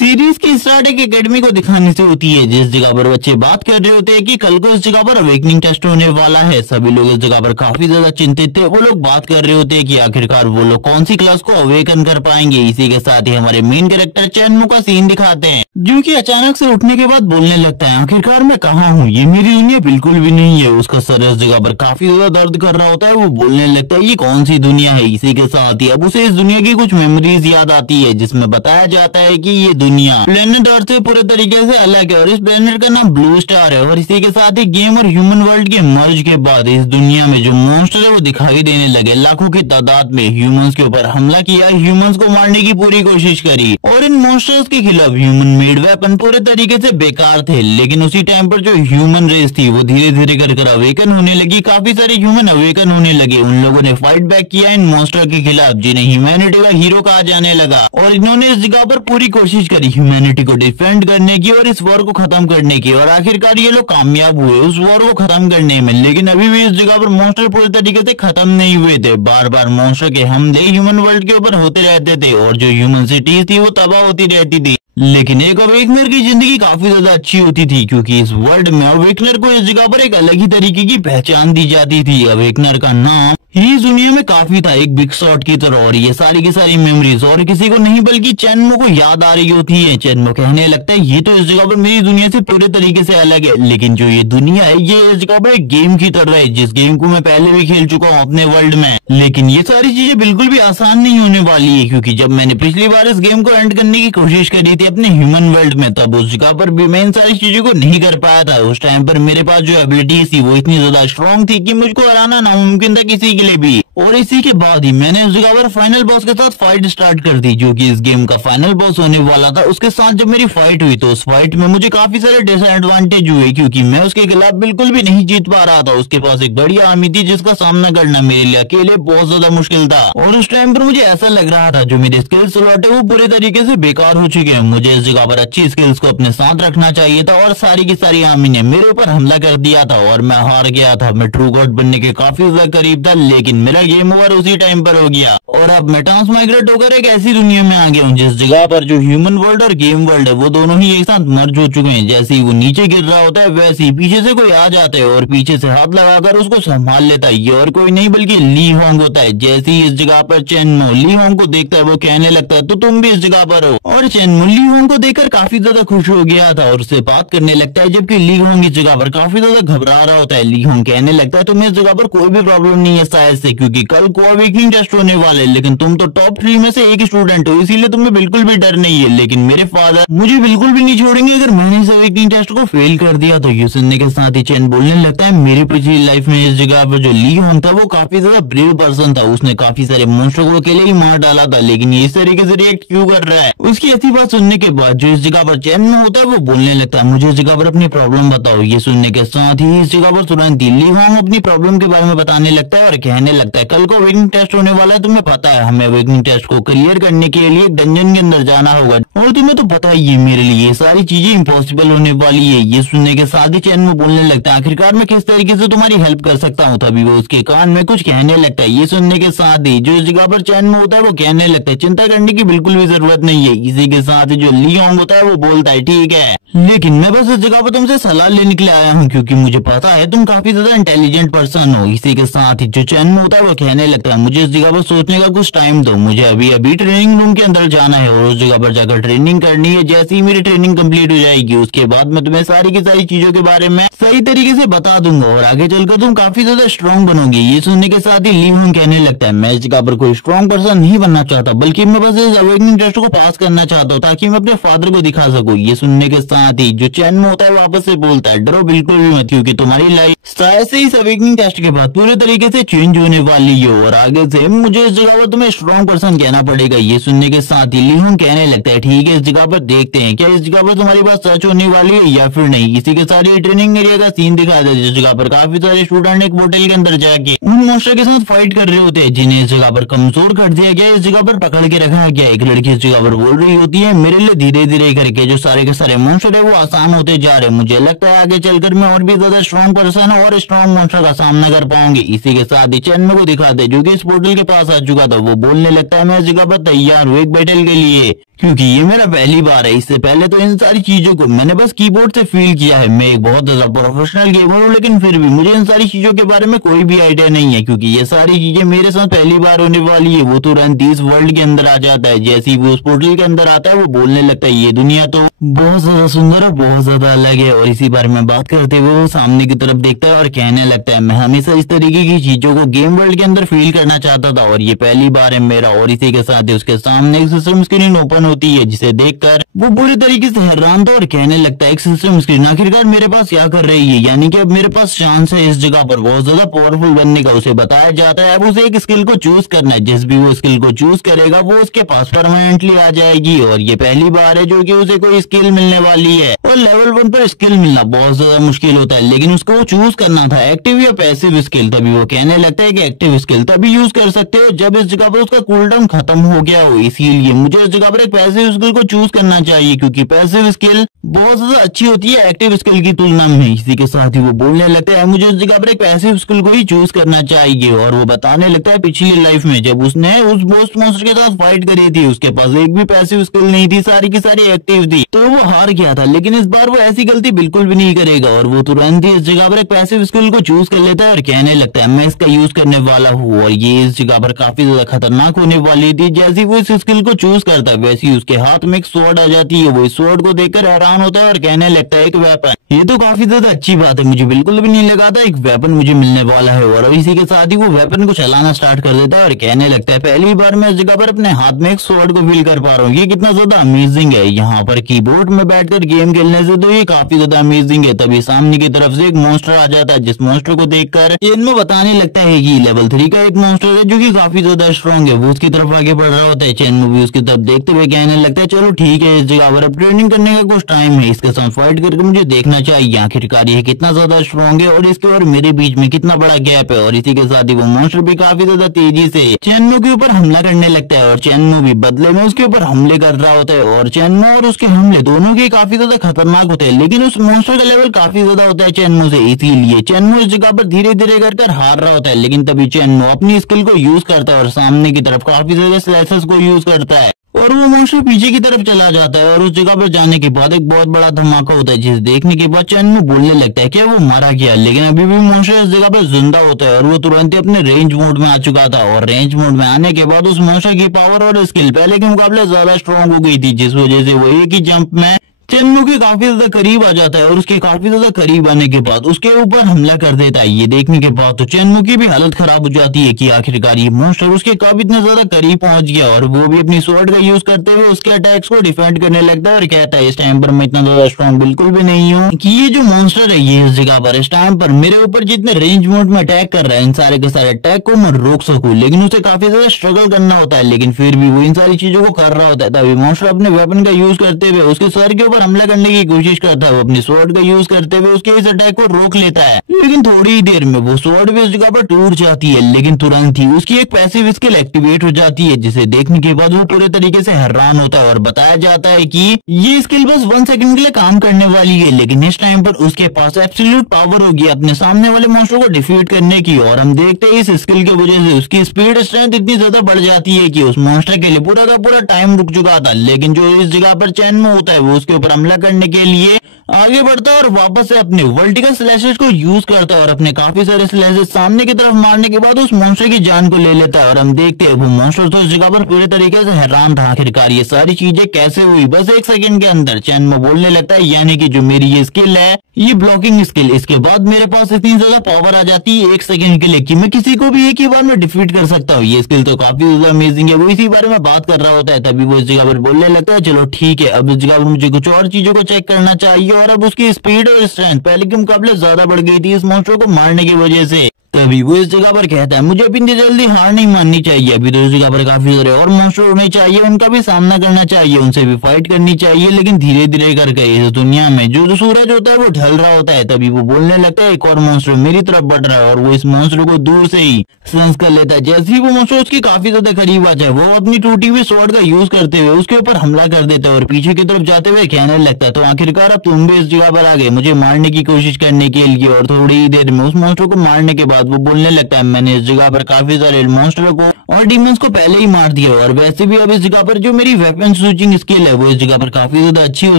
Series की start एक academy को दिखाने से होती है, जिस जगह पर बच्चे बात कर रहे होते हैं कि कल को इस जगह पर अवेकनिंग टेस्ट होने वाला है। सभी लोग इस जगह पर काफी ज्यादा चिंतित थे। वो लोग बात कर रहे होते हैं कि आखिरकार वो लोग कौन सी क्लास को अवेकन कर पाएंगे। इसी के साथ ही हमारे मेन कैरेक्टर चैनमो का सीन दिखाते हैं, जो कि अचानक से उठने के बाद बोलने लगता है, आखिरकार मैं कहाँ हूँ, ये मेरी दुनिया बिल्कुल भी नहीं है। उसका सर इस जगह पर काफी ज्यादा दर्द कर रहा होता है। वो बोलने लगता है, ये कौन सी दुनिया है। इसी के साथ ही अब उसे इस दुनिया की कुछ मेमोरीज याद आती है, जिसमें बताया जाता है कि ये दुनिया प्लेनेट अर्थ से पूरे तरीके से अलग है और इस प्लेनेट का नाम ब्लू स्टार है। और इसी के साथ ही गेम और ह्यूमन वर्ल्ड के मर्ज के बाद इस दुनिया में जो मॉन्स्टर है वो दिखाई देने लगे। लाखों की तादाद में ह्यूमंस के ऊपर हमला किया, ह्यूमंस को मारने की पूरी कोशिश करी और इन मॉन्स्टर्स के खिलाफ ह्यूमन मेड वेपन पूरे तरीके से बेकार थे। लेकिन उसी टाइम पर जो ह्यूमन रेस थी वो धीरे धीरे कर अवेकन होने लगी। काफी सारे ह्यूमन अवेकन होने लगे। उन लोगों ने फाइट बैक किया इन मॉन्स्टर के खिलाफ, जिन्हें ह्यूमैनिटी का हीरो कहा जाने लगा। और इन्होंने इस जगह पर पूरी कोशिश करी ह्यूमैनिटी को डिफेंड करने की और इस वॉर को खत्म करने की। और आखिरकार ये लोग कामयाब हुए उस वॉर को खत्म करने में। लेकिन अभी भी इस जगह पर मॉन्स्टर पूरे तरीके से खत्म नहीं हुए थे। बार बार मॉन्स्टर के हमले ह्यूमन वर्ल्ड के ऊपर होते रहते थे और जो ह्यूमन सिटीज थी वो तबाह होती रहती थी। लेकिन एक अवेकनर की जिंदगी काफी ज्यादा अच्छी होती थी, क्योंकि इस वर्ल्ड में अवेकनर को इस जगह पर एक अलग ही तरीके की पहचान दी जाती थी। अवेकनर का नाम ही इस दुनिया में काफी था, एक बिग शॉट की तरह। और ये सारी की सारी मेमोरीज और किसी को नहीं बल्कि चैनमो को याद आ रही होती है। चैनमो कहने लगता है, ये तो इस जगह पर मेरी दुनिया से पूरे तरीके से अलग है। लेकिन जो ये दुनिया है ये इस जगह पर एक गेम की तरह है, जिस गेम को मैं पहले भी खेल चुका हूँ अपने वर्ल्ड में। लेकिन ये सारी चीजें बिल्कुल भी आसान नहीं होने वाली है, क्योंकि जब मैंने पिछली बार इस गेम को एंड करने की कोशिश करी थी अपने ह्यूमन वर्ल्ड में, तब उस जगह पर भी मैं इन सारी चीजों को नहीं कर पाया था। उस टाइम पर मेरे पास जो एबिलिटी थी वो इतनी ज्यादा स्ट्रॉन्ग थी कि मुझको हराना नामुमकिन था किसी के लिए भी। और इसी के बाद ही मैंने उस जगह पर फाइनल बॉस के साथ फाइट स्टार्ट कर दी, जो कि इस गेम का फाइनल बॉस होने वाला था। उसके साथ जब मेरी फाइट हुई तो उस फाइट में मुझे काफी सारे डिसएडवांटेज हुए, क्योंकि मैं उसके खिलाफ बिल्कुल भी नहीं जीत पा रहा था। उसके पास एक बड़ी आर्मी थी जिसका सामना करना मेरे लिए अकेले बहुत ज्यादा मुश्किल था। और उस टाइम पर मुझे ऐसा लग रहा था जो मेरे स्किल स्लॉट है वो पूरे तरीके से बेकार हो चुके हैं। मुझे इस जगह पर अच्छी स्किल्स को अपने साथ रखना चाहिए था। और सारी की सारी आर्मी ने मेरे ऊपर हमला कर दिया था और मैं हार गया था। मैं ट्रू गॉड बनने के काफी ज्यादा करीब था, लेकिन मेरा गेम ओवर उसी टाइम पर हो गया। और अब मैं ट्रांसमाइग्रेट होकर एक ऐसी दुनिया में आ गया हूँ जिस जगह पर जो ह्यूमन वर्ल्ड और गेम वर्ल्ड है वो दोनों ही एक साथ मर्ज हो चुके हैं। जैसे ही वो नीचे गिर रहा होता है वैसे ही पीछे से कोई आ जाता है और पीछे से हाथ लगाकर उसको संभाल लेता है। ये और कोई नहीं बल्कि ली होंग होता है। जैसे ही इस जगह पर चैनमो ली होंग को देखता है वो कहने लगता है, तो तुम भी इस जगह पर हो। और चैनमो ली होंग को देखकर काफी ज्यादा खुश हो गया था और उससे बात करने लगता है, जबकि ली होंग इस जगह पर काफी ज्यादा घबरा रहा होता है। ली होंग कहने लगता है, तुम्हें इस जगह पर कोई भी प्रॉब्लम नहीं है शायद से, क्योंकि कल को अवेकनिंग टेस्ट होने वाले, लेकिन तुम तो टॉप 3 में से एक स्टूडेंट हो, इसीलिए तुम्हें बिल्कुल भी डर नहीं है। लेकिन मेरे फादर मुझे बिल्कुल भी नहीं छोड़ेंगे अगर मैंने इस अवेकनिंग टेस्ट को फेल कर दिया। तो ये सुनने के साथ ही चैन बोलने लगता है, मेरी पिछली लाइफ में इस जगह पर जो ली होंग था वो काफी ज्यादा ब्रेव पर्सन था। उसने काफी सारे मॉन्स्टर को अकेले ही मार डाला था, लेकिन ये इस तरीके से रिएक्ट क्यों कर रहा है। उसकी ऐसी बात सुनने के बाद जो इस जगह पर चैन में होता है वो बोलने लगता है, मुझे इस जगह पर अपनी प्रॉब्लम बताओ। ये सुनने के साथ ही इस जगह पर तुरंत ली होंग अपनी प्रॉब्लम के बारे में बताने लगता है और कहने लगता है, कल को अवेकनिंग टेस्ट होने वाला है, तुम्हें पता है हमें अवेकनिंग टेस्ट को क्लियर करने के लिए एक डंजन के अंदर जाना होगा और तुम्हें तो पता ही है मेरे लिए ये सारी चीजें इम्पॉसिबल होने वाली है। ये सुनने के साथ ही चैन में बोलने लगता है, आखिरकार मैं किस तरीके से तुम्हारी हेल्प कर सकता हूँ। तभी वो उसके कान में कुछ कहने लगता है। ये सुनने के साथ ही जो इस जगह पर चैन में होता है वो कहने लगता है, चिंता करने की बिल्कुल भी जरूरत नहीं है। इसी के साथ ही जो ली होंग होता है वो बोलता है, ठीक है, लेकिन मैं बस इस जगह पर तुमसे सलाह लेने के लिए आया हूँ, क्योंकि मुझे पता है तुम काफी ज्यादा इंटेलिजेंट पर्सन हो। इसी के साथ ही जो चैन में होता है वो कहने लगता है, मुझे इस जगह पर सोचने का कुछ टाइम दो, मुझे अभी अभी ट्रेनिंग रूम के अंदर जाना है और उस जगह पर जाकर ट्रेनिंग करनी है। जैसे ही मेरी ट्रेनिंग कंप्लीट हो जाएगी उसके बाद मैं तुम्हें सारी की सारी चीजों के बारे में सही तरीके से बता दूंगा और आगे चलकर तुम काफी ज्यादा स्ट्रॉन्ग बनोगे। ये सुनने के साथ ही ली होंग कहने लगता है, मैं इस जगह पर कोई स्ट्रॉन्ग पर्सन नहीं बनना चाहता, बल्कि मैं बस इस अवेकनिंग टेस्ट को पास करना चाहता हूँ ताकि मैं अपने फादर को दिखा सकूं। ये सुनने के साथ ही जो चैन में होता है वापस से बोलता है, डरो बिल्कुल भी मत, क्योंकि तुम्हारी लाइफ शायद से इस अवेकनिंग टेस्ट के बाद पूरे तरीके से चेंज होने वाली है और आगे से मुझे इस जगह पर तुम्हें स्ट्रॉन्ग पर्सन कहना पड़ेगा। ये सुनने के साथ ही ली होंग कहने लगता है, ठीक है, इस जगह पर देखते हैं क्या इस जगह पर तुम्हारी बात सच होने वाली है या फिर नहीं। इसी के साथ ही ट्रेनिंग एरिया का सीन दिखाया था, जिस जगह पर काफी सारे स्टूडेंट एक होटल के अंदर जाके उन मॉन्स्टर के साथ फाइट कर रहे होते हैं, जिन्हें इस जगह पर कमजोर कर दिया गया, इस जगह पर पकड़ के रखा गया। एक लड़की इस जगह पर बोल रही होती है, मेरे लिए धीरे धीरे करके जो सारे के सारे मॉन्स्टर है वो आसान होते जा रहे, मुझे लगता है आगे चलकर मैं और भी ज्यादा स्ट्रॉन्ग पर्सन और स्ट्रॉन्ग मॉन्स्टर का सामना कर पाऊंगी। इसी के साथ ही चैनमो को दिखाते जो कि इस पोर्टल के पास आ चुका था। वो बोलने लगता है मैं इस जगह पर तैयार हूँ एक बैटल के लिए, क्योंकि ये मेरा पहली बार है। इससे पहले तो इन सारी चीजों को मैंने बस कीबोर्ड से फील किया है। मैं एक बहुत ज्यादा प्रोफेशनल गेमर हूँ, लेकिन फिर भी मुझे इन सारी चीजों के बारे में कोई भी आइडिया नहीं है, क्योंकि ये सारी चीजें मेरे साथ पहली बार होने वाली है। वो तुरंत इस वर्ल्ड के अंदर आ जाता है। जैसे ही वो उस पोर्टल के अंदर आता है वो बोलने लगता है ये दुनिया तो बहुत ज्यादा सुंदर और बहुत ज्यादा अलग है। और इसी बारे में बात करते हुए वो सामने की तरफ देखता है और कहने लगता है मैं हमेशा इस तरीके की चीजों को गेम वर्ल्ड के अंदर फील करना चाहता था और ये पहली बार है मेरा। और इसी के साथ ही उसके सामने एक सिस्टम स्क्रीन ओपन होती है, जिसे देखकर वो पूरी तरीके से हैरान था और कहने लगता है एक सिस्टम स्क्रीन आखिरकार मेरे पास क्या कर रही है, यानी कि अब मेरे पास चांस है इस जगह पर बहुत ज्यादा पावरफुल बनने का। उसे बताया जाता है अब उसे एक स्किल को चूज करना है, जिस भी वो स्किल को चूज करेगा वो उसके पास परमानेंटली आ जाएगी। और ये पहली बार है जो कि उसे कोई स्किल मिलने वाली है। और लेवल 1 पर स्किल मिलना बहुत ज्यादा मुश्किल होता है, लेकिन उसको वो चूज करना था एक्टिव या पैसिव स्किल। तभी वो कहने लगता है कि एक्टिव स्किल तभी यूज कर सकते हो जब इस जगह पर उसका कूलडाउन खत्म हो गया हो, इसीलिए मुझे इस जगह पर एक पैसिव स्किल को चूज करना चाहिए, क्योंकि पैसिव स्किल बहुत ज्यादा अच्छी होती है एक्टिव स्किल की तुलना में। इसी के साथ ही वो बोलने लगता है मुझे इस जगह पर एक पैसिव स्किल को ही चूज करना चाहिए। और वो बताने लगता है पिछली लाइफ में जब उसने उस बॉस मॉन्स्टर के साथ फाइट करी थी उसके पास एक भी पैसिव स्किल नहीं थी, सारी की सारी एक्टिव थी, तो वो हार गया था। लेकिन इस बार वो ऐसी गलती बिल्कुल भी नहीं करेगा और वो तुरंत ही इस जगह पर एक पैसिव स्किल को चूज कर लेता है और कहने लगता है मैं इसका यूज करने वाला हूँ और ये इस जगह पर काफी ज्यादा खतरनाक होने वाली थी। जैसे वो इस स्किल को चूज करता है वैसे ही उसके हाथ में एक स्वॉर्ड आ जाती है। वो इस स्वॉर्ड को देखकर हैरान होता है और कहने लगता है एक वेपन, ये तो काफी ज्यादा अच्छी बात है, मुझे बिल्कुल भी नहीं लगा था एक वेपन मुझे मिलने वाला है। और इसी के साथ ही वो वेपन को चलाना स्टार्ट कर देता है और कहने लगता है पहली बार मैं इस जगह पर अपने हाथ में एक स्वॉर्ड को फील कर पा रहा हूँ, ये कितना ज्यादा अमेजिंग है। यहाँ पर कीबोर्ड में बैठकर गेम खेलने से तो ये काफी ज्यादा अमेजिंग है। तभी सामने की तरफ से एक मॉन्स्टर आ जाता है, जिस मॉन्स्टर को देखकर चेनमो बताने लगता है कि लेवल 3 का एक मॉन्स्टर है जो कि काफी ज्यादा स्ट्रॉन्ग है। वो उसकी तरफ आगे बढ़ रहा होता है, चेनमो भी उसकी तरफ देखते हुए कहने लगता है चलो ठीक है इस जगह पर अब ट्रेनिंग करने का कुछ टाइम है, इसके साथ फाइट करके मुझे देखना चाहिए आखिरकार ये कितना ज्यादा स्ट्रॉन्ग है और इसके और मेरे बीच में कितना बड़ा गैप है। और इसी के साथ ही वो मॉन्स्टर भी काफी ज्यादा तेजी से चेनमो के ऊपर हमला करने लगता है और चेनमो भी बदले में उसके ऊपर हमले कर रहा होता है। और चेनमो और उसके हमले दोनों के काफी ज्यादा खतरनाक होते हैं, लेकिन उस मॉन्स्टर का लेवल काफी ज्यादा होता है चेनमो से, इसीलिए चेनमो इस जगह पर धीरे धीरे कर हार रहा होता है। लेकिन तभी चेनमो अपनी स्किल को यूज करता है और सामने की तरफ काफी ज्यादा स्लैशेस को यूज करता है और वो मॉन्स्टर पीछे की तरफ चला जाता है। और उस जगह पर जाने के बाद एक बहुत बड़ा धमाका होता है, जिसे देखने के बाद चेनमो बोलने लगता है कि वो मारा गया, लेकिन अभी भी मॉन्स्टर इस जगह पर जिंदा होता है और वो तुरंत ही अपने रेंज मोड में आ चुका था। और रेंज मोड में आने के बाद उस मॉन्स्टर की पावर और स्किल पहले के मुकाबले ज्यादा स्ट्रॉन्ग हो गई थी, जिस वजह से वो एक ही जंप में चेनमो के काफी ज्यादा करीब आ जाता है और उसके काफी ज्यादा करीब आने के बाद उसके ऊपर हमला कर देता है। ये देखने के बाद तो चेनमो की भी हालत खराब हो जाती है कि आखिरकार ये मॉन्स्टर उसके कब इतना ज्यादा करीब पहुंच गया। और वो भी अपनी स्वॉर्ड का यूज करते हुए उसके अटैक्स को डिफेंड करने लगता है और कहता है इस टाइम पर मैं इतना ज्यादा स्ट्रॉन्ग बिल्कुल भी नहीं हूँ कि ये जो मॉन्स्टर है ये इस जगह पर इस टाइम पर मेरे ऊपर जितने रेंज मोड में अटैक कर रहा है इन सारे के सारे अटैक को मैं रोक सकूं। लेकिन उसे काफी ज्यादा स्ट्रगल करना होता है, लेकिन फिर भी वो इन सारी चीजों को कर रहा होता है। तभी मॉन्स्टर अपने वेपन का यूज करते हुए उसके सर के ऊपर हमला करने की कोशिश करता है। वो अपनी स्वॉर्ड का यूज करते हुए उसके इस अटैक को रोक लेता है, लेकिन थोड़ी ही देर में वो स्वॉर्ड भी उस जगह पर टूट जाती है। लेकिन तुरंत ही उसकी एक पैसिव स्किल एक्टिवेट हो जाती है, जिसे देखने के बाद वो पूरे तरीके से हैरान होता है और बताया जाता है कि ये स्किल बस 1 सेकंड के लिए काम करने वाली है, लेकिन इस टाइम पर उसके पास एब्सोल्यूट पावर होगी अपने सामने वाले मॉन्स्टर को डिफीट करने की। और हम देखते हैं इस स्किल की वजह से उसकी स्पीड स्ट्रेंथ इतनी ज्यादा बढ़ जाती है कि उस मॉन्स्टर के लिए पूरा का पूरा टाइम रुक चुका था। लेकिन जो इस जगह पर चेनमो होता है वो उसके ऊपर हमला करने के लिए आगे बढ़ता है और वापस से अपने वर्टिकल स्लैशेस को यूज करता है और अपने काफी सारे स्लैशेस सामने की तरफ मारने के बाद उस मॉन्स्टर की जान को ले लेता है। और हम देखते हैं वो मॉन्स्टर तो इस जगह पर पूरे तरीके से हैरान था आखिरकार ये सारी चीजें कैसे हुई। बस 1 सेकंड के अंदर चेनमो बोलने लगता है यानी कि जो मेरी ये स्किल है ये ब्लॉकिंग स्किल, इसके बाद मेरे पास इतनी ज्यादा पावर आ जाती है 1 सेकंड के लिए कि मैं किसी को भी एक ही बार में डिफीट कर सकता हूँ। ये स्किल तो काफी ज्यादा अमेजिंग है। वो इसी बारे में बात कर रहा होता है, तभी वो इस जगह पर बोलने लगता है चलो ठीक है अब इस जगह पर मुझे कुछ और चीजों को चेक करना चाहिए। और अब उसकी स्पीड और स्ट्रेंथ पहले के मुकाबले ज्यादा बढ़ गई थी इस मॉन्स्टर को मारने की वजह से। तभी वो इस जगह पर कहता है मुझे इतनी जल्दी हार नहीं माननी चाहिए, अभी तो इस जगह पर काफी सारे और मॉन्स्टर होने चाहिए, उनका भी सामना करना चाहिए, उनसे भी फाइट करनी चाहिए। लेकिन धीरे धीरे करके इस दुनिया में जो सूरज होता है वो ढल रहा होता है। तभी वो बोलने लगता है एक और मॉन्स्टर मेरी तरफ बढ़ रहा है और वो इस मॉन्स्टर को दूर से ही सेंस कर लेता है। जैसे ही वो मॉन्स्टर उसके काफी ज्यादा करीब आ जाए वो अपनी टूटी हुई स्वॉर्ड का यूज करते हुए उसके ऊपर हमला कर देता है और पीछे की तरफ जाते हुए कहने लगता है तो आखिरकार अब तुम भी इस जगह पर आ गए मुझे मारने की कोशिश करने के लिए। और थोड़ी ही देर में उस मॉन्स्टर को मारने के बाद बाद वो बोलने लगता है मैंने इस जगह पर काफी सारे मॉन्स्टर को और डीमंस को पहले ही मार दिया और वैसे भी अब इस जगह पर जो मेरी वेपन स्विचिंग स्किल है वो इस जगह पर काफी ज्यादा अच्छी हो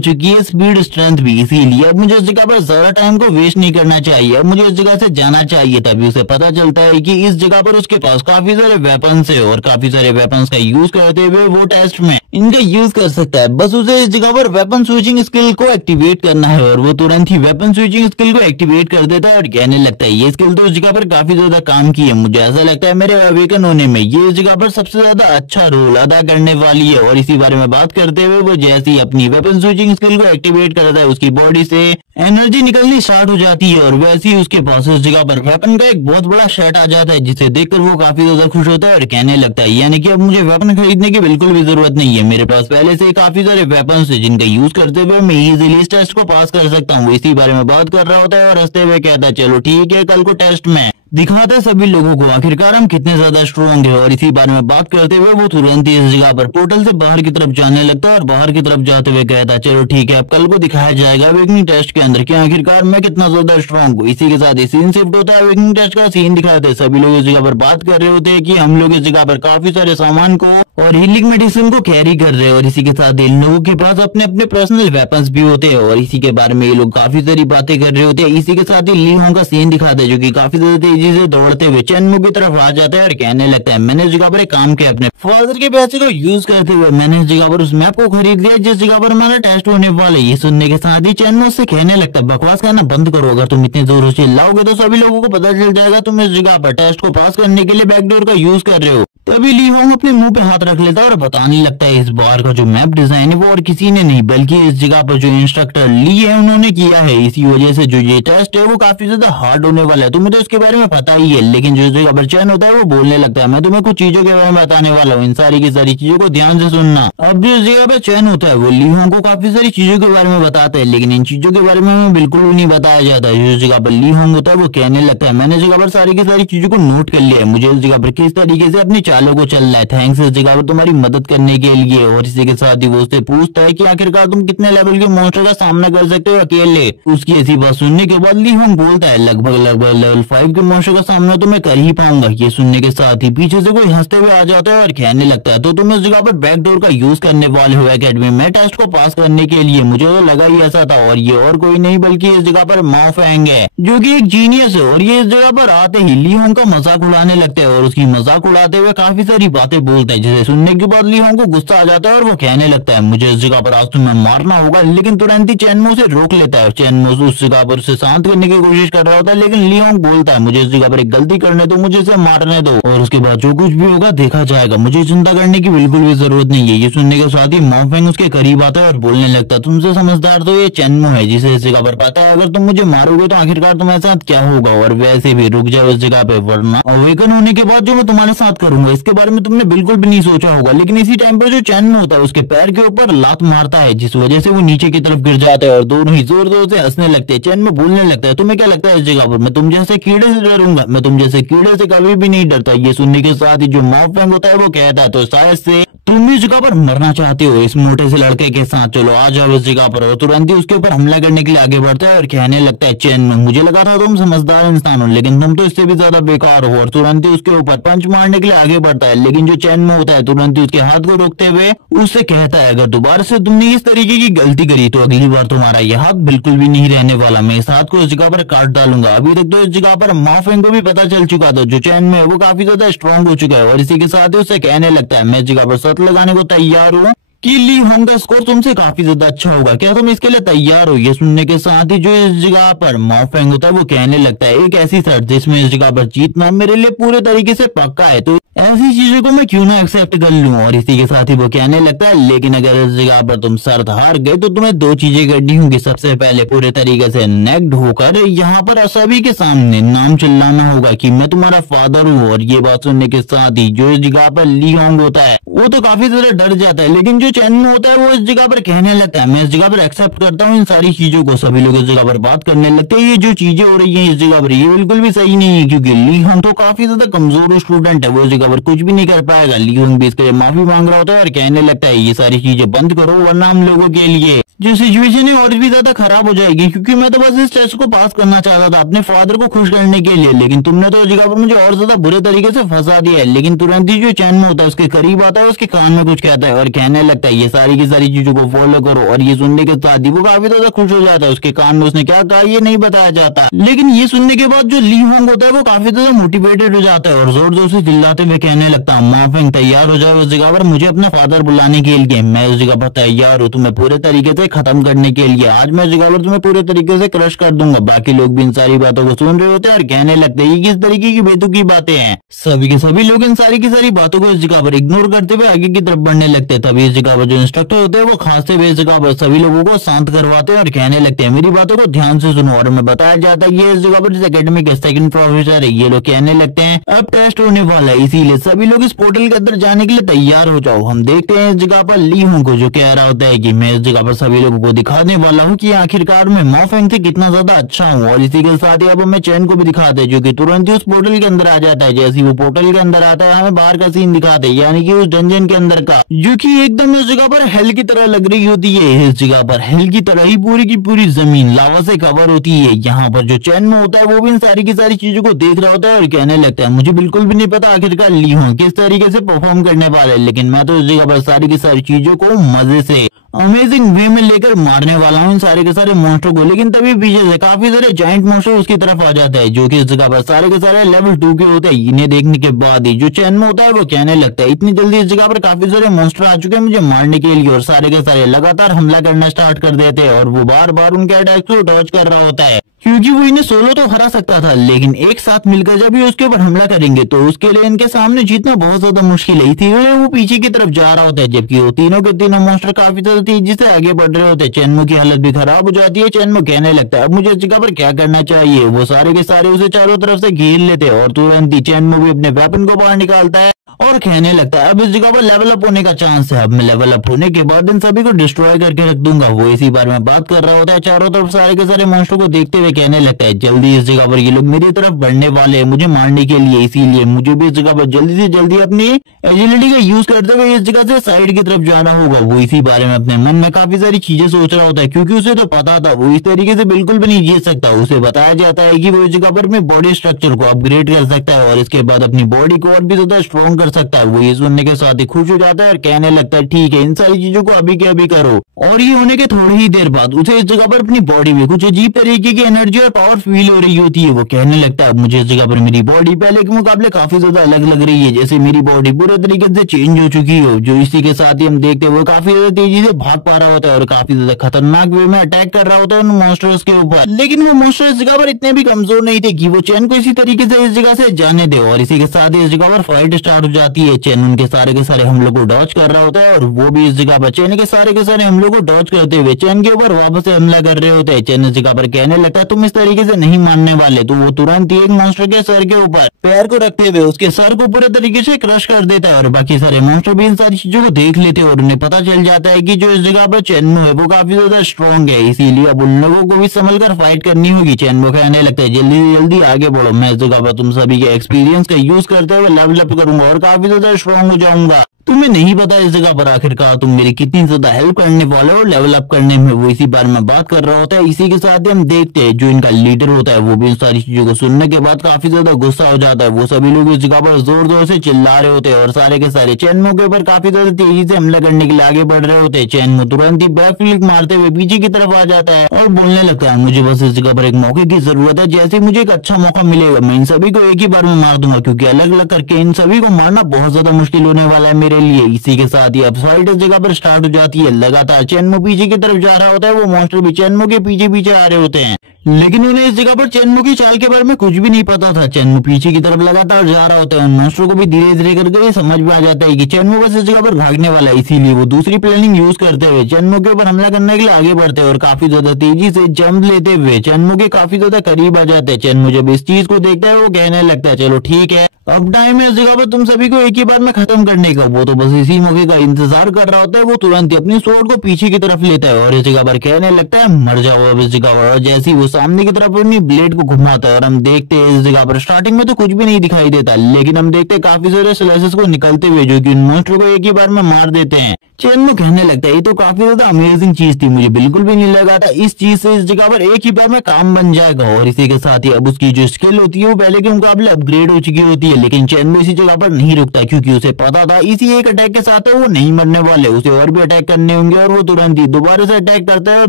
चुकी है, स्पीड स्ट्रेंथ भी। इसीलिए अब मुझे इस जगह पर ज्यादा टाइम को वेस्ट नहीं करना चाहिए, अब मुझे इस जगह से जाना चाहिए। तभी उसे पता चलता है कि इस जगह पर उसके पास काफी सारे वेपन्स है और काफी सारे वेपन्स का यूज करते हुए वो टेस्ट में इनका यूज कर सकता है। बस उसे इस जगह पर वेपन स्विचिंग स्किल को एक्टिवेट करना है और वो तुरंत ही वेपन स्विचिंग स्किल को एक्टिवेट कर देता है और कहने लगता है ये स्किल तो इस जगह पर काफी ज्यादा काम की है। मुझे ऐसा लगता है मेरे अवेकन होने में ये इस जगह पर सबसे ज्यादा अच्छा रोल अदा करने वाली है। और इसी बारे में बात करते हुए वो जैसे ही अपनी वेपन स्विचिंग स्किल को एक्टिवेट करता है उसकी बॉडी से एनर्जी निकलनी स्टार्ट हो जाती है और वैसे ही उसके पास इस जगह पर वेपन का एक बहुत बड़ा सेट आ जाता है, जिसे देखकर वो काफी ज्यादा खुश होता है और कहने लगता है यानी कि अब मुझे वेपन खरीदने की बिल्कुल भी जरूरत नहीं है, मेरे पास पहले से काफी सारे वेपन है जिनका यूज करते हुए मैं इजीली इस टेस्ट को पास कर सकता हूँ। इसी बारे में बात कर रहा होता है और हंसते हुए कहता है चलो ठीक है, कल को टेस्ट में दिखाता है सभी लोगों को आखिरकार हम कितने ज्यादा स्ट्रॉन्ग है। और इसी बारे में बात करते हुए वो तुरंत ही इस जगह पर पोर्टल से बाहर की तरफ जाने लगता है और बाहर की तरफ जाते हुए कहता है चलो ठीक है, अब कल को दिखाया जाएगा अवेकनिंग टेस्ट के अंदर कि आखिरकार मैं कितना ज्यादा स्ट्रॉन्ग हूँ। इसी के साथ ही सीन शिफ्ट होता है, अवेकनिंग टेस्ट का सीन दिखाते हैं। सभी लोग इस जगह पर बात कर रहे होते हैं कि हम लोग इस जगह पर काफी सारे सामान को और हीलिंग मेडिसिन को कैरी कर रहे हैं और इसी के साथ इन लोगों के पास अपने अपने पर्सनल वेपन्स भी होते हैं और इसी के बारे में ये लोग काफी सारी बातें कर रहे होते हैं। इसी के साथ ही ली होंग का सीन दिखाते हैं जो कि काफी ज्यादा तेजी से दौड़ते हुए चेनमू की तरफ आ जाता है और कहने लगता है मैंने इस जगह पर एक काम किया, अपने फादर के पैसे को यूज करते हुए मैंने इस जगह पर उस मैप को खरीद लिया जिस जगह पर हमारा टेस्ट होने वाला है। ये सुनने के साथ ही चेनमू से कहने लगता है बकवास करना बंद करो, अगर तुम इतने जोरों से चिल्लाओगे तो सभी लोगों को पता चल जाएगा तुम इस जगह पर टेस्ट को पास करने के लिए बैकडोर का यूज कर रहे हो। तभी ली होंग अपने मुंह पे हाथ रख लेता है और बताने लगता है इस बार का जो मैप डिजाइन है वो और किसी ने नहीं बल्कि इस जगह पर जो इंस्ट्रक्टर ली है उन्होंने किया है। इसी वजह से जो ये टेस्ट है वो काफी ज्यादा हार्ड होने वाला है, तुम्हें तो इसके बारे में पता ही है। लेकिन जो जगह पर चैन होता है वो बोलने लगता है मैं तुम्हें कुछ चीजों के बारे में बताने वाला हूँ, इन सारी की सारी चीजों को ध्यान से सुनना। अब जो जगह पर चैन होता है वो ली होंग को काफी सारी चीजों के बारे में बताता है, लेकिन इन चीजों के बारे में हमें बिल्कुल भी नहीं बताया जाता। जो जगह पर ली होंग होता है वो कहने लगता है मैंने जगह पर सारी की सारी चीजों को नोट कर लिया है, मुझे इस जगह पर किस तरीके से अपनी चालों को चलना है, थैंक्स इस जगह पर तुम्हारी मदद करने के लिए। और इसी के साथ ही वो उससे पूछता है कि आखिरकार तुम कितने लेवल के मॉन्स्टर का सामना कर सकते हो अकेले। उसकी ऐसी बात सुनने के बाद ली होंग बोलता है लगभग लेवल 5 के मॉन्स्टर का सामना तो मैं कर ही पाऊंगा। ये सुनने के साथ ही पीछे से कोई हंसते हुए आ जाता है और कहने लगता है तो तुम इस जगह पर बैकडोर का यूज करने वाले हो एकेडमी में टेस्ट को पास करने के लिए। मुझे तो लगा ही ऐसा था और ये और कोई नहीं बल्कि इस जगह पर माओ फेंग है जो कि एक जीनियस है। और ये इस जगह पर आते ही ली होंग का मजाक उड़ाने लगते हैं और उसकी मजाक उड़ाते हुए काफी सारी बातें बोलता है, जिसे सुनने के बाद ली होंग को गुस्सा आ जाता है और वो कहने लगता है मुझे इस जगह पर आज तुम्हें मारना होगा। लेकिन तुरंत ही चेनमू से रोक लेता है। चेनमू उस जगह पर उसे शांत करने की कोशिश कर रहा होता है, लेकिन ली होंग बोलता है मुझे इस जगह पर एक गलती करने दो, मुझे इसे मारने दो और उसके बाद जो कुछ भी होगा देखा जाएगा, मुझे चिंता करने की बिल्कुल भी जरूरत नहीं है। ये सुनने के साथ ही माओ फेंग उसके करीब आता है और बोलने लगता है तुमसे समझदार तो ये चेनमू है जिसे इस जगह पर पता है अगर तुम मुझे मारोगे तो आखिरकार तुम्हारे साथ क्या होगा। और वैसे भी रुक जाओ इस जगह पे, वरना अवेकन होने के बाद जो मैं तुम्हारे साथ करूंगा इसके बारे में तुमने बिल्कुल भी नहीं सोचा होगा। लेकिन इसी टाइम पर जो चेनमू होता है उसके पैर के ऊपर लात मारता है जिस वजह से वो नीचे की तरफ गिर जाता है और दोनों ही जोर जोर से हंसने लगते हैं। चेनमू बोलने लगता है तुम्हें क्या लगता है इस जगह पर मैं तुम जैसे कीड़े से डरूंगा, मैं तुम जैसे कीड़े से कभी भी नहीं डरता। ये सुनने के साथ ही जो माओ फेंग होता है वो कहता है तो शायद से तुम भी इस जगह पर मरना चाहते हो इस मोटे से लड़के के साथ, चलो आ जाओ इस जगह पर। और तुरंत ही उसके ऊपर हमला करने के लिए आगे बढ़ता है और कहने लगता है चेनमू मुझे लगा था तुम समझदार इंसान हो लेकिन तुम तो इससे भी ज्यादा बेकार हो। और तुरंत ही उसके ऊपर पंच मारने के लिए आगे बढ़ता है, लेकिन जो चेनमू होता है तुरंत ही उसके हाथ को रोकते हुए उससे कहता है अगर दोबारा से तुमने इस तरीके की गलती करी तो अगली बार तुम्हारा यह हाथ बिल्कुल भी नहीं रहने वाला, मैं इस हाथ को इस जगह पर काट डालूंगा। अभी तक तो इस जगह पर माओ फेंग को भी पता चल चुका था जो चेनमू है वो काफी ज्यादा स्ट्रॉन्ग हो चुका है और इसी के साथ ही उससे कहने लगता है मैं इस जगह पर शर्त लगाने को तैयार हूँ कि ली होंग का स्कोर तुमसे काफी ज्यादा अच्छा होगा, क्या तुम इसके लिए तैयार हो। ये सुनने के साथ ही जो इस जगह पर माओ फेंग होता है वो कहने लगता है एक ऐसी शर्त जिसमें इस जगह पर जीतना मेरे लिए पूरे तरीके से पक्का है तो ऐसी चीजों को मैं क्यों ना एक्सेप्ट कर लूं। और इसी के साथ ही वो कहने लगता है लेकिन अगर इस जगह पर तुम शर्त हार गए तो तुम्हें दो चीजें करनी होंगी। सबसे पहले पूरे तरीके से नेक्ड होकर यहाँ पर सभी के सामने नाम चिल्लाना होगा कि मैं तुम्हारा फादर हूँ। और ये बात सुनने के साथ ही जो इस जगह पर ली होंग होता है वो तो काफी ज्यादा डर जाता है, लेकिन जो चेनमू होता है वो इस जगह पर कहने लगता है मैं इस जगह पर एक्सेप्ट करता हूँ इन सारी चीजों को। सभी लोग इस जगह पर बात करने लगते हैं ये जो चीजें हो रही है इस जगह पर ये बिल्कुल भी सही नहीं है क्योंकि ली होंग तो काफी ज्यादा कमजोर स्टूडेंट है, वो इस जगह पर कुछ भी नहीं कर पाएगा। ली होंग भी इसके लिए माफी मांग रहा होता है और कहने लगता है ये सारी चीजें बंद करो वरना हम लोगों के लिए जो सिचुएशन है और भी ज्यादा खराब हो जाएगी, क्योंकि मैं तो बस इस टेस्ट को पास करना चाहता था अपने फादर को खुश करने के लिए, लेकिन तुमने तो जगह पर मुझे और ज्यादा बुरे तरीके से फंसा दिया है। लेकिन तुरंत ही जो चैन में होता है उसके करीब आता है, उसके कान में कुछ कहता है और कहने लगता है ये सारी की सारी चीजों को फॉलो करो। और ये सुनने के साथ ही वो काफी ज्यादा खुश हो जाता है। उसके कान में उसने क्या कहा ये नहीं बताया जाता, लेकिन ये सुनने के बाद जो ली होंग होता है वो काफी ज्यादा मोटिवेटेड हो जाता है और जोर जोर से चिल्लाते हुए कहने लगता है मा फेंग तैयार हो जाए उस जगह पर मुझे अपने फादर बुलाने के लिए। मैं उस जगह पर तैयार हूँ तुम्हें पूरे तरीके से खत्म करने के लिए। आज मैं उस जगह पर तुम्हें पूरे तरीके से क्रश कर दूंगा। बाकी लोग भी इन सारी बातों को सुन रहे होते हैं और कहने लगते हैं ये किस तरीके की बेतुकी बातें हैं। सभी के सभी लोग इन सारी की सारी बातों को इस जगह पर इग्नोर करते हुए आगे की तरफ बढ़ने लगते हैं। तभी इस जगह पर जो इंस्ट्रक्टर होते हैं वो खांसते हुए इस जगह पर सभी लोगों को शांत करवाते हैं और कहने लगते हैं मेरी बातों को ध्यान से सुनो। और हमें बताया जाता है ये इस जगह पर एकेडमी के सेकंड प्रोफेसर है। ये लोग कहने लगते हैं अब टेस्ट होने वाला है इसीलिए सभी लोग इस पोर्टल के अंदर जाने के लिए तैयार हो जाओ। हम देखते हैं इस जगह पर ली होंग को जो कह रहा होता है कि मैं इस जगह पर सभी लोगों को दिखाने वाला हूँ कि आखिरकार मैं मा फेंग से कितना ज्यादा अच्छा हूँ। और इसी के साथ ही अब हमें चैन को भी दिखाते हैं जो कि तुरंत ही उस पोर्टल के अंदर आ जाता है। जैसे वो पोर्टल के अंदर आता है हमें बाहर का सीन दिखाते हैं, यानी कि उस डंजन के अंदर का, जो कि एकदम उस जगह पर हेल की तरह लग रही होती है। इस जगह पर हेल की तरह ही पूरी की पूरी जमीन लावा से कवर होती है। यहाँ पर जो चैन में होता है वो भी इन सारी की सारी चीजों को देख रहा होता है और कहने लगता है मुझे बिल्कुल भी नहीं पता आखिरकार ली होंग किस तरीके से परफॉर्म करने वाला है, लेकिन मैं तो इस जगह पर सारी की सारी चीजों को मजे से अमेजिंग वे में लेकर मारने वाला हूँ इन सारे के सारे मॉन्स्टर को। लेकिन तभी पीछे से काफी सारे जायंट मॉन्स्टर उसकी तरफ आ जाता है जो कि इस जगह पर सारे के सारे लेवल 2 के होते हैं। इन्हें देखने के बाद ही जो चैन में होता है वो कहने लगता है इतनी जल्दी इस जगह पर काफी सारे मॉन्स्टर आ चुके हैं मुझे मारने के लिए, और सारे के सारे लगातार हमला करना स्टार्ट कर देते हैं और वो बार बार उनके अटैक को डॉज कर रहा होता है, क्योंकि वो इन्हें सोलो तो हरा सकता था लेकिन एक साथ मिलकर जब ये उसके ऊपर हमला करेंगे तो उसके लिए इनके सामने जीतना बहुत ज्यादा मुश्किल है। थी वो पीछे की तरफ जा रहा होता है जबकि वो तीनों के तीनों मॉन्स्टर काफी ज्यादा तेजी से आगे बढ़ रहे होते हैं। चैनमो की हालत भी खराब हो जाती है। चैनमो कहने लगता है अब मुझे इस जगह पर क्या करना चाहिए। वो सारे के सारे उसे चारों तरफ से घेर लेते हैं और तुरंत ही चैनमो भी अपने वेपन को बाहर निकालता है और कहने लगता है अब इस जगह पर लेवल अप होने का चांस है। अब मैं लेवल अप होने के बाद इन सभी को डिस्ट्रॉय करके रख दूंगा। वो इसी बारे में बात कर रहा होता है। चारों तरफ सारे के सारे मॉन्स्टर को देखते हुए कहने लगता है जल्दी इस जगह पर ये लोग मेरी तरफ बढ़ने वाले हैं मुझे मारने के लिए, इसीलिए मुझे भी इस जगह पर जल्दी से जल्दी अपनी एजिलिटी का यूज करते हुए इस जगह से साइड की तरफ जाना होगा। वो इसी बारे में अपने मन में काफी सारी चीजें सोच रहा होता है क्योंकि उसे तो पता था वो इस तरीके से बिल्कुल भी नहीं जीत सकता। उसे बताया जाता है कि वो इस जगह पर अपने बॉडी स्ट्रक्चर को अपग्रेड कर सकता है और इसके बाद अपनी बॉडी को और भी ज्यादा स्ट्रॉन्ग कर सकता है। वो ये सुनने के साथ ही खुश हो जाता है और कहने लगता है ठीक है इन सारी चीजों को अभी के अभी करो। और ये होने के थोड़ी ही देर बाद उसे इस जगह पर अपनी बॉडी में कुछ अजीब तरीके की एनर्जी और पावर फील हो रही होती है। वो कहने लगता है मुझे इस जगह पर मेरी बॉडी पहले के मुकाबले काफी ज्यादा अलग लग रही है, जैसे मेरी बॉडी पूरे तरीके से चेंज हो चुकी हो। जो इसी के साथ ही हम देखते हैं वो काफी ज्यादा तेजी से भाग पा रहा होता है और काफी ज्यादा खतरनाक वे में अटैक कर रहा होता है उन मॉन्स्टर्स के ऊपर। लेकिन वो मॉन्स्टर इस जगह पर इतने भी कमजोर नहीं थे कि वो चैन को इसी तरीके से इस जगह से जाने दे। और इसी के साथ ही इस जगह पर फाइट स्टार्ट हो जाती है। चैन उनके सारे के सारे हमलों को डॉज कर रहा होता है और वो भी इस जगह पर चैन के सारे हमलों को डॉज करते हुए चैन के ऊपर वापस से हमला कर रहे होते हैं। चैन इस जगह पर कहने लगता है तुम इस तरीके से नहीं मानने वाले, तो वो तुरंत ही एक मॉन्स्टर के सर के ऊपर पैर को रखते हुए उसके सर को पूरे तरीके से क्रश कर देता है। और बाकी सारे मॉन्स्टर भी इन सारी चीजों को देख लेते हैं और उन्हें पता चल जाता है कि जो इस जगह पर चैनमो है वो काफी ज्यादा स्ट्रॉन्ग है, इसीलिए अब उन लोगों को भी संभल कर फाइट करनी होगी। चैनमो कहने लगता है जल्दी से जल्दी आगे बढ़ो, मैं इस जगह पर तुम सभी के एक्सपीरियंस का यूज करते हुए लेवल अप करूंगा और काफी ज्यादा स्ट्रॉन्ग हो जाऊंगा। तुम्हें नहीं पता इस जगह पर आखिरकार तुम मेरी कितनी ज्यादा हेल्प करने वाले हो लेवल अप करने में। वो इसी बारे में बात कर रहा होता है। इसी के साथ ही हम देखते हैं जो इनका लीडर होता है वो भी इन सारी चीजों को सुनने के बाद काफी ज्यादा गुस्सा हो जाता है। वो सभी लोग इस जगह पर जोर जोर से चिल्ला रहे होते हैं और सारे के सारे चैनमो के ऊपर काफी ज्यादा तेजी से हमला करने के लिए आगे बढ़ रहे होते हैं। चैनमो तुरंत ही बैक फ्लिक मारते हुए पीछे की तरफ आ जाता है और बोलने लगता है मुझे बस इस जगह पर एक मौके की जरूरत है, जैसे मुझे एक अच्छा मौका मिलेगा मैं इन सभी को एक ही बार में मार दूंगा, क्योंकि अलग अलग करके इन सभी को मारना बहुत ज्यादा मुश्किल होने वाला है मेरे लिए। इसी के साथ ही अब फाइट इस जगह पर स्टार्ट हो जाती है। लगातार चैनमो पीछे की तरफ जा रहा होता है, वो मॉन्स्टर भी चैनमो के पीछे पीछे आ रहे होते हैं, लेकिन उन्हें इस जगह पर चैनमो की चाल के बारे में कुछ भी नहीं पता था। चैनमो पीछे की तरफ लगातार जा रहा होता है। उन मॉन्स्टर को भी धीरे धीरे करके समझ में आ जाता है कि चैनमो बस इस जगह पर भागने वाला है, इसीलिए वो दूसरी प्लानिंग यूज करते हुए चैनमो के ऊपर हमला करने के लिए आगे बढ़ते हैं और काफी ज्यादा तेजी से जंप लेते हुए चैनमो के काफी ज्यादा करीब आ जाते हैं। चैनमो जब इस चीज को देखता है वो कहने लगता है चलो ठीक है अब टाइम है इस जगह पर तुम सभी को एक ही बार में खत्म करने का। वो तो बस इसी मौके का इंतजार कर रहा होता है। वो तुरंत ही अपनी स्वॉर्ड को पीछे की तरफ लेता है और इस जगह पर कहने लगता है मर जाओ अब इस जगह पर। और जैसे ही वो सामने की तरफ अपनी ब्लेड को घुमाता है और हम देखते हैं इस जगह पर स्टार्टिंग में तो कुछ भी नहीं दिखाई देता, लेकिन हम देखते हैं काफी सारे स्लाइसेस को निकलते हुए जो कि उन मॉन्स्टर को एक ही बार में मार देते हैं। चेनमू कहने लगता है ये तो काफी ज्यादा अमेजिंग चीज थी, मुझे बिल्कुल भी नहीं लगा था इस चीज से इस जगह पर एक ही बार में काम बन जाएगा। और इसी के साथ ही अब उसकी जो स्किल होती है वो पहले के मुकाबले अपग्रेड हो चुकी होती है, लेकिन चेनमू इसी जगह पर नहीं रुकता क्योंकि उसे पता था इसी एक अटैक के साथ वो नहीं मरने वाले, उसे और भी अटैक करने होंगे। और वो तुरंत ही दोबारा से अटैक करता है और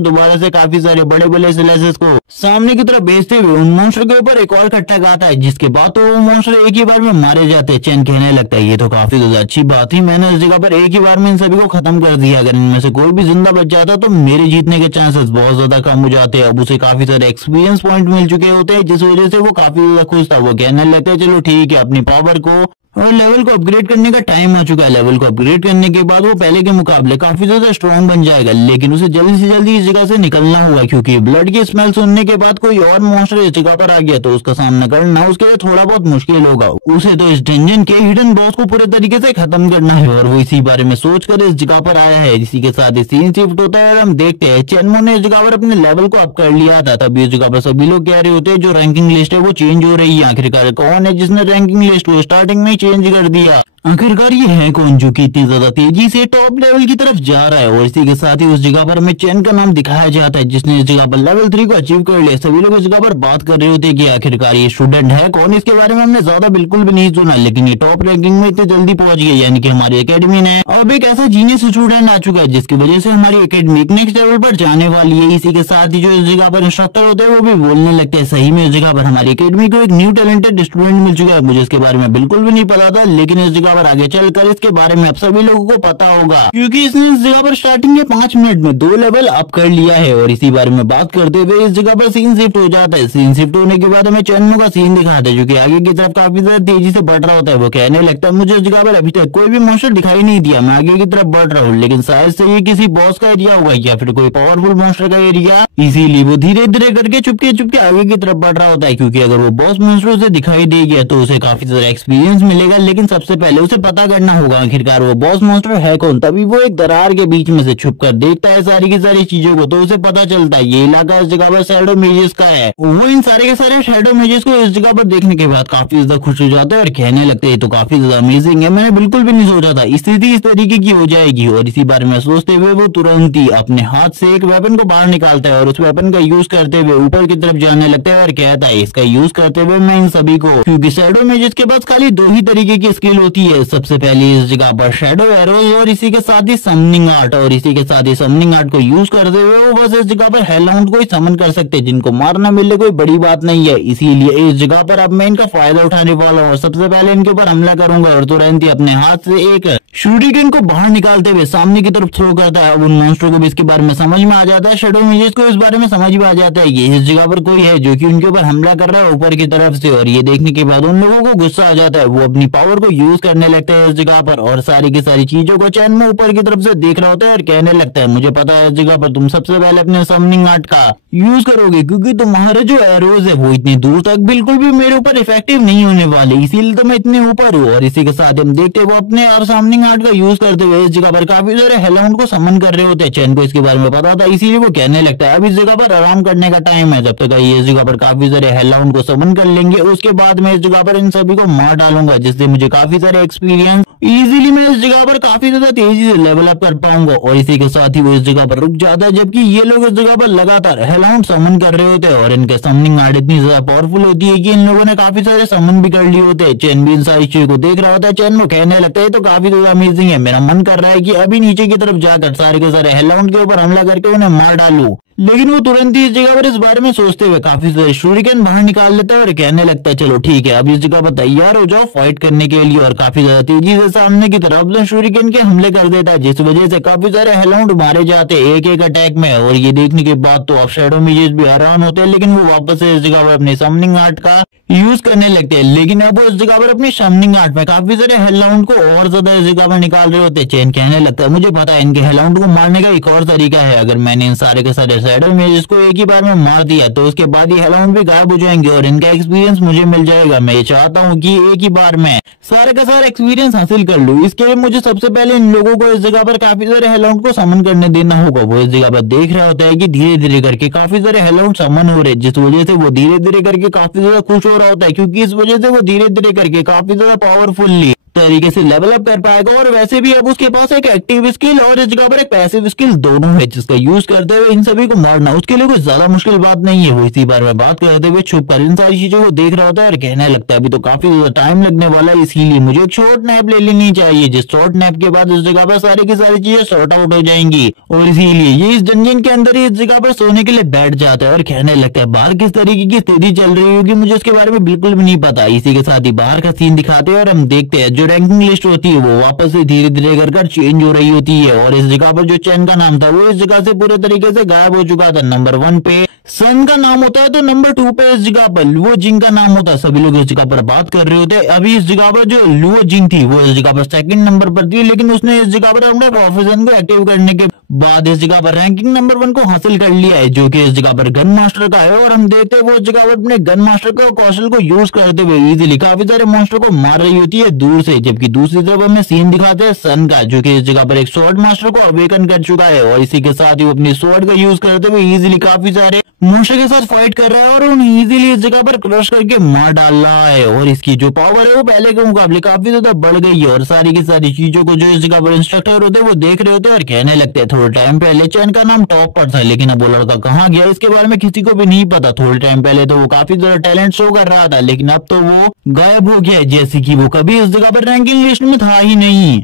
दोबारा से काफी सारे बड़े बड़े स्लाइसेस को सामने की तरफ भेजते हुए उन मॉन्स्टर के ऊपर एक और खट्टा आता है, जिसके बाद तो वो मॉन्स्टर एक ही बार में मारे जाते हैं। चैन कहने लगता है ये तो काफी ज्यादा अच्छी बात थी, मैंने इस जगह पर एक ही बार में इन सभी को खत्म कर दिया। अगर इनमें से कोई भी जिंदा बच जाता तो मेरे जीतने के चांसेस बहुत ज्यादा कम हो जाते। अब उसे काफी सारे एक्सपीरियंस पॉइंट मिल चुके होते हैं, जिस वजह से वो काफी ज्यादा खुश था। वो कहने लगता है चलो ठीक है, अपनी पावर को और लेवल को अपग्रेड करने का टाइम आ चुका है। लेवल को अपग्रेड करने के बाद वो पहले के मुकाबले काफी ज्यादा स्ट्रॉन्ग बन जाएगा, लेकिन उसे जल्दी से जल्दी इस जगह से निकलना होगा क्योंकि ब्लड की स्मेल सुनने के बाद कोई और मॉन्स्टर इस जगह पर आ गया तो उसका सामना करना उसके लिए थोड़ा बहुत मुश्किल होगा। उसे तो इस डंजन के हिडन बॉस को पूरे तरीके से खत्म करना है और वो इसी बारे में सोचकर इस जगह पर आया है। इसी के साथ सीन शिफ्ट होता है और हम देखते हैं चेनमू ने इस जगह पर अपने लेवल को अप कर लिया था। तभी इस जगह पर सभी लोग कह रहे होते हैं जो रैंकिंग लिस्ट है वो चेंज हो रही है। आखिरकार कौन है जिसने रैंकिंग लिस्ट को स्टार्टिंग में ही चेंज कर दिया? आखिरकार ये है कौन जो कि इतनी ज्यादा तेजी से टॉप लेवल की तरफ जा रहा है? और इसी के साथ ही उस जगह पर हमें चैन का नाम दिखाया जाता है जिसने इस जगह पर लेवल 3 को अचीव कर लिया। सभी लोग इस जगह पर बात कर रहे होते हैं कि आखिरकार ये स्टूडेंट है कौन, इसके बारे में हमने ज्यादा बिल्कुल भी नहीं सुना, लेकिन ये टॉप रैंकिंग में इतनी जल्दी पहुंच गया, यानी कि हमारी एकेडमी ने अब एक ऐसा जीनियस स्टूडेंट आ चुका है जिसकी वजह से हमारी एकेडमी नेक्स्ट लेवल पर जाने वाली है। इसी के साथ ही जो इस जगह पर इंस्ट्रक्टर होते हैं वो भी बोलने लगते हैं सही में इस जगह पर हमारी एकेडमी को एक न्यू टैलेंटेड स्टूडेंट मिल चुका है। मुझे इसके बारे में बिल्कुल भी नहीं पता था, लेकिन इस जगह पर आगे चलकर इसके बारे में अब सभी लोगों को पता होगा क्योंकि इसने इस जगह पर स्टार्टिंग के 5 मिनट में 2 लेवल अप कर लिया है। और इसी बारे में बात करते हुए इस जगह पर सीन शिफ्ट हो जाता है। सीन शिफ्ट होने के बाद हमें चेनमू का सीन दिखाता है जो कि आगे की तरफ काफी ज्यादा तेजी से बढ़ रहा होता है। वो कहने लगता है मुझे इस जगह पर अभी तक कोई भी मॉन्स्टर दिखाई नहीं दिया, मैं आगे की तरफ बढ़ रहा हूँ, लेकिन शायद से ये किसी बॉस का एरिया होगा या फिर कोई पावरफुल मॉन्स्टर का एरिया, इसीलिए वो धीरे धीरे करके चुपके चुपके आगे की तरफ बढ़ रहा होता है क्योंकि अगर वो बॉस मॉन्स्टर से दिखाई दे गया तो उसे काफी ज्यादा एक्सपीरियंस मिलेगा। लेकिन सबसे पहले उसे पता करना होगा आखिरकार वो बॉस मॉन्स्टर है कौन। तभी वो एक दरार के बीच में से छुपकर देखता है सारी की सारी चीजों को, तो उसे पता चलता है ये इलाका इस जगह पर शैडो मेजेस का है। वो इन सारे के सारे शैडो मेजेस को इस जगह पर देखने के बाद काफी ज्यादा खुश हो जाता है और कहने लगते हैं तो काफी ज्यादा अमेजिंग है, मैंने बिल्कुल भी नहीं सोचा था स्थिति इस तरीके की हो जाएगी। और इसी बारे में सोचते हुए वो तुरंत ही अपने हाथ से एक वेपन को बाहर निकालता है और उस वेपन का यूज करते हुए ऊपर की तरफ जाने लगता है और कहता है इसका यूज करते हुए मैं इन सभी को, क्योंकि शैडो मेजेस के पास खाली 2 ही तरीके की स्किल होती है, सबसे पहले इस जगह पर शैडो एरोज और इसी के साथ ही समनिंग आर्ट। और इसी के साथ ही समनिंग आर्ट को यूज करते हुए वो बस इस जगह पर हेलहाउंड को ही समन कर सकते हैं, जिनको मारना मिले कोई बड़ी बात नहीं है। इसीलिए इस जगह पर अब मैं इनका फायदा उठाने वाला हूँ और सबसे पहले इनके ऊपर हमला करूंगा। और तुरंत ही अपने हाथ से एक शूरिकेन को बाहर निकालते हुए सामने की तरफ थ्रो करता है। अब उन मॉन्स्टर को भी इसके बारे में समझ में आ जाता है, शैडो मेजेस को इस बारे में समझ में आ जाता है ये इस जगह पर कोई है जो कि उनके ऊपर हमला कर रहा है ऊपर की तरफ से। और ये देखने के बाद उन लोगों को गुस्सा आ जाता है, वो अपनी पावर को यूज करने लगते हैं इस जगह पर और सारी की सारी चीजों को चैन में ऊपर की तरफ से देख रहा होता है और कहने लगता है मुझे पता है इस जगह पर तुम सबसे पहले अपने समनिंग आर्ट का यूज करोगे क्योंकि तुम्हारे जो एरोज है वो इतनी दूर तक बिल्कुल भी मेरे ऊपर इफेक्टिव नहीं होने वाले, इसीलिए तो मैं इतने ऊपर हूँ। और इसी के साथ हम देखते हैं वो अपने और समनिंग आर्ट का यूज करते हुए इस जगह पर काफी सारे हेलहाउंड को समन कर रहे होते हैं। चैन को इसके बारे में पता था, इसीलिए वो कहने लगता है अब इस जगह पर आराम करने का टाइम है, जब तक ये इस जगह पर काफी सारे हेलहाउंड को समन कर लेंगे उसके बाद मैं इस जगह पर इन सभी को मार डालूंगा, जिससे मुझे काफी सारे एक्सपीरियंस इजीली मैं इस जगह पर काफी ज्यादा तेजी से लेवल अप कर पाऊंगा। और इसी के साथ ही वो इस जगह पर रुक जाता है, जबकि ये लोग इस जगह पर लगातार हेलहाउंड समन कर रहे होते हैं और इनके समनिंग आर्ट इतनी ज्यादा पावरफुल होती है कि इन लोगों ने काफी सारे समन भी कर लिए होते हैं। चैन भी इन सारी चीजों को देख रहा होता है, चैन में कहने लगता है तो काफी ज्यादा अमेजिंग है, मेरा मन कर रहा है कि अभी नीचे की तरफ जाकर सारे के सारे हेलहाउंड के ऊपर हमला करके उन्हें मार डालूं। लेकिन वो तुरंत ही इस जगह पर इस बारे में सोचते हुए काफी सारे शूरिकेन बाहर निकाल लेता है और कहने लगता है चलो ठीक है अब इस जगह पर तैयार हो जाओ फाइट करने के लिए। और काफी ज्यादा तेजी से सामने की तरफ शूरिकेन के हमले कर देता है, जिस वजह से काफी सारे हेलहाउंड मारे जाते हैं एक एक अटैक में। और ये देखने के बाद तो अब शैडो मेजेस भी हैरान होते हैं, लेकिन वो वापस से इस जगह पर अपने समनिंग आर्ट का यूज करने लगते हैं। लेकिन अब वो इस जगह पर अपनी समनिंग आर्ट में काफी सारे हेलहाउंड को और ज्यादा इस जगह पर निकाल रहे होते हैं। चैन कहने लगता है मुझे पता है इनके हेलहाउंड को मारने का एक और तरीका है, अगर मैंने इन सारे के सारे शैडो इमेजेस को एक ही बार में मार दिया तो उसके बाद ये हेलमेट भी गायब हो जाएंगे और इनका एक्सपीरियंस मुझे मिल जाएगा। मैं ये चाहता हूँ कि एक ही बार में सारे का सारा एक्सपीरियंस हासिल कर लूँ। इसके लिए मुझे सबसे पहले इन लोगों को इस जगह पर काफी सारे हेलमेट को समन करने देना होगा। वो इस जगह पर देख रहा होता है कि धीरे धीरे करके काफी सारे हेलमेट समन हो रहे, जिस वजह से वो धीरे धीरे करके काफी ज्यादा खुश हो रहा होता है, क्योंकि इस वजह से वो धीरे धीरे करके काफी ज्यादा पावरफुल्ली तरीके से लेवल अप कर पाएगा। और वैसे भी अब उसके पास एक एक्टिव स्किल और इस जगह पर एक पैसिव स्किल दोनों है, जिसका यूज करते हुए इन सभी को मारना उसके लिए कोई ज्यादा मुश्किल बात नहीं है। वो इसी बार में बात करते हुए छुप कर इन सारी चीजों को देख रहा होता है और कहने लगता है अभी तो काफी ज्यादा टाइम लगने वाला है, इसीलिए मुझे एक शॉर्ट नैप ले लेनी चाहिए। जिस शॉर्ट नैप के बाद इस जगह पर सारी की सारी चीजें सॉर्ट आउट हो जाएंगी और इसीलिए ये इस डंजन के अंदर ही इस जगह पर सोने के लिए बैठ जाता है और कहने लगता है बाहर किस तरीके की स्थिति चल रही होगी मुझे उसके बारे में बिल्कुल भी नहीं पता। इसी के साथ ही बाहर का सीन दिखाते हैं और हम देखते हैं जो रैंकिंग लिस्ट होती है वो वापस से धीरे धीरे कर चेंज हो रही होती है और इस जगह पर जो चैन का नाम था वो इस जगह से पूरे तरीके से गायब हो चुका था। नंबर 1 पे सन का नाम होता है तो नंबर 2 पे इस जगह पर लुओ जिंग का नाम होता है। सभी लोग इस जगह पर बात कर रहे होते हैं। अभी इस जगह पर जो लुओ जिंग थी वो इस जगह पर सेकंड नंबर पर थी, लेकिन उसने इस जगह पर अपने प्रोफेशन को एक्टिव करने के बाद इस जगह पर रैंकिंग नंबर 1 को हासिल कर लिया है, जो कि इस जगह पर गन मास्टर का है। और हम देखते हैं वो इस जगह पर अपने गन मास्टर का कौशल को यूज करते हुए इजीली काफी सारे मॉन्स्टर को मार रही होती है दूर से। जबकि दूसरी तरफ हमें सीन दिखाते हैं सन का, जो कि इस जगह पर एक स्वॉर्ड मास्टर को अवेकन कर चुका है और इसी के साथ ही वो अपनी स्वॉर्ड का यूज करते हुए इजीली काफी सारे मॉन्स्टर के साथ फाइट कर रहा है और उन्हें इजीली इस जगह पर क्रश करके मार डाल रहा है। और इसकी जो पावर है वो पहले के मुकाबले काफी ज्यादा बढ़ गई है और सारी की सारी चीजों को जो इस जगह पर इंस्ट्रक्टर होते हैं वो देख रहे होते हैं और कहने लगते हैं थोड़े टाइम पहले चैन का नाम टॉप पर था, लेकिन अब वो लड़का कहाँ गया इसके बारे में किसी को भी नहीं पता। थोड़े टाइम पहले तो वो काफी ज्यादा टैलेंट शो कर रहा था, लेकिन अब तो वो गायब हो गया है, जैसे कि वो कभी इस जगह पर रैंकिंग लिस्ट में था ही नहीं।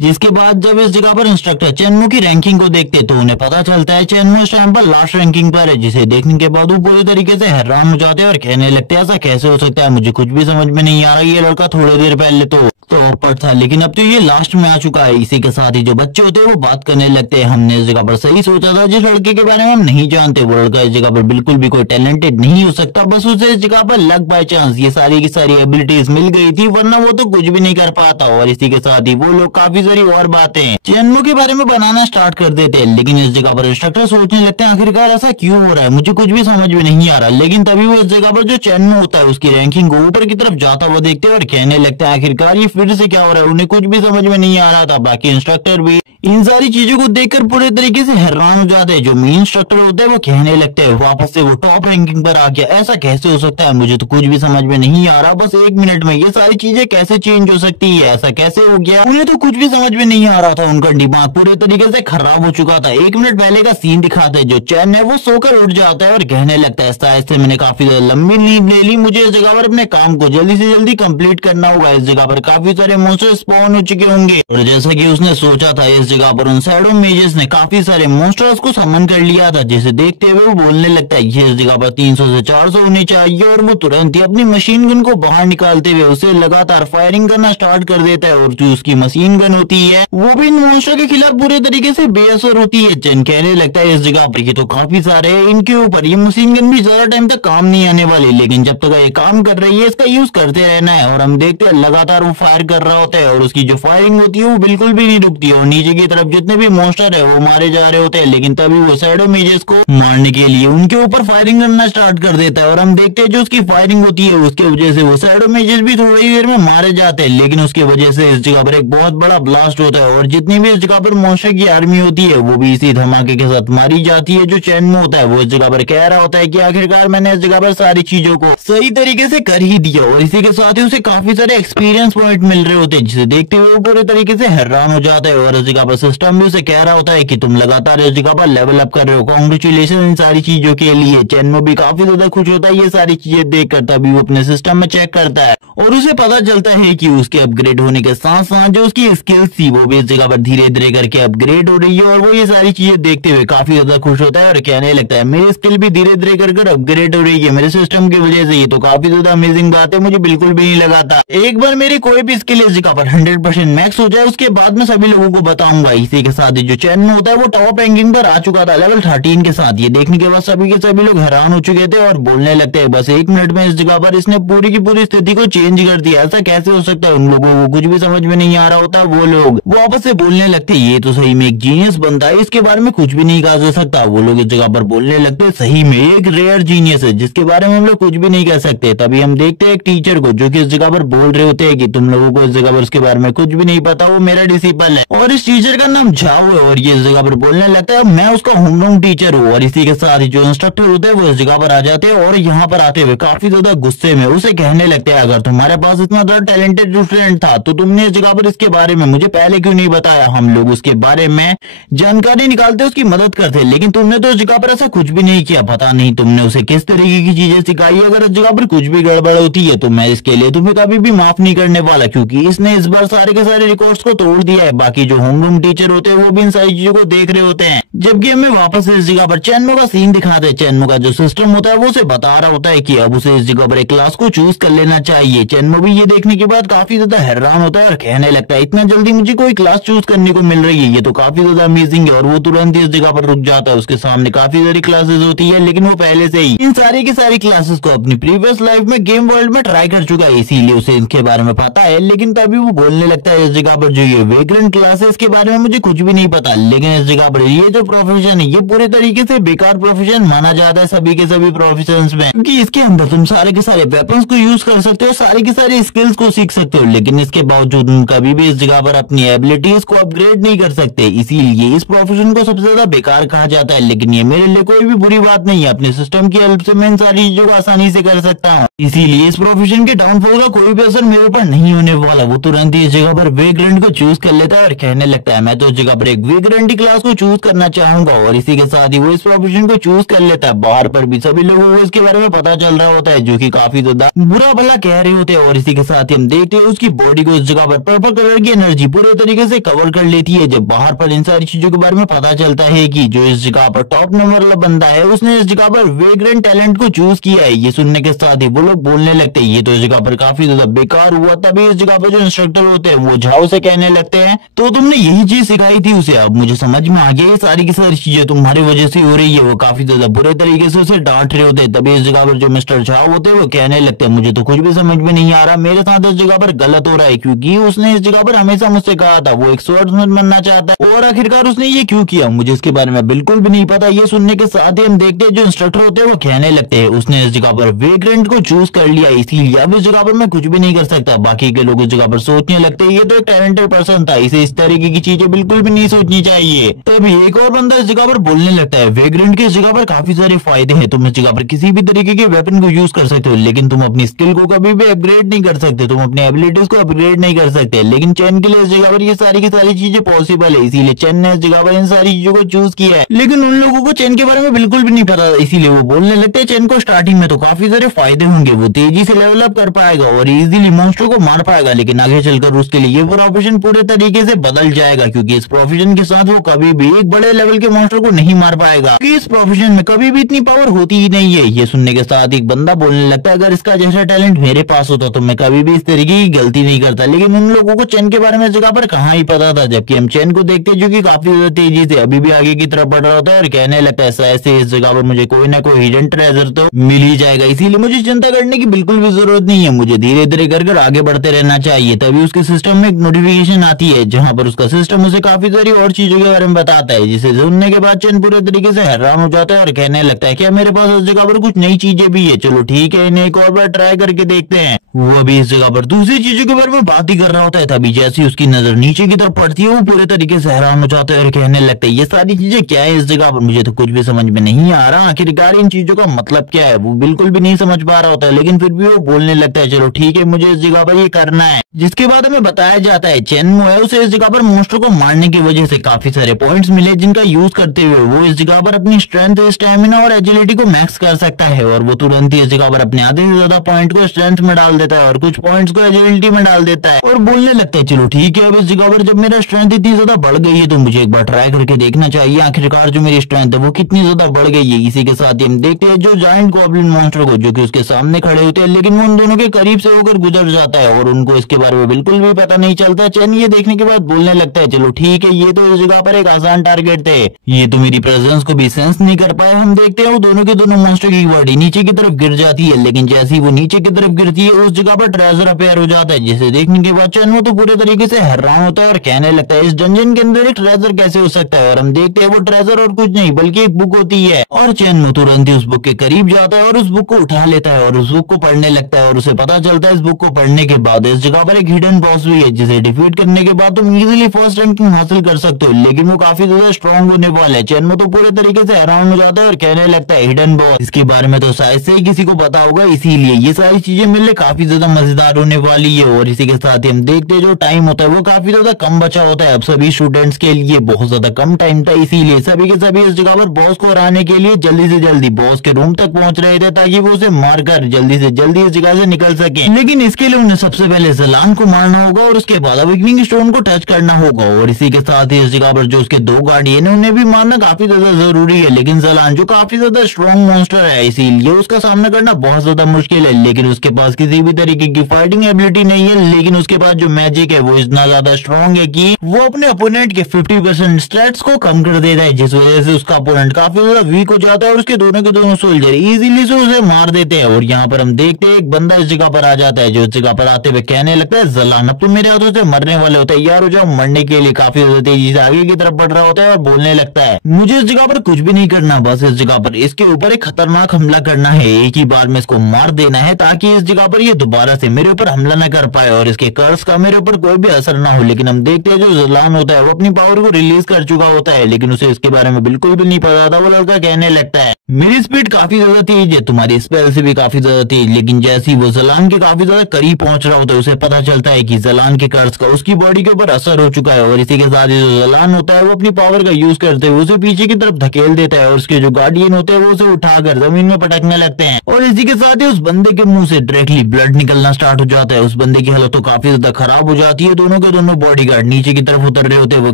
जिसके बाद जब इस जगह पर इंस्ट्रक्टर चेनमू की रैंकिंग को देखते तो उन्हें पता चलता है चेनमू इस टाइम पर लास्ट रैंकिंग पर है, जिसे देखने के बाद वो पूरी तरीके से हैरान हो जाते हैं और कहने लगते हैं ऐसा कैसे हो सकता है, मुझे कुछ भी समझ में नहीं आ रहा। ये लड़का थोड़ी देर पहले तो ऊपर था, लेकिन अब तो ये लास्ट में आ चुका है। इसी के साथ ही जो बच्चे होते हैं वो बात करने लगते हैं हमने इस जगह पर सही सोचा था, जिस लड़के के बारे में हम नहीं जानते वो लड़का इस जगह पर बिल्कुल भी कोई टैलेंटेड नहीं हो सकता, बस उसे इस जगह पर लक बाय चांस ये सारी की सारी एबिलिटीज मिल गई थी, वरना वो तो कुछ भी नहीं कर पाता। और इसी के साथ ही वो लोग काफी सारी और बातें चेनमू के बारे में बनाना स्टार्ट कर देते हैं, लेकिन इस जगह पर इंस्ट्रक्टर सोचने लगते हैं आखिरकार ऐसा क्यों हो रहा है, मुझे कुछ भी समझ में नहीं आ रहा। लेकिन तभी वो इस जगह पर जो चेनमू होता है उसकी रैंकिंग को ऊपर की तरफ जाता हुआ देखते हैं और कहने लगते हैं आखिरकार ये फिर से क्या हो रहा है, उन्हें कुछ भी समझ में नहीं आ रहा था। बाकी इंस्ट्रक्टर भी इन सारी चीजों को देखकर पूरे तरीके से हैरान हो जाते हैं। जो मेन इंस्ट्रक्टर होते हैं वो कहने लगते हैं वापस से वो टॉप रैंकिंग पर आ गया, ऐसा कैसे हो सकता है, मुझे तो कुछ भी समझ में नहीं आ रहा, बस 1 मिनट में ये सारी चीजें कैसे चेंज हो सकती है, ऐसा कैसे हो गया, उन्हें तो कुछ भी समझ में नहीं आ रहा था। उनका दिमाग पूरे तरीके से खराब हो चुका था। 1 मिनट पहले का सीन दिखाते हैं जो चैन है वो सोकर उठ जाता है और कहने लगता है शायद से मैंने काफी लंबी नींद ले ली, मुझे इस जगह पर अपने काम को जल्दी से जल्दी कंप्लीट करना होगा। इस जगह पर काफी सारे मॉन्स्टर स्पॉन हो चुके होंगे और जैसा कि उसने सोचा था इस जगह पर उन शैडो मेजेस ने काफी सारे मॉन्स्टर्स को समन कर लिया था, जिसे देखते हुए वो बोलने लगता है ये इस जगह पर 300 से 400 होने चाहिए। और वो तुरंत ही अपनी मशीन गन को बाहर निकालते हुए उसे लगातार फायरिंग करना स्टार्ट कर देता है और जो उसकी मशीन गन होती है वो भी इन मॉन्स्टर के खिलाफ पूरे तरीके से बेअसर होती है। चैन कहने लगता है इस जगह पर ये तो काफी सारे हैं, इनके ऊपर ये मशीन गन भी ज्यादा टाइम तक काम नहीं आने वाली, लेकिन जब तक ये काम कर रही है इसका यूज करते रहना है। और हम देखते हैं लगातार वो फायर कर रहा होता है और उसकी जो फायरिंग होती है वो बिल्कुल भी नहीं रुकती है और नीचे की तरफ जितने भी मॉन्स्टर है वो मारे जा रहे होते हैं, लेकिन तभी वो शैडो मेजेस को मारने के लिए उनके ऊपर फायरिंग करना स्टार्ट कर देता है। और हम देखते हैं जो उसकी फायरिंग होती है उसके वजह से वो शैडो मेजेस भी थोड़ी देर में मारे जाते हैं, लेकिन उसकी वजह से इस जगह पर एक बहुत बड़ा ब्लास्ट होता है और जितनी भी इस जगह पर मॉन्स्टर की आर्मी होती है वो भी इसी धमाके के साथ मारी जाती है। जो चेनमू होता है वो इस जगह पर कह रहा होता है कि आखिरकार मैंने इस जगह पर सारी चीजों को सही तरीके से कर ही दिया और इसी के साथ ही उसे काफी सारे एक्सपीरियंस पॉइंट मिल रहे होते हैं, जिसे देखते हुए वो पूरे तरीके से हैरान हो जाता है। और इस जगह पर सिस्टम भी उसे कह रहा होता है कि तुम लगातार इस जगह पर लेवल अप कर रहे हो, कांग्रेचुलेशन इन सारी चीजों के लिए। चेनमू भी काफी ज्यादा खुश होता है ये सारी चीजें देखकर, तभी वो अपने सिस्टम में चेक करता है और उसे पता चलता है कि उसके अपग्रेड होने के साथ साथ जो उसकी स्किल्स थी वो भी इस जगह पर धीरे धीरे करके अपग्रेड हो रही है। और वो ये सारी चीजें देखते हुए काफी ज्यादा खुश होता है और कहने लगता है मेरी स्किल भी धीरे धीरे कर अपग्रेड हो रही है मेरे सिस्टम की वजह से, ये तो काफी ज्यादा अमेजिंग बात है, मुझे बिल्कुल भी नहीं लगा था एक बार मेरी कोई भी इसके लिए इस जगह पर 100% मैक्स हो जाए उसके बाद में सभी लोगों को बताऊंगा। इसी के साथ ही जो चैन होता है वो टॉप रैंकिंग पर आ चुका था लेवल 13 के साथ। ये देखने के बाद सभी के सभी लोग हैरान हो चुके थे और बोलने लगते हैं बस 1 मिनट में इस जगह पर इसने पूरी की पूरी स्थिति को चेंज कर दिया। ऐसा कैसे हो सकता है? उन लोगों को कुछ भी समझ में नहीं आ रहा होता। वो लोग वापस से बोलने लगते ये तो सही में एक जीनियस बंदा है, इसके बारे में कुछ भी नहीं कहा जा सकता। वो लोग इस जगह पर बोलने लगते सही में एक रेयर जीनियस है जिसके बारे में हम लोग कुछ भी नहीं कह सकते। तभी हम देखते हैं एक टीचर को जो कि इस जगह पर बोल रहे होते हैं कि तुम लोगों को इस जगह पर उसके बारे में कुछ भी नहीं पता, वो मेरा डिसिपल है। और इस टीचर का नाम झाओ है और ये इस जगह पर बोलने लगता है मैं उसका होमरूम टीचर हूँ। और इसी के साथ ही जो इंस्ट्रक्टर होते हैं वो इस जगह पर आ जाते हैं और यहाँ पर आते हुए काफी ज्यादा गुस्से में उसे कहने लगते हैं अगर तुम्हारे पास इतना ज्यादा टैलेंटेड स्टूडेंट था तो तुमने इस जगह पर इसके बारे में मुझे पहले क्यों नहीं बताया? हम लोग उसके बारे में जानकारी निकालते उसकी मदद करते, लेकिन तुमने तो इस जगह पर ऐसा कुछ भी नहीं किया। पता नहीं तुमने उसे किस तरीके की चीजें सिखाई। अगर इस जगह पर कुछ भी गड़बड़ होती है तो मैं इसके लिए तुम्हें कभी भी माफ नहीं करने वाला, क्योंकि इसने इस बार सारे के सारे रिकॉर्ड्स को तोड़ दिया है। बाकी जो होमरूम टीचर होते हैं वो भी इन सारी चीजों को देख रहे होते हैं। जबकि हमें वापस इस जगह पर चैनमो का सीन दिखाते हैं। चैनमो का जो सिस्टम होता है वो उसे बता रहा होता है कि अब उसे इस जगह पर एक क्लास को चूज कर लेना चाहिए। चैनमो भी ये देखने के बाद काफी ज्यादा हैरान होता है और कहने लगता है इतना जल्दी मुझे कोई क्लास चूज करने को मिल रही है, ये तो काफी ज्यादा अमेजिंग है। और वो तुरंत ही इस जगह पर रुक जाता है। उसके सामने काफी सारी क्लासेस होती है लेकिन वो पहले से ही इन सारी की सारी क्लासेस को अपनी प्रीवियस लाइफ में गेम वर्ल्ड में ट्राई कर चुका है, इसीलिए उसे इनके बारे में पता है। लेकिन तभी वो बोलने लगता है इस जगह पर जो ये वेग्रेंट क्लास है इसके बारे में मुझे कुछ भी नहीं पता, लेकिन इस जगह पर ये जो प्रोफेशन है ये पूरे तरीके से बेकार प्रोफेशन माना जाता है सभी के सभी प्रोफेशन में, क्योंकि इसके अंदर तुम सारे के सारे वेपन्स को यूज कर सकते हो, सारी की सारी स्किल्स को सीख सकते हो, लेकिन इसके बावजूद तुम कभी भी इस जगह पर अपनी एबिलिटीज को अपग्रेड नहीं कर सकते। इसीलिए इस प्रोफेशन को सबसे ज्यादा बेकार कहा जाता है। लेकिन ये मेरे लिए कोई भी बुरी बात नहीं है, अपने सिस्टम की हेल्प से मैं इन सारी चीजों को आसानी से कर सकता हूँ। इसीलिए इस प्रोफेशन के डाउनफॉल का कोई भी असर मेरे ऊपर नहीं होने वाला। वो तुरंत ही इस जगह पर वेग्रेंट को चूज कर लेता है और कहने लगता है मैं तो इस जगह पर एक वेग्रेंट की क्लास को चूज करना चाहूंगा। और इसी के साथ ही वो इस प्रोफेशन को चूज कर लेता है। बाहर पर भी सभी लोगों को इसके बारे में पता चल रहा होता है जो कि काफी ज्यादा बुरा भला कह रहे होते हैं। और इसी के साथ ही हम देखते हैं उसकी बॉडी को इस जगह पर पर्पल कलर की एनर्जी पूरे तरीके से कवर कर लेती है। जब बाहर पर इन सारी चीजों के बारे में पता चलता है कि जो इस जगह पर टॉप नंबर वाला बंदा है उसने इस जगह पर वेग्रेंट टैलेंट को चूज किया है, ये सुनने के साथ ही वो लोग बोलने लगते हैं ये तो इस जगह पर काफी ज्यादा बेकार हुआ। तभी इस जगह पर जो इंस्ट्रक्टर होते हैं वो झाओ से कहने लगते हैं तो तुमने यही चीज सिखाई थी उसे, अब मुझे समझ में आ गया ये सारी की सारी चीजें तुम्हारी वजह से हो रही है। वो काफी ज्यादा बुरे तरीके से उसे डांट रहे होते हैं। तभी इस जगह पर जो मिस्टर झाओ होते हैं वो कहने लगते हैं मुझे तो कुछ भी समझ में नहीं आ रहा, मेरे साथ इस जगह पर गलत हो रहा है, क्योंकि उसने इस जगह पर हमेशा मुझसे कहा था वो एक स्वॉर्ड्समैन बनना चाहता है और आखिरकार उसने ये क्यों किया मुझे इसके बारे में बिल्कुल भी नहीं पता। ये सुनने के साथ ही हम देखते हैं जो इंस्ट्रक्टर होते हैं वो कहने लगते हैं उसने इस जगह पर वेग्रेंट को चूज कर लिया, इसीलिए अब इस जगह पर मैं कुछ भी नहीं कर सकता। बाकी के लोग इस जगह पर सोचने लगते हैं ये तो एक टैलेंटेड पर्सन था, इसे इस तरीके की चीजें बिल्कुल भी नहीं सोचनी चाहिए। तभी एक और बंदा इस जगह पर बोलने लगता है वेग्रेंट की इस जगह पर काफी सारे फायदे हैं, तुम इस जगह पर किसी भी तरीके के वेपन को यूज कर सकते हो, लेकिन तुम अपनी स्किल को कभी भी अपग्रेड नहीं कर सकते, तुम अपनी एबिलिटीज को अपग्रेड नहीं कर सकते। लेकिन चैन के लिए इस जगह पर ये सारी की सारी चीजें पॉसिबल है, इसीलिए चैन ने इस जगह पर इन सारी चीजों को चूज किया है। लेकिन उन लोगों को चैन के बारे में बिल्कुल भी नहीं पता, इसीलिए वो बोलने लगते हैं चैन को स्टार्टिंग में तो काफी सारे फायदे होंगे, वो तेजी से डेवलप कर पाएगा और इजीली मॉन्स्टर को मार पाएगा, लेकिन आगे चलकर उसके लिए ये प्रोफेशन पूरे तरीके से बदल जाएगा, क्योंकि इस प्रोफेशन के साथ वो कभी भी एक बड़े लेवल के मॉन्स्टर को नहीं मार पाएगा, क्योंकि इस प्रोफेशन में कभी भी इतनी पावर होती ही नहीं है। ये सुनने के साथ एक बंदा बोलने लगता है अगर इसका जैसा टैलेंट मेरे पास होता तो मैं कभी भी इस तरीके की गलती नहीं करता। लेकिन उन लोगों को चैन के बारे में इस जगह पर कहाँ ही पता था। जबकि हम चैन को देखते जो कि काफी ज्यादा तेजी से अभी भी आगे की तरफ बढ़ रहा होता है और कहने लगता है ऐसे इस जगह पर मुझे कोई ना कोई हिडन ट्रेजर तो मिल ही जाएगा, इसीलिए मुझे चिंता करने की बिल्कुल भी जरूरत नहीं है, मुझे धीरे धीरे कर आगे बढ़ते रहना चाहिए। तभी उसके सिस्टम में एक नोटिफिकेशन आती है जहां पर उसका सिस्टम उसे काफी सारी और चीजों के बारे में बताता है, जिसे सुनने के बाद चैन पूरे तरीके से हैरान हो जाता है और कहने लगता है क्या मेरे पास उस जगह पर कुछ नई चीजें भी है, चलो ठीक है इन्हें एक और बार ट्राई करके देखते हैं। वो अभी इस जगह पर दूसरी चीजों के बारे में बात ही कर रहा होता है, तभी जैसी उसकी नजर नीचे की तरफ पड़ती है वो पूरे तरीके से हैरान हो जाता है और कहने लगता है ये सारी चीजें क्या है इस जगह पर, मुझे तो कुछ भी समझ में नहीं आ रहा, आखिरकार इन चीजों का मतलब क्या है। वो बिल्कुल भी नहीं समझ पा रहा होता है, लेकिन फिर भी वो बोलने लगता है चलो ठीक है मुझे इस जगह पर ये करना है। जिसके बाद हमें बताया जाता है चेनमो है उसे इस जगह पर मॉन्स्टर को मारने की वजह से काफी सारे पॉइंट्स मिले, जिनका यूज करते हुए वो इस जगह पर अपनी स्ट्रेंथ, स्टेमिना और एजिलिटी को मैक्स कर सकता है। और वो तुरंत ही इस जगह पर अपने आधे से ज्यादा पॉइंट को स्ट्रेंथ में डाल देता है और कुछ पॉइंट्स को एजिलिटी में डाल देता है और बोलने लगता है चलो ठीक है अब इस जगह पर जब मेरा स्ट्रेंथ इतनी ज्यादा बढ़ गई है तो मुझे एक बार ट्राई करके देखना चाहिए आखिरकार जो मेरी स्ट्रेंथ है वो कितनी ज्यादा बढ़ गई है। इसी के साथ ही हम देखते हैं जो जायंट गॉब्लिन मॉन्स्टर को जो कि उसके सामने सामने खड़े होते हैं, लेकिन वो उन दोनों के करीब से होकर गुजर जाता है और उनको इसके बारे में बिल्कुल भी पता नहीं चलता। चैन ये देखने के बाद बोलने लगता है, चलो ठीक है, ये तो इस जगह पर एक आसान टारगेट थे, ये तो मेरी प्रेजेंस को भी सेंस नहीं कर पाए। हम देखते हैं वो दोनों के दोनों मॉन्स्टर की बॉडी नीचे की तरफ गिर जाती है, लेकिन जैसे ही वो नीचे की तरफ गिरती है उस जगह पर ट्रेजर अपेयर हो जाता है, जिसे देखने के बाद चैन तो पूरे तरीके से हैरान होता है और कहने लगता है, इस डंजन के अंदर एक ट्रेजर कैसे हो सकता है। और हम देखते हैं वो ट्रेजर और कुछ नहीं बल्कि एक बुक होती है और चैन तुरंत ही उस बुक के करीब जाता है और उस बुक को उठा लेता है और उस बुक को पढ़ने लगता है और उसे पता चलता है इस बुक को पढ़ने के बाद इस जगह पर एक हिडन बॉस भी है, जिसे डिफीट करने के बाद तुम इजीली फर्स्ट रैंकिंग हासिल कर सकते हो, लेकिन वो काफी ज्यादा स्ट्रॉन्ग होने वाला है। चैन तो पूरे तरीके से हैरान हो जाता है और कहने लगता है, हिडन बॉस, इसके बारे में तो शायद से ही किसी को पता होगा, इसीलिए ये सारी चीजें मिलने काफी ज्यादा मजेदार होने वाली है। और इसी के साथ ही हम देखते हैं जो टाइम होता है वो काफी ज्यादा कम बचा होता है, अब सभी स्टूडेंट्स के लिए बहुत ज्यादा कम टाइम था, इसीलिए सभी के सभी इस जगह पर बॉस को हराने के लिए जल्दी से जल्दी बॉस के रूम तक पहुंच रहे थे ताकि वो उसे मारकर जल्दी से जल्दी इस जगह से निकल सके। लेकिन इसके लिए उन्हें सबसे पहले ज़लान को मारना होगा और उसके बाद अवेकनिंग स्टोन को टच करना होगा। और इसी के साथ ही इस जगह पर जो उसके दो गार्डियन है उन्हें भी मारना काफी ज्यादा जरूरी है, लेकिन ज़लान जो काफी ज्यादा स्ट्रॉन्ग मॉन्स्टर है इसीलिए उसका सामना करना बहुत ज्यादा मुश्किल है, लेकिन उसके पास किसी भी तरीके की फाइटिंग एबिलिटी नहीं है, लेकिन उसके पास जो मैजिक है वो इतना ज्यादा स्ट्रॉन्ग है कि वो अपने अपोनेंट के 50% स्टैट्स को कम कर देता है, जिस वजह से उसका अपोनेंट काफी ज्यादा वीक हो जाता है और उसके दोनों के दोनों सोल्जर इजीली से उसे मार देते हैं। और यहाँ पर हम देखते हैं एक बंदा इस जगह पर आ जाता है, जो इस जगह पर आते हुए कहने लगता है, ज़लान अब तुम मेरे हाथों से मरने वाले हो, तैयार हो जाओ। मरने के लिए काफी ज्यादा तेजी से आगे की तरफ बढ़ रहा होता है और बोलने लगता है, मुझे इस जगह पर कुछ भी नहीं करना, बस इस जगह पर इसके ऊपर एक खतरनाक हमला करना है, एक ही बार में इसको मार देना है ताकि इस जगह पर ये दोबारा से मेरे ऊपर हमला न कर पाए और इसके कर्स का मेरे ऊपर कोई भी असर ना हो। लेकिन हम देखते हैं जो ज़लान होता है वो अपनी पावर को रिलीज कर चुका होता है, लेकिन उसे इसके बारे में बिल्कुल भी नहीं पता था। वो लड़का कहने लगता है, मेरी स्पीड काफी ज्यादा तेज है, तुम्हारी स्पेल से भी काफी ज्यादा तेज, लेकिन जैसे ही वो ज़लान के काफी ज्यादा करीब पहुंच रहा होता है उसे पता चलता है कि ज़लान के कर्स का उसकी बॉडी के ऊपर असर हो चुका है। और इसी के साथ ही जो ज़लान होता है वो अपनी पावर का यूज करते हुए उसे पीछे की तरफ धकेल देता है और उसके जो गार्डियन होते हैं वो उसे उठाकर जमीन में पटकने लगते हैं। और इसी के साथ ही उस बंदे के मुंह से डायरेक्टली ब्लड निकलना स्टार्ट हो जाता है। उस बंदे की हालत तो काफी ज्यादा खराब हो जाती है, दोनों के दोनों बॉडीगार्ड नीचे की तरफ उतर रहे होते हैं। वो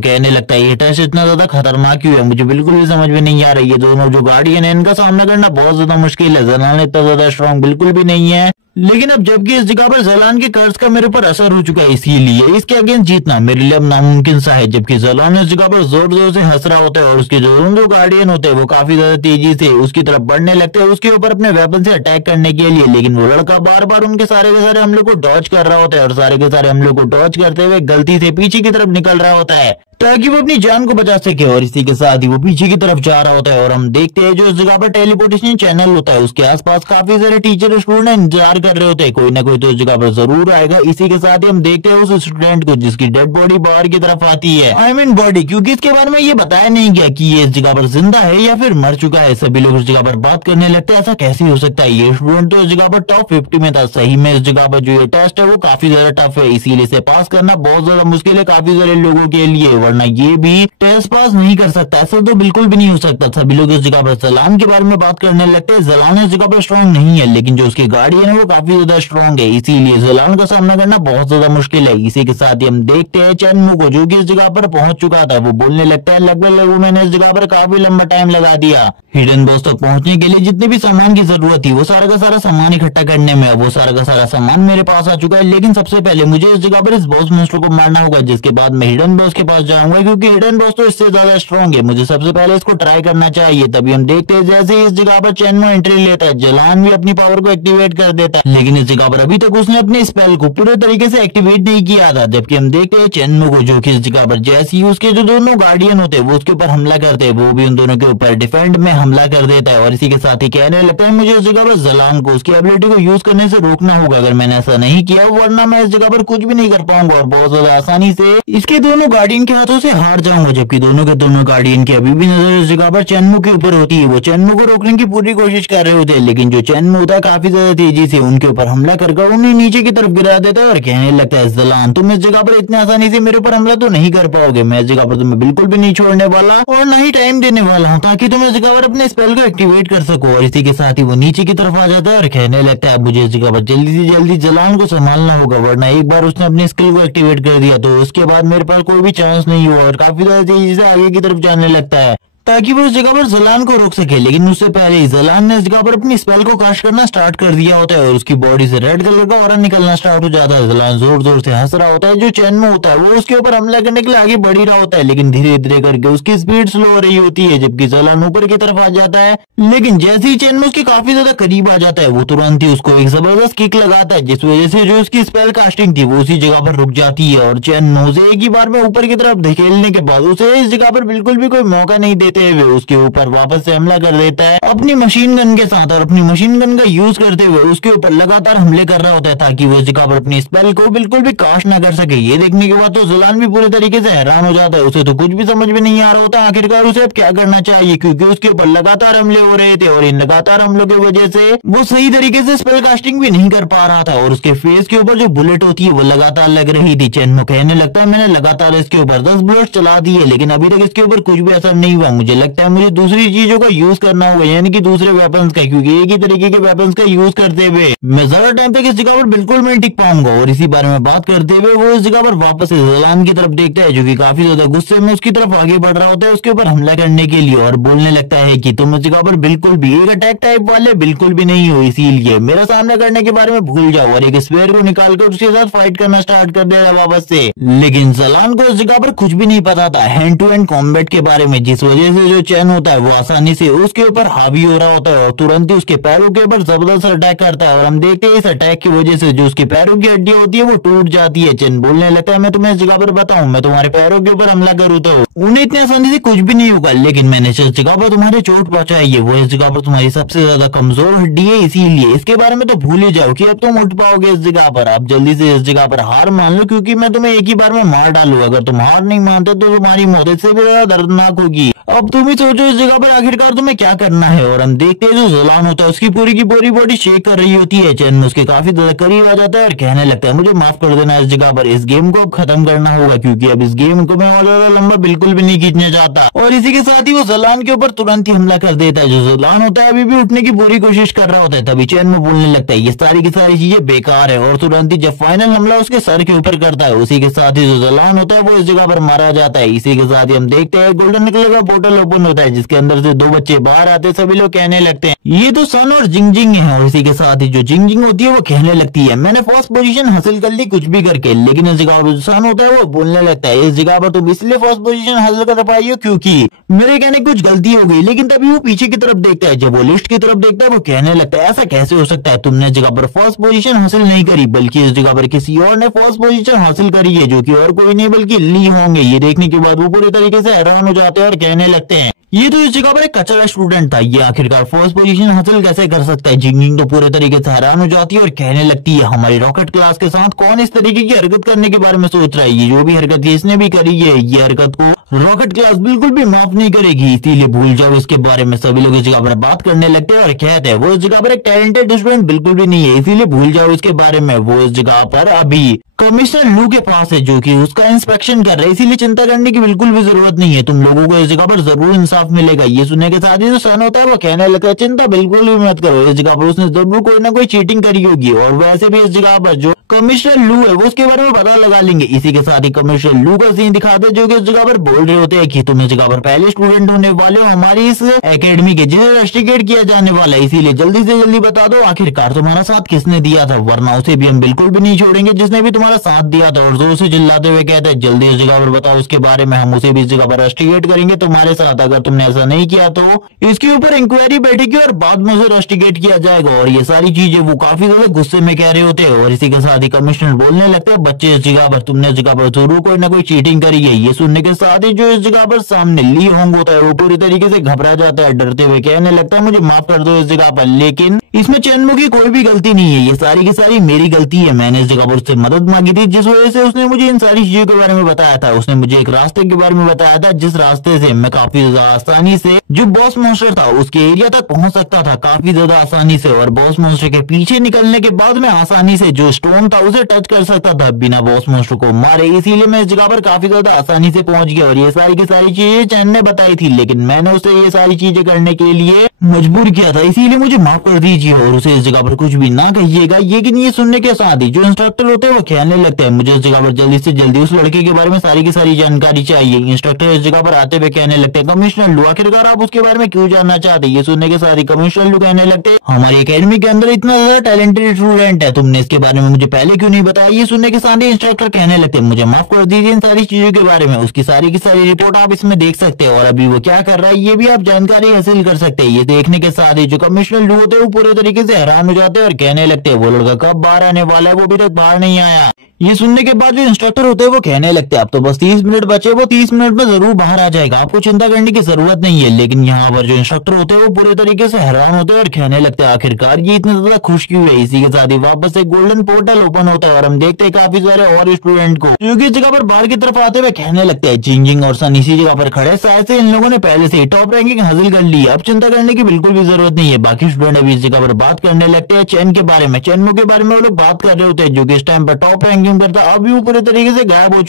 कहने लगता है, ये टेस्ट इतना ज्यादा खतरनाक क्यों है, मुझे बिल्कुल भी समझ में नहीं आ रही है, दोनों जो गार्डियन है इनका सामना करना बहुत ज्यादा मुश्किल है, ज़लान इतना ज्यादा स्ट्रॉन्ग बिल्कुल भी नहीं है। लेकिन अब जबकि इस जगह पर ज़लान के कर्ज का मेरे ऊपर असर हो चुका है, इसीलिए इसके अगेंस्ट जीतना मेरे लिए अब नामुमकिन सा है। जबकि ज़लान इस जगह पर जोर जोर से हंस रहा होता है और उसके जो गार्डियन होते हैं वो काफी ज्यादा तेजी से उसकी तरफ बढ़ने लगते हैं उसके ऊपर अपने वेपन से अटैक करने के लिए, लेकिन वो लड़का बार बार उनके सारे के सारे हमले को डॉज कर रहा होता है और सारे के सारे हमले को डॉज करते हुए गलती से पीछे की तरफ निकल रहा होता है ताकि वो अपनी जान को बचा सके। और इसी के साथ ही वो पीछे की तरफ जा रहा होता है और हम देखते हैं जो इस जगह पर टेलीपोर्टेशन चैनल होता है उसके आसपास काफी सारे टीचर स्टूडेंट इंतजार कर रहे होते हैं, कोई ना कोई तो इस जगह पर जरूर आएगा। इसी के साथ ही हम देखते हैं उस स्टूडेंट को जिसकी डेड बॉडी बाहर की तरफ आती है, आई मीन बॉडी, क्योंकि इसके बारे में ये बताया नहीं गया कि ये इस जगह पर जिंदा है या फिर मर चुका है। सभी लोग इस जगह पर बात करने लगते हैं, ऐसा कैसे हो सकता है, ये स्टूडेंट तो इस जगह पर टॉप 50 में था। सही में इस जगह पर जो ये टेस्ट है वो काफी ज्यादा टफ है, इसीलिए इसे पास करना बहुत ज्यादा मुश्किल है काफी सारे लोगों के लिए, वरना ये भी टेस्ट पास नहीं कर सकता, ऐसा तो बिल्कुल भी नहीं हो सकता। सभी लोग इस जगह पर ज़लान के बारे में बात करने लगते हैं। ज़लान इस जगह पर स्ट्रॉन्ग नहीं है, लेकिन जो उसके गार्डियन है वो काफी ज्यादा स्ट्रॉन्ग है, इसीलिए ज़लान का सामना करना बहुत ज्यादा मुश्किल है। इसी के साथ ही हम देखते हैं चैनमू को जो कि इस जगह पर पहुंच चुका था, वो बोलने लगता है, लगभग मैंने इस जगह पर काफी लंबा टाइम लगा दिया हिडन बॉस तक पहुंचने के लिए, जितने भी सामान की जरूरत थी वो सारा का सारा सामान इकट्ठा करने में, वो सारा का सारा सामान मेरे पास आ चुका है। लेकिन सबसे पहले मुझे इस जगह पर इस बॉस मॉन्स्टर को मारना होगा, जिसके बाद मैं हिडन बॉस के पास जाऊंगा, क्योंकि हिडन बॉस तो इससे ज्यादा स्ट्रॉन्ग है, मुझे सबसे पहले इसको ट्राई करना चाहिए। तभी हम देखते हैं जैसे ही इस जगह पर चैनमो एंट्री लेता है, ज़लान भी अपनी पावर को एक्टिवेट कर देता है, लेकिन इस जगह पर अभी तक उसने अपने स्पेल को पूरे तरीके से एक्टिवेट नहीं किया था। जबकि हम देखते हैं चैनमो को जो कि इस जगह पर जैसे ही उसके जो दोनों गार्डियन होते हैं वो उसके ऊपर हमला करते हैं, वो भी उन दोनों के ऊपर डिफेंड में हमला कर देता है। और इसी के साथ ही कहने लगता है, मुझे इस जगह पर ज़लान को उसकी एबिलिटी को यूज करने से रोकना होगा, अगर मैंने ऐसा नहीं किया वरना मैं इस जगह पर कुछ भी नहीं कर पाऊंगा और बहुत ज्यादा आसानी से इसके दोनों गार्डियन के हाथों से हार जाऊंगा। जबकि दोनों के दोनों गार्डियन की अभी भी नजर इस जगह पर चैनमो के ऊपर होती है, वो चैनमो को रोकने की पूरी कोशिश कर रहे होते हैं, लेकिन जो चैनमो होता है काफी ज्यादा तेजी से उनके ऊपर हमला करके उन्हें नीचे की तरफ गिरा देता है और कहने लगता है, ज़लान तुम इस जगह पर इतनी आसानी से मेरे ऊपर हमला तो नहीं कर पाओगे, मैं इस जगह पर तुम्हें बिल्कुल भी नहीं छोड़ने वाला और न ही टाइम देने वाला हूँ ताकि तुम इस जगह पर अपने स्पेल को एक्टिवेट कर सको। और इसी के साथ ही वो नीचे की तरफ आ जाता है और कहने लगता है, मुझे इस जगह पर जल्दी से जल्दी ज़लान को संभालना होगा, वरना एक बार उसने अपने स्किल को एक्टिवेट कर दिया तो उसके बाद मेरे पास कोई भी चांस नहीं हुआ और काफी ज्यादा तेजी से आगे की तरफ जाने लगता है। ताकि वो उस जगह पर जलान को रोक सके। लेकिन उससे पहले ही जलान ने इस जगह पर अपनी स्पेल को कास्ट करना स्टार्ट कर दिया होता है और उसकी बॉडी से रेड कलर का ऑरा निकलना स्टार्ट हो जाता है। जलान जोर जोर से हंस रहा होता है। जो चैन में होता है वो उसके ऊपर हमला करने के लिए आगे बढ़ ही रहा होता है, लेकिन धीरे धीरे करके उसकी स्पीड स्लो हो रही होती है, जबकि जलान ऊपर की तरफ आ जाता है। लेकिन जैसे ही चैन में उसके काफी ज्यादा करीब आ जाता है, वो तुरंत ही उसको एक जबरदस्त किक लगाता है, जिस वजह से जो उसकी स्पेल कास्टिंग थी वो उसी जगह पर रुक जाती है और चैन उसे एक ही बार में ऊपर की तरफ धकेलने के बाद उसे इस जगह पर बिल्कुल भी कोई मौका नहीं देते हुए उसके ऊपर वापस से हमला कर देता है अपनी मशीन गन के साथ। और अपनी मशीन गन का यूज करते हुए उसके ऊपर लगातार हमले कर रहा होता है ताकि वो इस जगह पर अपनी स्पेल को बिल्कुल भी कास्ट ना कर सके। ये देखने के बाद तो जुलान भी पूरे तरीके से हैरान हो जाता है। उसे तो कुछ भी समझ में नहीं आ रहा होता आखिरकार उसे अब क्या करना चाहिए, क्योंकि उसके ऊपर लगातार हमले हो रहे थे और इन लगातार हमलों की वजह से वो सही तरीके से स्पेल कास्टिंग भी नहीं कर पा रहा था और उसके फेस के ऊपर जो बुलेट होती है वो लगातार लग रही थी। चेनमो कहने लगता है मैंने लगातार इसके ऊपर 10 बुलेट चला दिए लेकिन अभी तक इसके ऊपर कुछ भी असर नहीं हुआ। मुझे लगता है मुझे दूसरी चीजों का यूज करना होगा, यानी कि दूसरे वेपन्स का, क्योंकि एक ही तरीके के वेपन्स का यूज करते हुए मैं ज्यादा टाइम तक इस जगह पर बिल्कुल नहीं टिक पाऊंगा। और इसी बारे में बात करते हुए वो इस जगह पर वापस जलान की तरफ देखता है, जो कि काफी ज्यादा गुस्से में उसकी तरफ आगे बढ़ रहा होता है उसके ऊपर हमला करने के लिए और बोलने लगता है कि तुम इस जगह पर बिल्कुल भी एक अटैक टाइप वाले बिल्कुल भी नहीं हो, इसीलिए मेरा सामना करने के बारे में भूल जाओ। और एक स्पेयर को निकालकर उसके साथ फाइट करना स्टार्ट कर देगा वापस से। लेकिन जलान को इस जगह पर कुछ भी नहीं पता था हैंड टू हैंड कॉम्बैट के बारे में, जिस वजह से जो चैन होता है वो आसानी से उसके ऊपर हावी हो रहा होता है और तुरंत ही उसके पैरों के ऊपर जबरदस्त अटैक करता है। और हम देखते हैं इस अटैक की वजह से जो उसके पैरों की हड्डियां होती है वो टूट जाती है। चैन बोलने लगता है मैं तुम्हें इस जगह पर बताऊं, मैं तुम्हारे पैरों के ऊपर हमला करूँ तो उन्हें इतनी आसानी से कुछ भी नहीं होगा, लेकिन मैंने जिस जगह पर तुम्हारे चोट पहुंचाई है वो इस जगह पर तुम्हारी सबसे ज्यादा कमजोर हड्डी है, इसीलिए इसके बारे में तो भूल ही जाओ कि अब तुम उठ पाओगे इस जगह पर। आप जल्दी से इस जगह पर हार मान लो, क्योंकि मैं तुम्हें एक ही बार में मार डालूंगा। अगर तुम हार नहीं मानते तो तुम्हारी मौत इससे भी ज्यादा दर्दनाक होगी। अब तुम ही सोचो इस जगह पर आखिरकार तुम्हें क्या करना है। और हम देखते हैं जो जलान होता है उसकी पूरी की पूरी बॉडी शेक कर रही होती है। चैन उसके काफी ज्यादा करीब आ जाता है और कहने लगता है मुझे माफ कर देना, इस जगह पर इस गेम को अब खत्म करना होगा, क्योंकि अब इस गेम को मैं और ज्यादा लंबा बिल्कुल भी नहीं खींचना चाहता। और इसी के साथ ही वो जलान के ऊपर तुरंत ही हमला कर देता है। जो जलान होता है अभी भी उठने की पूरी कोशिश कर रहा होता है, तभी चैन में बोलने लगता है ये सारी की सारी चीजें बेकार है। और तुरंत ही जब फाइनल हमला उसके सर के ऊपर करता है, उसी के साथ ही जो जलान होता है वो इस जगह पर मारा जाता है। इसी के साथ ही हम देखते हैं गोल्डन कलर का पोर्टल ओपन होता है, जिसके अंदर से 2 बच्चे बाहर आते हैं। सभी लोग कहने लगते हैं ये तो सन और जिंगजिंग है। और इसी के साथ ही जो जिंगजिंग होती है वो कहने लगती है मैंने फर्स्ट पोजीशन हासिल कर ली कुछ भी करके। लेकिन इस जगह पर जो सन होता है वो बोलने लगता है इस जगह पर तुम इसलिए फर्स्ट पोजीशन हासिल कर पाई हो क्योंकि मेरे कहने कुछ गलती हो गई। लेकिन तभी वो पीछे की तरफ देखता है, जब वो लिस्ट की तरफ देखता है वो कहने लगता है ऐसा कैसे हो सकता है, तुमने इस जगह पर फर्स्ट पोजीशन हासिल नहीं करी, बल्कि इस जगह पर किसी और ने फर्स्ट पोजीशन हासिल करी है, जो कि और कोई नहीं बल्कि ली होंगे। ये देखने के बाद वो पूरे तरीके से हैरान हो जाते हैं और कहने लगते हैं ये तो इस जगह पर एक कचरा स्टूडेंट था, ये आखिरकार फर्स्ट पोजीशन हासिल कैसे कर सकता है। जिंगजिंग तो पूरे तरीके से हैरान हो जाती है और कहने लगती है हमारी रॉकेट क्लास के साथ कौन इस तरीके की हरकत करने के बारे में सोच रहा है, ये जो भी हरकत इसने भी करी है ये हरकत को रॉकेट क्लास बिल्कुल भी माफ नहीं करेगी, इसीलिए भूल जाओ इसके बारे में। सभी लोग इस जगह पर बात करने लगते हैं और कहते हैं वो इस जगह पर एक टैलेंटेड स्टूडेंट बिल्कुल भी नहीं है, इसीलिए भूल जाओ इसके बारे में। वो इस जगह पर अभी कमिश्नर लू के पास है जो कि उसका इंस्पेक्शन कर रहा है, इसीलिए चिंता करने की बिल्कुल भी जरूरत नहीं है, तुम लोगों को इस जगह पर जरूर इंसाफ मिलेगा। ये सुनने के साथ ही जो सन होता है वो कहने लगता है चिंता बिल्कुल भी मत करो, इस जगह पर उसने जरूर कोई ना कोई चीटिंग करी होगी और वैसे भी इस जगह पर जो कमिश्नर लू है वो उसके बारे में पता लगा लेंगे। इसी के साथ ही कमिश्नर लू का सीन दिखाते जो कि इस जगह पर बोल रहे होते हैं कि तुम इस जगह पर पहले स्टूडेंट होने वाले हो हमारी इस एकेडमी के, जिसे रस्टिकेट किया जाने वाला है, इसीलिए जल्दी से जल्दी बता दो आखिरकार तुम्हारा साथ किसने दिया था, वरना उसे भी हम बिल्कुल भी नहीं छोड़ेंगे जिसने भी तुम्हारा साथ दिया था। और जोर से चिल्लाते हुए कहते हैं जल्दी इस जगह पर बताओ उसके बारे में, हम उसे भी इस जगह पर रस्टिकेट करेंगे तुम्हारे साथ। अगर तुमने ऐसा नहीं किया तो इसके ऊपर इंक्वायरी बैठेगी और बाद में उसे रस्टिकेट किया जाएगा। और ये सारी चीजें वो काफी ज्यादा गुस्से में कह रहे होते हैं। और इसी के साथ ही कमिश्नर बोलने लगते हैं बच्चे इस जगह पर तुमने इस जगह पर जरूर कोई ना कोई चीटिंग करी है। ये सुनने के साथ ही जो इस जगह पर सामने ली होंग होता है वो पूरी तरीके से घबरा जाता है, डरते हुए कहने लगता है मुझे माफ कर दो इस जगह पर, लेकिन इसमें चेनमो की कोई भी गलती नहीं है, ये सारी की सारी मेरी गलती है। मैंने इस जगह पर उससे मदद मांगी थी जिस वजह से उसने मुझे इन सारी चीजों के बारे में बताया था। उसने मुझे एक रास्ते के बारे में बताया था जिस रास्ते से मैं काफी ज्यादा आसानी से जो बॉस मॉन्स्टर था उसके एरिया तक पहुंच सकता था काफी ज्यादा आसानी से, और बॉस मॉन्स्टर के पीछे निकलने के बाद मैं आसानी से जो स्टोन था उसे टच कर सकता था बिना बॉस मॉन्स्टर को मारे। इसीलिए मैं इस जगह पर काफी ज्यादा आसानी से पहुंच गया और ये सारी की सारी चीजें चैन ने बताई थी, लेकिन मैंने उसे ये सारी चीजें करने के लिए मजबूर किया था, इसीलिए मुझे माफ कर दीजिए और उसे इस जगह पर कुछ भी ना कहिएगा। ये सुनने के साथ ही जो इंस्ट्रक्टर होते हैं वो कहने लगते हैं मुझे इस जगह पर जल्दी से जल्दी उस लड़के के बारे में सारी की सारी जानकारी चाहिए। इंस्ट्रक्टर इस जगह पर आते हुए कहने लगते हैं कमिश्नर लू, आखिरकार आप उसके बारे में क्यों जानना चाहते हैं? ये सुनने के साथ ही कमिश्नर लू कहने लगते हैं हमारी एकेडमी के अंदर इतना ज्यादा टैलेंटेड स्टूडेंट है, तुमने इसके बारे में मुझे पहले क्यों नहीं बताया? ये सुनने के साथ ही इंस्ट्रक्टर कहने लगते हैं मुझे माफ कर दीजिए इन सारी चीजों के बारे में। उसकी सारी की सारी रिपोर्ट आप इसमें देख सकते हैं और अभी वो क्या कर रहा है ये भी आप जानकारी हासिल कर सकते हैं। ये देखने के साथ ही जो कमिश्नर लू होते हैं वो पूरे तरीके से हैरान हो जाते हैं और कहने लगते हैं वो लड़का कब बाहर आने वाला है, वो अभी तक बाहर नहीं आया। ये सुनने के बाद जो इंस्ट्रक्टर होते हैं वो कहने लगते हैं अब तो बस 30 मिनट बचे, वो 30 मिनट में जरूर बाहर आ जाएगा, आपको चिंता करने की जरूरत नहीं है। लेकिन यहाँ पर जो इंस्ट्रक्टर होते हैं वो पूरे तरीके से हैरान होते हैं और कहने लगते हैं आखिरकार ये इतना ज्यादा खुश क्यों है? इसी के साथ ही वापस एक गोल्डन पोर्टल ओपन होता है और हम देखते हैं काफी सारे और स्टूडेंट को जो कि इस जगह पर बाहर की तरफ आते हुए कहने लगते हैं जिंग और सन इसी जगह पर खड़े, शायद से इन लोगों ने पहले से टॉप रैंकिंग हासिल कर ली है, अब चिंता करने की बिल्कुल भी जरूरत नहीं है। बाकी स्टूडेंट अभी इस जगह पर बात करने लगते हैं चैन के बारे में, चैनमो के बारे में वो लोग बात कर रहे होते हैं जो कि इस टाइम पर टॉप रैंकिंग करता है। अभी वो पूरे तरीके से गायब हो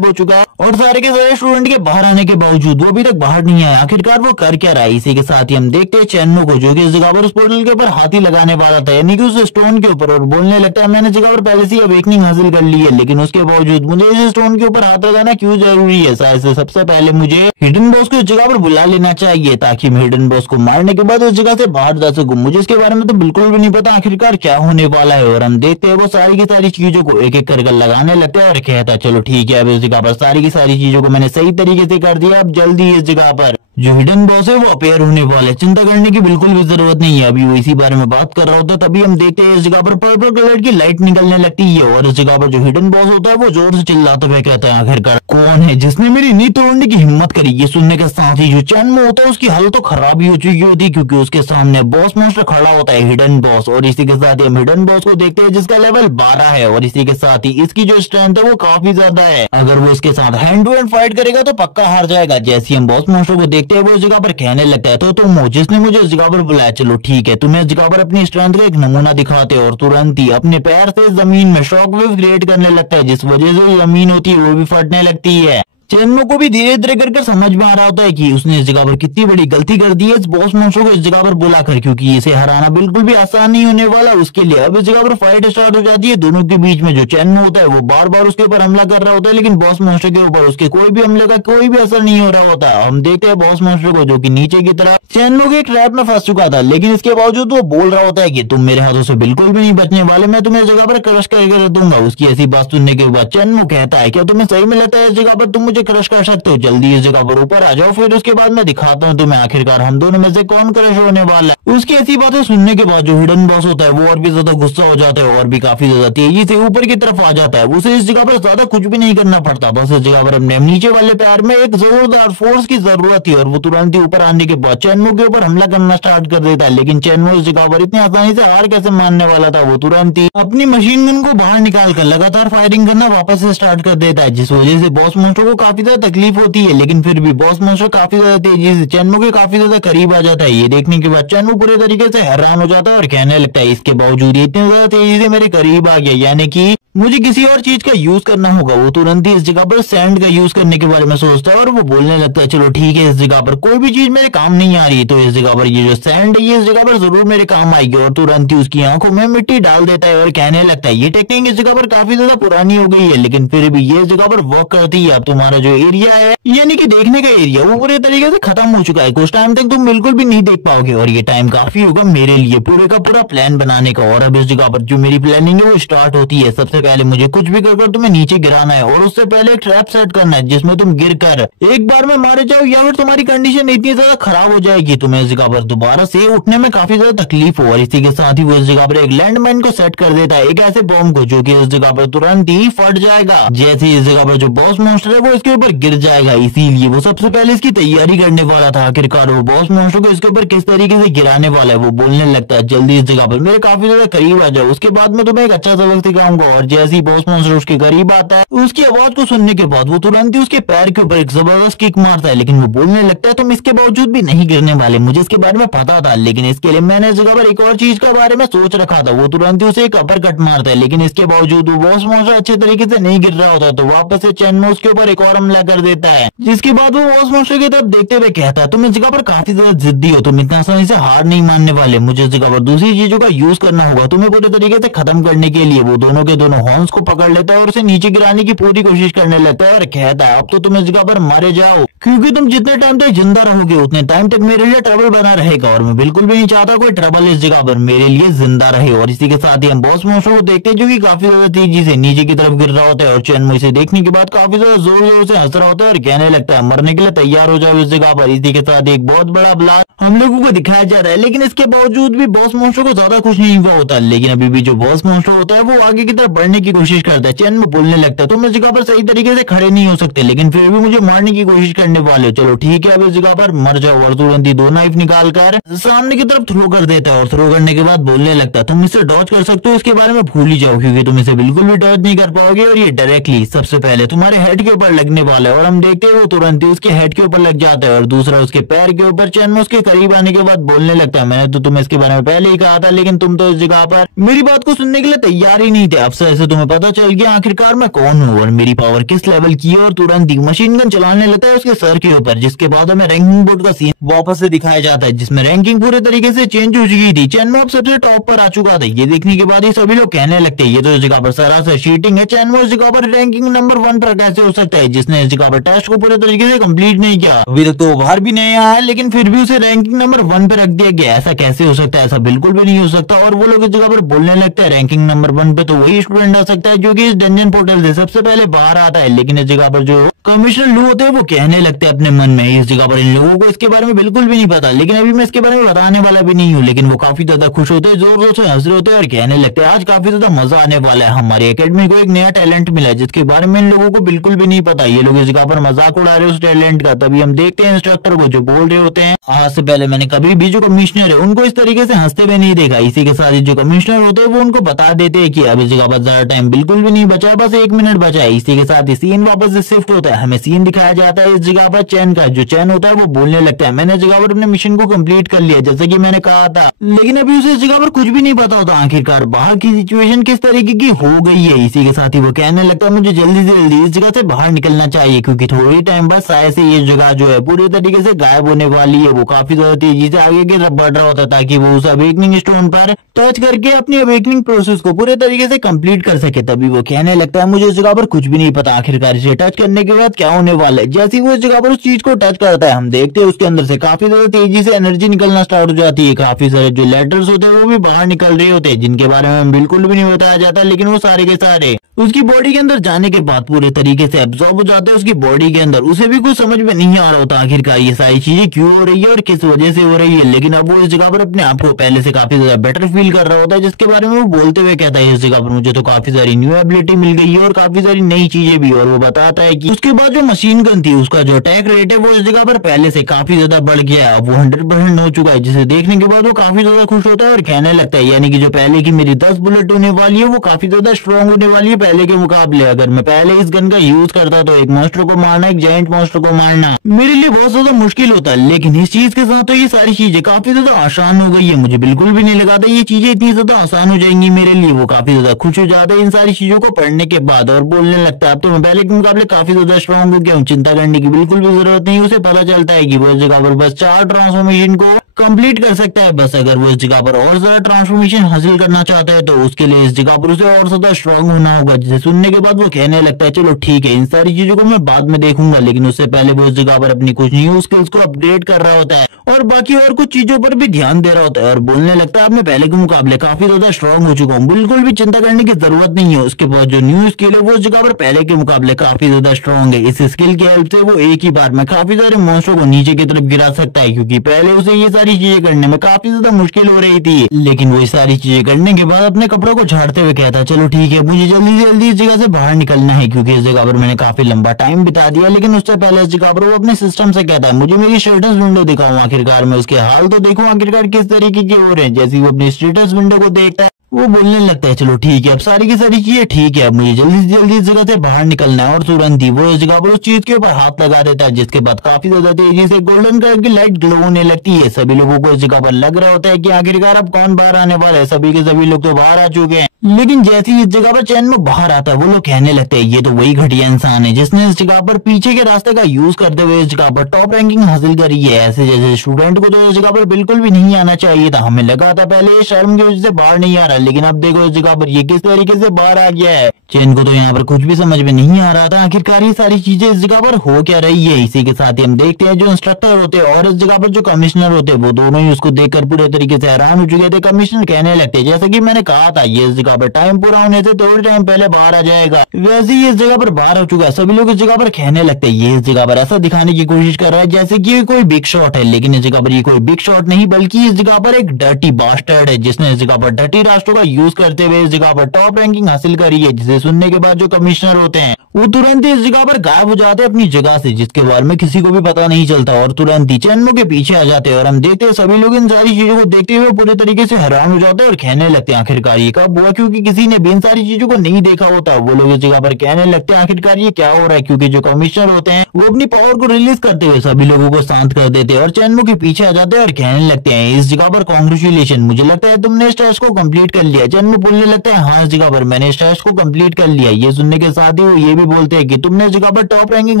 चुका है, और सारे के सारे स्टूडेंट के बाहर आने के बावजूद वो अभी तक बाहर नहीं आया। आखिरकार वो कर क्या रहा है? इसी के साथ ही हम देखते हैं चैनमो को जो कि इस जगह पर उस पोर्टल के ऊपर हाथी लगाने वाला था, यानी कि उस स्टोन के ऊपर, और बोलने लगता है मैंने जगह पर पहले से अवेकनिंग हासिल कर ली है, लेकिन उसके बावजूद मुझे इस स्टोन के ऊपर हाथ लगाना क्यों जरूरी है? शायद से सबसे पहले मुझे हिडन बॉस को इस जगह पर बुला लेना चाहिए ताकि मैं हिडन बॉस को मारने के बाद उस जगह से बाहर जा सकूं। मुझे इसके बारे में तो बिल्कुल भी नहीं पता आखिरकार क्या होने वाला है। और हम देखते हैं वो सारी की सारी चीजों को एक एक करके लगाने लगता है और कहता है चलो ठीक है, अब इस जगह पर सारी की सारी चीजों को मैंने सही तरीके से कर दिया, अब जल्दी इस जगह पर जो हिडन बॉस है वो अपेयर होने वाले, चिंता करने की बिल्कुल भी जरूरत नहीं है। अभी वो इसी बारे में बात कर रहा होता है तभी हम देखते हैं इस जगह पर पर्पल कलर की लाइट निकलने लगती है और इस जगह पर जो हिडन बॉस होता है वो जोर से चिल्लाते हुए कहता है आखिरकार कौन है जिसने मेरी नींद तोड़ने की हिम्मत करी? ये सुनने के साथ ही जो चैनमो होता है उसकी हालत तो खराब ही हो चुकी होती है क्योंकि उसके सामने बॉस मॉन्स्टर खड़ा होता है हिडन बॉस, और इसी के साथ ही हम हिडन बॉस को देखते हैं जिसका लेवल 12 है और इसी के साथ ही इसकी जो स्ट्रेंथ है वो काफी ज्यादा है। अगर वो इसके साथ हैंड टू हैंड फाइट करेगा तो पक्का हार जाएगा। जैसे हम बॉस मॉन्स्टर को देखते हैं वो इस जगह पर कहने लगता है तो तुम हो जिसने मुझे इस जगह पर बुलाया, चलो ठीक है, तुम्हें इस जगह पर अपनी स्ट्रेंथ का एक नमूना दिखाते और तुरंत ही अपने पैर से जमीन में शॉक वेव क्रिएट करने लगता है जिस वजह से जमीन होती है वो भी फटने लगती है। चैनमो को भी धीरे धीरे करके समझ में आ रहा होता है कि उसने इस जगह पर कितनी बड़ी गलती कर दी है इस बॉस मॉन्स्टर को इस जगह पर बुलाकर, क्योंकि इसे हराना बिल्कुल भी आसान नहीं होने वाला उसके लिए। अब इस जगह पर फाइट स्टार्ट हो जाती है दोनों के बीच में। जो चैनमो होता है वो बार बार उसके ऊपर हमला कर रहा होता है लेकिन बॉस मॉन्स्टर के ऊपर उसके कोई भी हमले का कोई भी असर नहीं हो रहा होता। हम देखते हैं बॉस मॉन्स्टर को जो कि नीचे की तरह चैनमो के ट्रैप में फंस चुका था, लेकिन इसके बावजूद वो बोल रहा होता है कि तुम मेरे हाथों से बिल्कुल भी नहीं बचने वाले, मैं तुम्हें इस जगह पर क्रश करके रख दूंगा। उसकी ऐसी बात सुनने के बाद चैनमो कहता है क्या तुम्हें सही में लगता है इस जगह पर तुम मुझे क्रश कर सकते हो? जल्दी इस जगह पर ऊपर आ जाओ, फिर उसके बाद मैं दिखाता हूँ तुम्हें आखिरकार हम दोनों में से कौन क्रश होने वाला है। उसकी ऐसी बातें सुनने के बाद जो हिडन बॉस होता है वो और भी ज्यादा गुस्सा हो जाता है और भी काफी ज्यादा तेजी से ऊपर की तरफ आ जाता है। उसे इस जगह पर ज्यादा कुछ भी नहीं करना पड़ता, बस इस जगह पर अपने नीचे वाले पैर में एक जोरदार फोर्स की जरूरत थी और वो तुरंत ही ऊपर आने के बाद चैनमो के ऊपर हमला करना स्टार्ट कर देता है। लेकिन चैनमो इस जगह पर इतनी आसानी से हार कैसे मानने वाला था? वो तुरंत ही अपनी मशीन गन को बाहर निकाल कर लगातार फायरिंग करना वापस से स्टार्ट कर देता है जिस वजह से बॉस मॉन्स्टर को काफी ज्यादा तकलीफ होती है। लेकिन फिर भी बॉस मॉन्स्टर काफी ज्यादा तेजी से चैनमो के काफी ज्यादा करीब आ जाता है। ये देखने के बाद चैनमो पूरे तरीके से हैरान हो जाता है और कहने लगता है इसके बावजूद इतने ज्यादा तेजी से मेरे करीब आ गया, यानी कि मुझे किसी और चीज का यूज करना होगा। वो तुरंत ही इस जगह पर सैंड का यूज करने के बारे में सोचता है और वो बोलने लगता है चलो ठीक है, इस जगह पर कोई भी चीज मेरे काम नहीं आ रही तो इस जगह पर ये जो सैंड है ये इस जगह पर जरूर मेरे काम आएगी। और तुरंत ही उसकी आंखों में मिट्टी डाल देता है और कहने लगता है ये टेक्निक इस जगह पर काफी ज्यादा पुरानी हो गई है लेकिन फिर भी ये इस जगह पर वर्क करती है। अब तुम्हारा जो एरिया है यानी कि देखने का एरिया वो पूरे तरीके से खत्म हो चुका है, कुछ टाइम तक तुम बिल्कुल भी नहीं देख पाओगे और ये टाइम काफी होगा मेरे लिए पूरे का पूरा प्लान बनाने का। और अब इस जगह पर जो मेरी प्लानिंग है वो स्टार्ट होती है। सबसे पहले मुझे कुछ भी कर तुम्हें नीचे गिराना है और उससे पहले एक ट्रैप सेट करना है जिसमें तुम गिर कर एक बार में मारे जाओ या फिर तुम्हारी कंडीशन इतनी ज्यादा खराब हो जाएगी तुम्हें इस जगह पर दोबारा से उठने में काफी ज्यादा तकलीफ हो। और इसी के साथ ही वो इस जगह पर एक लैंडमाइन को सेट कर देता है, एक ऐसे बॉम्ब को जो कि इस जगह पर तुरंत ही फट जाएगा जैसे इस जगह पर जो बॉस मॉन्स्टर है वो इसके ऊपर गिर जाएगा। इसीलिए वो सबसे पहले इसकी तैयारी करने वाला था आखिरकार वो बॉस मॉन्स्टर को इसके ऊपर किस तरीके से गिराने वाला है। वो बोलने लगता है जल्दी इस जगह पर मेरे काफी ज्यादा करीब आ जाओ, उसके बाद मैं तुम्हें एक अच्छा सबक सिखाऊंगा। और जैसे ही बॉस मॉन्स्टर उसके करीब आता है, उसकी आवाज को सुनने के बाद वो तुरंत ही उसके पैर के ऊपर एक जबरदस्त किक मारता है, लेकिन वो बोलने लगता है तुम इसके बावजूद भी नहीं गिरने वाले। मुझे इसके बारे में पता था, लेकिन इसके लिए मैंने इस जगह पर एक और चीज के बारे में सोच रखा था। वो तुरंत ही उसे एक अपर कट मारता है, लेकिन इसके बावजूद वो बॉस मॉन्स्टर अच्छे तरीके से नहीं गिर रहा होता, तो वापस से चेनमो उसके ऊपर एक और हमला कर देता है, जिसके बाद वो बॉस मॉन्स्टर की तरफ देखते हुए कहता है तुम इस जगह पर काफी ज्यादा जिद्दी हो, तुम इतना आसानी से हार नहीं मानने वाले। मुझे इस जगह पर दूसरी चीजों का यूज करना होगा तुम्हें पूरे तरीके से खत्म करने के लिए। वो दोनों के दोनों हॉर्न्स को पकड़ लेता है और उसे नीचे गिराने की पूरी कोशिश करने लगता है और कहता है अब तो तुम इस जगह पर मारे जाओ, क्योंकि तुम जितने टाइम तक जिंदा रहोगे उतने टाइम तक मेरे लिए ट्रबल बना रहेगा, और मैं बिल्कुल भी नहीं चाहता कोई ट्रबल इस जगह पर मेरे लिए जिंदा रहे। और इसी के साथ ही हम बॉस मॉन्स्टर को देखते हैं जो कि काफी ज्यादा तेजी से नीचे की तरफ गिर रहा होता है, और चेनमो इसे देखने के बाद काफी ज्यादा जोर जोर से हंस रहा होता है और कहने लगता है मरने के लिए तैयार हो जाओ इस जगह पर। इसी के साथ एक बहुत बड़ा ब्लास्ट हम लोगों को दिखाया जा रहा है, लेकिन इसके बावजूद भी बॉस मॉन्स्टर को ज्यादा कुछ नहीं हुआ होता। लेकिन अभी भी जो बॉस मॉन्स्टर होता है वो आगे की तरफ बढ़ने की कोशिश करता है। चेनमो बोलने लगता है तुम इस जगह पर सही तरीके से खड़े नहीं हो सकते, लेकिन फिर भी मुझे मारने की कोशिश करने वाले हो, चलो ठीक है अब इस जगह पर मर जाओ। और तुरंत ही दो नाइफ निकाल कर सामने की तरफ थ्रो कर देता है, और थ्रो करने के बाद बोलने लगता है तुम इसे डॉज कर सकते हो, इसके बारे में भूल ही जाओ, क्योंकि तुम इसे बिल्कुल भी डॉज नहीं कर पाओगे और ये डायरेक्टली सबसे पहले तुम्हारे हेड के ऊपर लगने वाला है। और हम देखते हैं वो तुरंत ही उसके हेड के ऊपर लग जाता है और दूसरा उसके पैर के ऊपर। चेनमो उसके करीब आने के बाद बोलने लगता है मैंने तो तुम्हें इसके बारे में पहले ही कहा था, लेकिन तुम तो इस जगह पर मेरी बात को सुनने के लिए तैयार ही नहीं थे। अब से ऐसे तुम्हें पता चल गया आखिरकार मैं कौन हूँ और मेरी पावर किस लेवल की है। और तुरंत ही मशीन गन चलाने लगता है उसके सर के ऊपर, जिसके बाद हमें रैंकिंग बोर्ड का सीन वापस से दिखाया जाता है, जिसमें रैंकिंग पूरे तरीके से चेंज हो चुकी थी। चेनमो अब सबसे टॉप पर आ चुका था। ये देखने के बाद ही सभी लोग कहने लगते हैं ये तो इस जगह पर सरासर चीटिंग है। चेनमो इस जगह पर रैंकिंग नंबर 1 पर कैसे हो सकता है, जिसने इस जगह पर टेस्ट को पूरे तरीके से कंप्लीट नहीं किया। अभी तक तो बाहर भी नहीं आया है, लेकिन फिर भी उसे रैंकिंग नंबर 1 पे रख दिया गया। ऐसा कैसे हो सकता है, ऐसा बिल्कुल भी नहीं हो सकता। और वो लोग इस जगह पर बोलने लगते हैं रैंकिंग नंबर 1 पे तो वही स्टूडेंट आ सकता है जो कि इस डंजन पोर्टल से सबसे पहले बाहर आता है। लेकिन इस जगह पर जो कमिश्नर लू होते हैं वो कहने लगते हैं अपने मन में इस जगह पर इन लोगों को इसके बारे में बिल्कुल भी नहीं पता, लेकिन अभी मैं इसके बारे में बताने वाला भी नहीं हूँ। लेकिन वो काफी ज्यादा खुश होते हैं, जोर जोर से हंस रहे होते हैं और कहने लगते हैं आज काफी ज्यादा मजा आने वाला है। हमारी एकेडमी को एक नया टैलेंट मिला है जिसके बारे में इन लोगों को बिल्कुल भी नहीं पता। ये लोग इस जगह पर मजाक उड़ा रहे हैं उस टैलेंट का। तभी हम देखते हैं इंस्ट्रक्टर को जो बोल रहे होते हैं आज से पहले मैंने कभी भी जो कमिश्नर है उनको इस तरीके से हंसते हुए नहीं देखा। इसी के साथ ही जो कमिश्नर होते हैं वो उनको बता देते हैं कि अब इस जगह पर ज्यादा टाइम बिल्कुल भी नहीं बचा, बस 1 मिनट बचा है। इसी के साथ ही सीन वापस से शिफ्ट होता है, हमें सीन दिखाया जाता है इस जगह पर चैन का। जो चैन होता है वो बोलने लगता है मैंने इस जगह पर अपने मिशन को कंप्लीट कर लिया जैसे कि मैंने कहा था, लेकिन अभी उसे इस जगह पर कुछ भी नहीं पता होता आखिरकार बाहर की सिचुएशन किस तरीके की हो गई है। इसी के साथ ही वो कहने लगता है मुझे जल्दी से जल्दी इस जगह से बाहर निकलना चाहिए, क्योंकि थोड़ी टाइम बाद शायद से ये जगह जो है पूरी तरीके से गायब होने वाली है। वो काफी ज्यादा तेजी से आगे की तरफ बढ़ रहा होता है ताकि वो उस अवेकनिंग स्टोन पर टच करके अपनी अवेकनिंग प्रोसेस को पूरे तरीके से कंप्लीट कर सके। तभी वो कहने लगता है मुझे इस जगह पर कुछ भी नहीं पता आखिरकार इसे टच करने के बाद क्या होने वाला है। जैसे ही वो इस जगह पर उस चीज को टच करता है हम देखते हैं उसके अंदर से काफी ज्यादा तेजी से एनर्जी निकलना स्टार्ट हो जाती है। काफी सारे जो लेटर्स होते हैं वो भी बाहर निकल रहे होते हैं जिनके बारे में बिल्कुल भी नहीं बताया जाता, लेकिन वो सारे के सारे उसकी बॉडी के अंदर जाने के बाद पूरे तरीके से एब्जॉर्ब हो जाते हैं उसकी बॉडी के अंदर। उसे भी कुछ समझ में नहीं आ रहा होता आखिरकार ये सारी चीजें क्यों हो रही है और किस वजह से हो रही है, लेकिन अब वो इस जगह पर अपने आप को पहले से काफी ज्यादा बेटर फील कर रहा होता है, जिसके बारे में वो बोलते हुए कहता है इस जगह पर मुझे तो काफी सारी न्यू एबिलिटी मिल गई है और काफी सारी नई चीजें भी। और वो बताता है कि उसके बाद जो मशीन गन थी उसका जो अटैक रेट है वो इस जगह पर पहले से काफी ज्यादा बढ़ गया है, वो 100% हो चुका है, जिसे देखने के बाद वो काफी ज्यादा खुश होता है और कहने लगता है यानी कि जो पहले की मेरी 10 बुलेट होने वाली है वो काफी ज्यादा स्ट्रॉन्ग होने वाली है पहले के मुकाबले। अगर मैं पहले इस गन का यूज करता तो एक मॉन्स्टर को मारना, एक जायंट मॉन्स्टर को मारना मेरे लिए बहुत ज्यादा मुश्किल होता है, लेकिन इस चीज के साथ तो ये सारी चीजें काफी ज्यादा आसान हो गई है। मुझे बिल्कुल भी नहीं लगा था ये चीजें इतनी ज्यादा आसान हो जाएंगी मेरे लिए। वो काफी ज्यादा खुश हो जाता है इन सारी चीजों को पढ़ने के बाद और बोलने लगता है अब तो मैं पहले के मुकाबले काफी ज्यादा स्ट्रॉन्ग हो गया हूँ, चिंता करने की बिल्कुल भी जरूरत नहीं। उसे पता चलता है कि वो इस जगह पर बस 4 ट्रांसफॉर्मेशन को कंप्लीट कर सकता है बस। अगर वो इस जगह पर और ज्यादा ट्रांसफॉर्मेशन हासिल करना चाहता है तो उसके लिए इस जगह पर उसे और ज्यादा स्ट्रॉन्ग होना होगा, जिसे सुनने के बाद वो कहने लगता है चलो ठीक है इन सारी चीजों को मैं बाद में देखूंगा। लेकिन उससे पहले वो इस जगह पर अपनी कुछ न्यू स्किल्स को अपग्रेड कर रहा होता है और बाकी और कुछ चीजों पर भी ध्यान दे रहा होता है और बोलने लगता है अब मैं पहले के मुकाबले काफी ज्यादा स्ट्रॉन्ग हो चुका हूँ, बिल्कुल भी चिंता करने की जरूरत नहीं है। उसके बाद जो न्यू स्किल है वो इस जगह पर पहले के मुकाबले काफी ज्यादा स्ट्रॉन्ग है। इस स्किल की हेल्प से वो एक ही बार में काफी सारे मॉन्स्टर को नीचे की तरफ गिरा सकता है, क्योंकि पहले उसे ये सारी चीजें करने में काफी ज्यादा मुश्किल हो रही थी। लेकिन वो सारी चीजें करने के बाद अपने कपड़ों को झाड़ते हुए कहता है चलो ठीक है मुझे जल्दी से जल्दी इस जगह से बाहर निकलना है, क्योंकि इस जगह पर मैंने काफी लंबा टाइम बिता दिया। लेकिन उससे पहले इस जगह पर वो अपने सिस्टम से कहता है मुझे मेरी स्टेटस विंडो दिखाऊं, आखिरकार मैं उसके हाल तो देखूं आखिरकार किस तरीके के हो रहे हैं। जैसे वो अपनी स्टेटस विंडो को देखता है वो बोलने लगता है चलो ठीक है, अब सारी की सारी चीजें ठीक है, अब मुझे जल्दी से जल्दी इस जगह से बाहर निकलना है। और तुरंत ही वो इस जगह पर उस चीज के ऊपर हाथ लगा देता है, जिसके बाद काफी ज्यादा तेजी से गोल्डन कलर की लाइट ग्लो होने लगती है। सभी लोगों को इस जगह पर लग रहा होता है कि आखिरकार अब कौन बाहर आने वाला है। सभी के सभी लोग तो बाहर आ चुके हैं, लेकिन जैसे ही इस जगह पर चैनमुख बाहर आता है वो लोग कहने लगते हैं ये तो वही घटिया इंसान है जिसने इस जगह पर पीछे के रास्ते का यूज करते हुए इस जगह पर टॉप रैंकिंग हासिल करी है। ऐसे जैसे स्टूडेंट को तो इस जगह पर बिल्कुल भी नहीं आना चाहिए था। हमें लगा था पहले ये शर्म की वजह से बाहर नहीं आ रहा, लेकिन अब देखो इस जगह पर ये किस तरीके से बाहर आ गया है। चैन को तो यहाँ पर कुछ भी समझ में नहीं आ रहा था आखिरकार ये सारी चीजें इस जगह पर हो क्या रही है। इसी के साथ ही हम देखते हैं जो इंस्ट्रक्टर होते हैं और इस जगह पर जो कमिश्नर होते हैं वो दोनों ही उसको देखकर पूरे तरीके से हैरान हो चुके थे। कमिश्नर कहने लगते जैसे कि मैंने कहा था ये इस जगह पर टाइम पूरा होने से थोड़े टाइम पहले बाहर आ जाएगा, वैसे ही इस जगह पर बाहर हो चुका है। सभी लोग इस जगह पर कहने लगते हैं ये इस जगह पर ऐसा दिखाने की कोशिश कर रहा है जैसे कि ये कोई बिग शॉट है, लेकिन इस जगह पर ये कोई बिग शॉट नहीं बल्कि इस जगह पर एक डर्टी बास्टर्ड है जिसने इस जगह पर डर्टी राष्ट्रों का यूज करते हुए इस जगह पर टॉप रैंकिंग हासिल करी है। जिसे सुनने के बाद जो कमिश्नर होते हैं वो तुरंत ही इस जगह पर गायब हो जाते हैं अपनी जगह से, जिसके बारे में किसी को भी पता नहीं चलता और तुरंत ही चैनमुख के पीछे आ जाते हैं। और हम देखते हैं सभी लोग इन सारी चीजों को देखते हुए पूरे तरीके से हैरान हो जाते हैं और कहने लगते हैं आखिरकार ये कब हुआ, क्योंकि किसी ने भी इन सारी चीजों को नहीं देखा होता। वो लोग इस जगह पर कहने लगते हैं आखिरकार ये क्या हो रहा है, क्योंकि जो कमिश्नर होते हैं वो अपनी पावर को रिलीज करते हुए सभी लोगों को शांत कर देते हैं और चैनमुख के पीछे आ जाते हैं और कहने लगते हैं इस जगह पर कांग्रेचुलेशन, मुझे लगता है तुमने इस टेस्ट को कंप्लीट कर लिया। चैनमुख बोलने लगता है हाँ इस जगह पर मैंने इस टेस्ट को कंप्लीट कर लिया। ये सुनने के साथ ही वो ये भी बोलते हैं कि तुमने इस जगह पर टॉप रैंकिंग